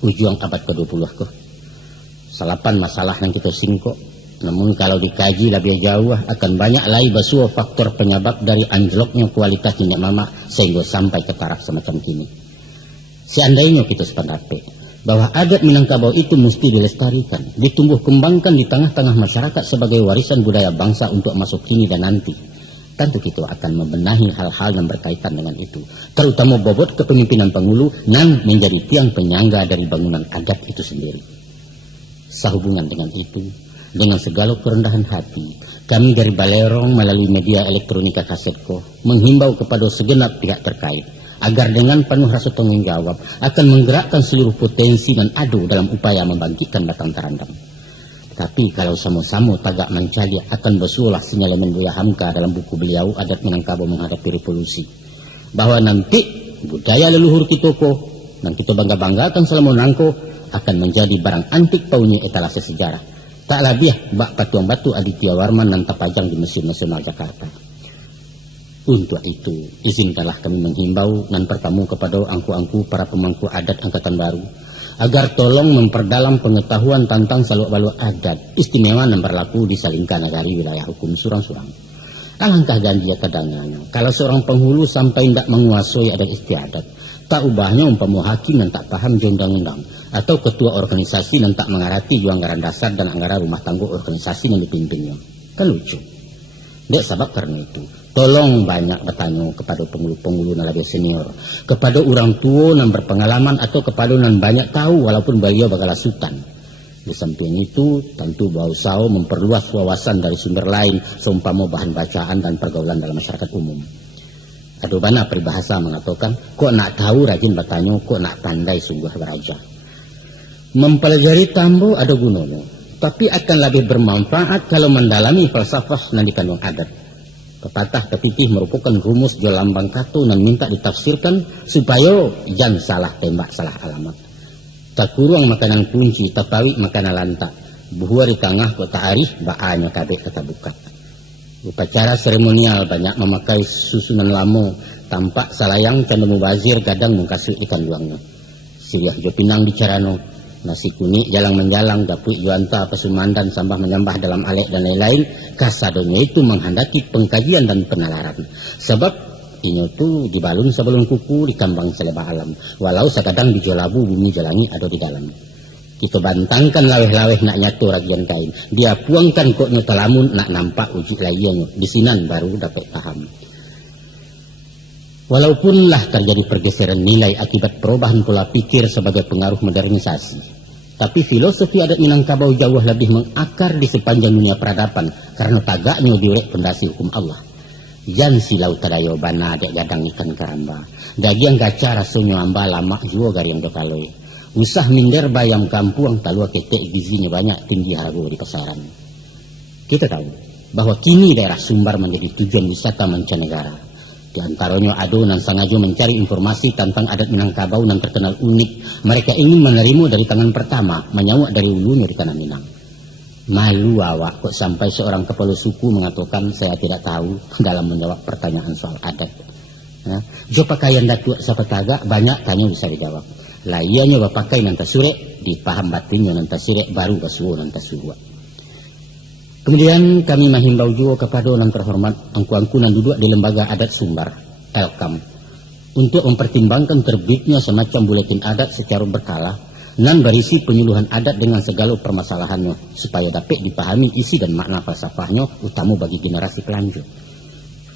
ujung abad ke-20 ke. Salapan masalah yang kita singkok. Namun kalau dikaji lebih jauh akan banyak lagi basua faktor penyebab dari anjloknya kualitas nenek mama sehingga sampai ke taraf semacam kini. Seandainya kita sependapat bahwa adat Minangkabau itu mesti dilestarikan, ditumbuh kembangkan di tengah-tengah masyarakat sebagai warisan budaya bangsa untuk masuk kini dan nanti. Tentu kita akan membenahi hal-hal yang berkaitan dengan itu, terutama bobot kepemimpinan penghulu dan menjadi tiang penyangga dari bangunan adat itu sendiri. Sehubungan dengan itu, dengan segala kerendahan hati, kami dari Balerong melalui media elektronika Kasetko menghimbau kepada segenap pihak terkait agar dengan penuh rasa tanggung jawab akan menggerakkan seluruh potensi dan adu dalam upaya membangkitkan batang terandam. Tapi kalau sama-sama tagak mencari akan bersulah senyalemen Buya Hamka dalam buku beliau Adat Minangkabau Menghadapi Revolusi, bahwa nanti budaya leluhur kita ko dan kita bangga-banggakan selama nangko akan menjadi barang antik paunya etalase sejarah. Tak lebih bak patung batu Aditya Warman dan terpajang di Museum Nasional Jakarta. Untuk itu, izinkanlah kami menghimbau dan bertamu kepada angku-angku para pemangku adat angkatan baru agar tolong memperdalam pengetahuan tentang saluk-baluk adat istimewa yang berlaku di Salingka Nagari wilayah hukum Surang-Surang. Alangkah ganjia terdangannya kalau seorang penghulu sampai tidak menguasai adat istiadat, tak ubahnya umpama hakim yang tak paham undang-undang atau ketua organisasi yang tak mengerti anggaran dasar dan anggaran rumah tangga organisasi yang dipimpinnya. Kan lucu. Dek sebab karena itu tolong banyak bertanya kepada penghulu-penghulu yang lebih senior, kepada orang tua yang berpengalaman atau kepada yang banyak tahu walaupun beliau bagala sultan. Di samping itu, tentu Bausao memperluas wawasan dari sumber lain, seumpama bahan bacaan dan pergaulan dalam masyarakat umum. Ada bana peribahasa mengatakan, kok nak tahu rajin bertanya, kok nak pandai sungguh beraja. Mempelajari tambo ada gunanya, tapi akan lebih bermanfaat kalau mendalami falsafah dan dikandung adat. Pepatah petitih merupakan rumus jo lambang kato dan minta ditafsirkan supaya jangan salah tembak, salah alamat. Tak kurang makanan kunci, tapawi makanan lantak. Buhua di tengah kok ta'arif, ba'anya kabeh kata buka. Upacara seremonial banyak memakai susunan lamo, tampak salayang cenderung mubazir kadang mengkasut ikan duangnya. Siriah jo pinang di carano, nasi kuning jalang menjalang, japui juanta, pesumandan, sampah menyambah dalam alek dan lain-lain. Kasadonyo itu menghendaki pengkajian dan penalaran. Sebab inyo tu dibalun sebelum kuku di kambang selebah alam. Walau sekadang di jolabu bumi jalangi ada di dalam. Kita bantangkan laweh-laweh nak nyatu ragian kain. Dia puangkan kok nyata lamun nak nampak wujud lainnya. Di sinan baru dapat paham. Walaupunlah terjadi pergeseran nilai akibat perubahan pola pikir sebagai pengaruh modernisasi. Tapi filosofi adat Minangkabau jauh lebih mengakar di sepanjang dunia peradaban. Karena tagaknya diurek pondasi hukum Allah. Jan silau tadayo bana dek gadang ikan karamba. Dagiang gaca rasonyo amba lama juo gariam jokaloi. Usah minder bayam kampung talua ketek gizinya banyak tinggi harga di pasaran. Kita tahu bahwa kini daerah Sumbar menjadi tujuan wisata mancanegara. Di antaranya ado nan sangajo mencari informasi tentang adat Minangkabau yang terkenal unik. Mereka ingin menerima dari tangan pertama, menyawak dari ulunya di tanah Minang. Malu awak kok sampai seorang kepala suku mengatakan saya tidak tahu dalam menjawab pertanyaan soal adat. Jo pakaian datuk siapa tagak banyak tanya bisa dijawab. Lah iya nyoba pakai nanti sure dipaham batinnya nanti sirek baru basuh nanti suwa. Kemudian kami menghimbau juga kepada orang terhormat angku-angku nan duduk di lembaga adat Sumbar Elkam untuk mempertimbangkan terbitnya semacam buletin adat secara berkala nan berisi penyuluhan adat dengan segala permasalahannya supaya dapat dipahami isi dan makna falsafahnya utama bagi generasi pelanjut.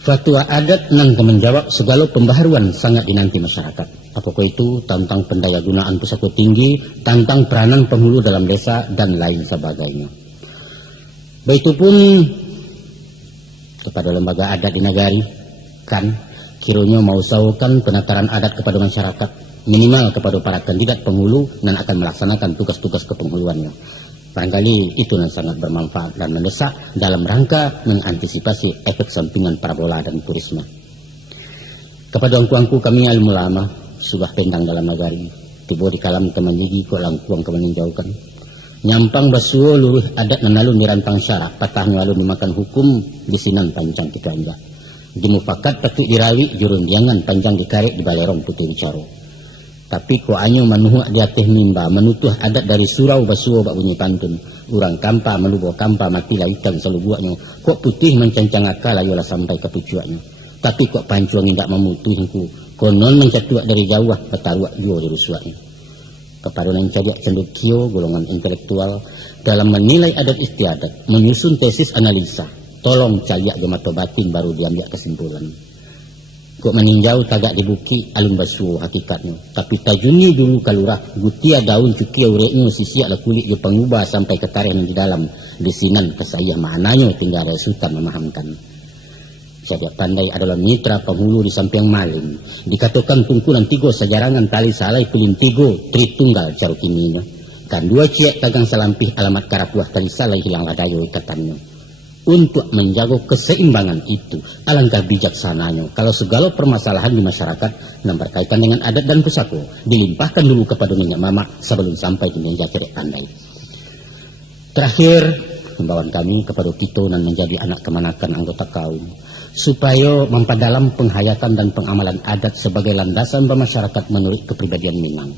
Fatwa adat nan menjawab segala pembaharuan sangat dinanti masyarakat. Apakah itu tentang pendaya gunaan pusaka tinggi, tentang peranan penghulu dalam desa dan lain sebagainya. Begitupun kepada lembaga adat di negari kan kiranya mau saukan penataran adat kepada masyarakat. Minimal kepada para kandidat penghulu dan akan melaksanakan tugas-tugas kepenghuluannya. Barangkali itu yang sangat bermanfaat dan mendesak dalam rangka mengantisipasi efek sampingan parabola dan turisme. Kepada angku-angku kami ilmu lama sudah pendang dalam negari, tiba di kalam teman jigi ko langkuang kemeninjaukan. Nyampang basuo luruh adat nanalun dirantang syarak, patahnya alun dimakan hukum di sinan panjang kita anjak. Dimufakat petuk dirawi jurun diangan panjang dikarik di balerong putih bicara. Tapi ko anyo manuhak di ateh mimba menutuh adat dari surau basuo bak bunyi pantun. Urang kampa menubo kampa mati lah ikan selubuaknya. Kok putih mencancang akal ayolah sampai ke pucuaknya. Tapi kok pancuang indak memutuhinku. Konon mencatuak dari jauh petaruak yo di rusuaknya. Kepada nan cadiak cenduk kio golongan intelektual dalam menilai adat istiadat, menyusun tesis analisa. Tolong caliak jamato batin baru diambil kesimpulan. Kok meninjau tagak dibuki alun basuh hakikatnya. Tapi tajuni dulu kalurah gutia daun cukia ureknya sisiak lah kulit jo pengubah sampai ke tarikh yang di dalam. Di sinan kesayah maknanya tinggal ada sultan memahamkan. Syariat pandai adalah mitra penghulu di samping maling. Dikatakan tungkulan tigo sejarangan tali salai pilin tigo tritunggal carukininya. Kan dua ciek tagang salampih alamat karapuah tali salai hilang ladayo ikatannya. Untuk menjaga keseimbangan itu, alangkah bijaksananya kalau segala permasalahan di masyarakat yang berkaitan dengan adat dan pusaka dilimpahkan dulu kepada minyak mama sebelum sampai di meja cerek pandai. Terakhir, himbauan kami kepada kita dan menjadi anak kemanakan anggota kaum supaya memperdalam penghayatan dan pengamalan adat sebagai landasan bermasyarakat menurut kepribadian Minang.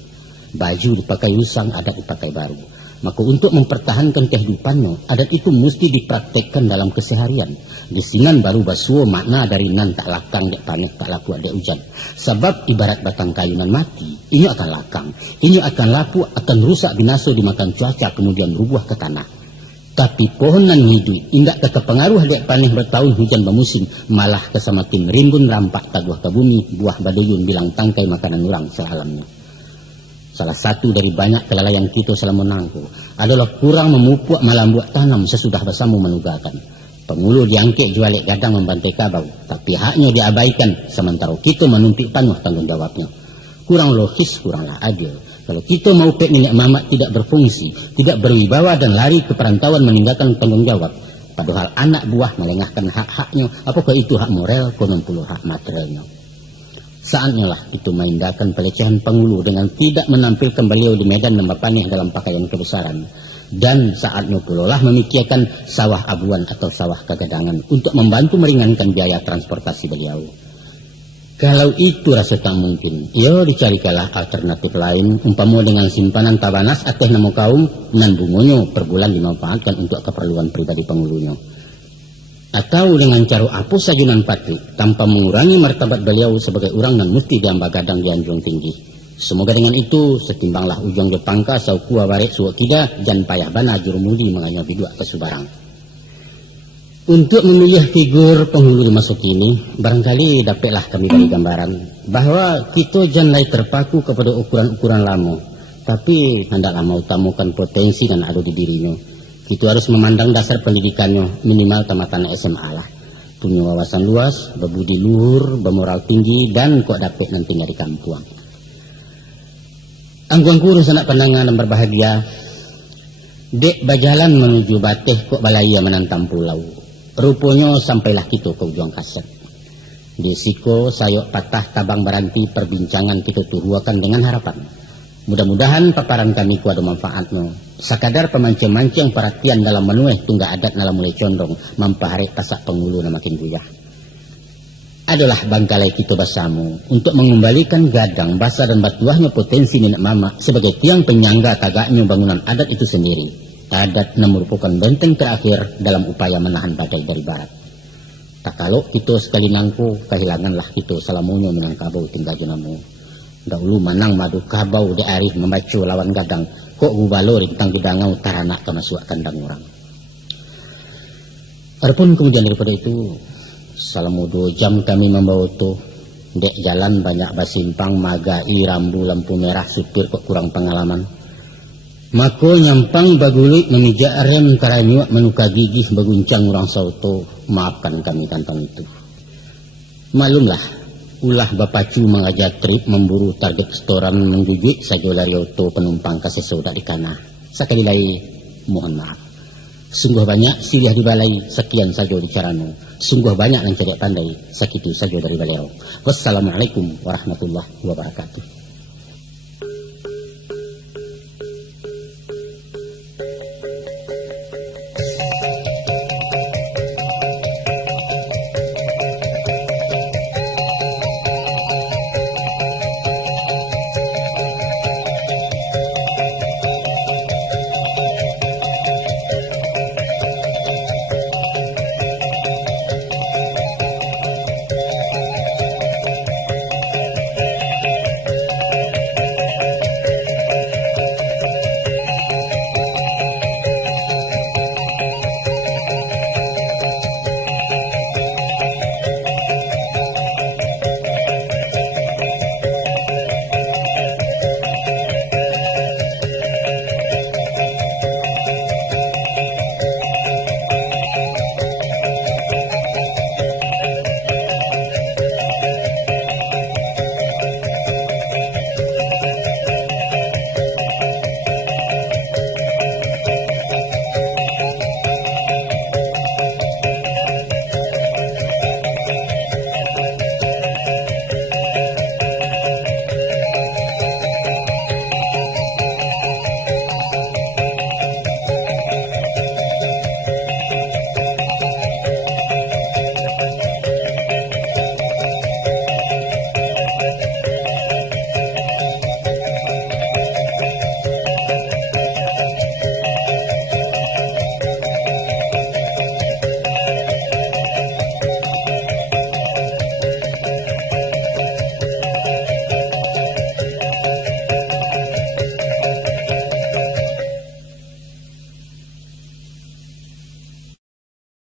Baju dipakai usang, adat dipakai baru. Maka untuk mempertahankan kehidupannya, adat itu mesti dipraktekkan dalam keseharian. Di sinan baru basuo makna dari nan tak lakang dek paneh tak lapu dek hujan. Sebab ibarat batang kayunan mati, ini akan lakang, ini akan lapu, akan rusak binasa dimakan cuaca kemudian rubuh ke tanah. Tapi pohon nan hidui, inggak kata pengaruh dek paneh bertahun hujan bermusim, malah kesamakin rimbun rampak taguah ke bumi, buah baduyun bilang tangkai makanan orang sealamnya. Salah satu dari banyak kelalaian kita selama menangku adalah kurang memupuk malambuak tanam sesudah bersama menugakan. Pengulu diangkit jualik gadang membantai kabau, tapi haknya diabaikan sementara kita menuntut penuh tanggungjawabnya. Kurang logis, kuranglah adil. Kalau kita mau pek nenek mamak tidak berfungsi, tidak berwibawa dan lari ke perantauan meninggalkan tanggungjawab, padahal anak buah melengahkan hak-haknya, apakah itu hak moral, konon puluh hak materialnya. Saatnya lah kita mengindahkan pelecehan pengulu dengan tidak menampilkan beliau di medan nembak panih dalam pakaian kebesaran. Dan saatnya pula lah memikirkan sawah abuan atau sawah kegadangan untuk membantu meringankan biaya transportasi beliau. Kalau itu rasa tak mungkin, ya dicarikanlah alternatif lain, umpama dengan simpanan tabanas atas nama kaum nan bungonya per bulan dimanfaatkan untuk keperluan pribadi pengulunya. Atau dengan cara hapus sajunan patri tanpa mengurangi martabat beliau sebagai orang yang mesti diambak gadang di anjung tinggi. Semoga dengan itu setimbanglah ujung jepangka sau kuah warek suak kida jan payah bana jurumudi mengayuh bidua ke Subarang. Untuk memilih figur penghulu di masa kini, barangkali dapatlah kami beri gambaran bahwa kita jangan terpaku kepada ukuran-ukuran lama, tapi hendaklah mengutamakan potensi dan adu di dirinya. Kita harus memandang dasar pendidikannya minimal tamatan SMA lah. Punya wawasan luas, berbudi luhur, bermoral tinggi, dan kok dapat nanti di kampung. Angguang kurus anak pandangan dan berbahagia. Dek berjalan menuju Bateh kok balaya menantam pulau. Rupanya sampailah kita ke ujung kaset. Di siko sayok patah tabang beranti perbincangan kita tuhuakan dengan harapan. Mudah-mudahan paparan kami ku ada manfaatnya. Sakadar pemancing-mancing perhatian dalam menueh tunggak adat dalam mulai condong mampaharik pasak pengulu na makin guyah. Adalah bangkalai kita bersama untuk mengembalikan gadang basa dan batuahnya potensi nenek mama sebagai tiang penyangga tagaknya bangunan adat itu sendiri. Adat merupakan benteng terakhir dalam upaya menahan badai dari barat. Tak kalau kita sekali nangku kehilanganlah kita salamunyo minangkabau tinggal junamu. Dahulu manang madu kabau di arif membaca lawan gadang. Kok gubalo rintang di dangau taranak kemasuk kandang orang. Adapun kemudian daripada itu, selama 2 jam kami membawa tu. Dek jalan banyak basimpang, magai, rambu, lampu merah, supir kok kurang pengalaman. Maka nyampang baguluit memijak rem taranyuak menuka gigih baguncang orang sauto. Maafkan kami tentang itu. Maklumlah. Ulah bapacu mengajak trip memburu target setoran menjujui saja lari auto penumpang kasih soda di kana. Sekali lagi mohon maaf. Sungguh banyak silih di balai, sekian saja di carano. Sungguh banyak yang cedek pandai, sekitu saja dari balero. Wassalamualaikum warahmatullahi wabarakatuh.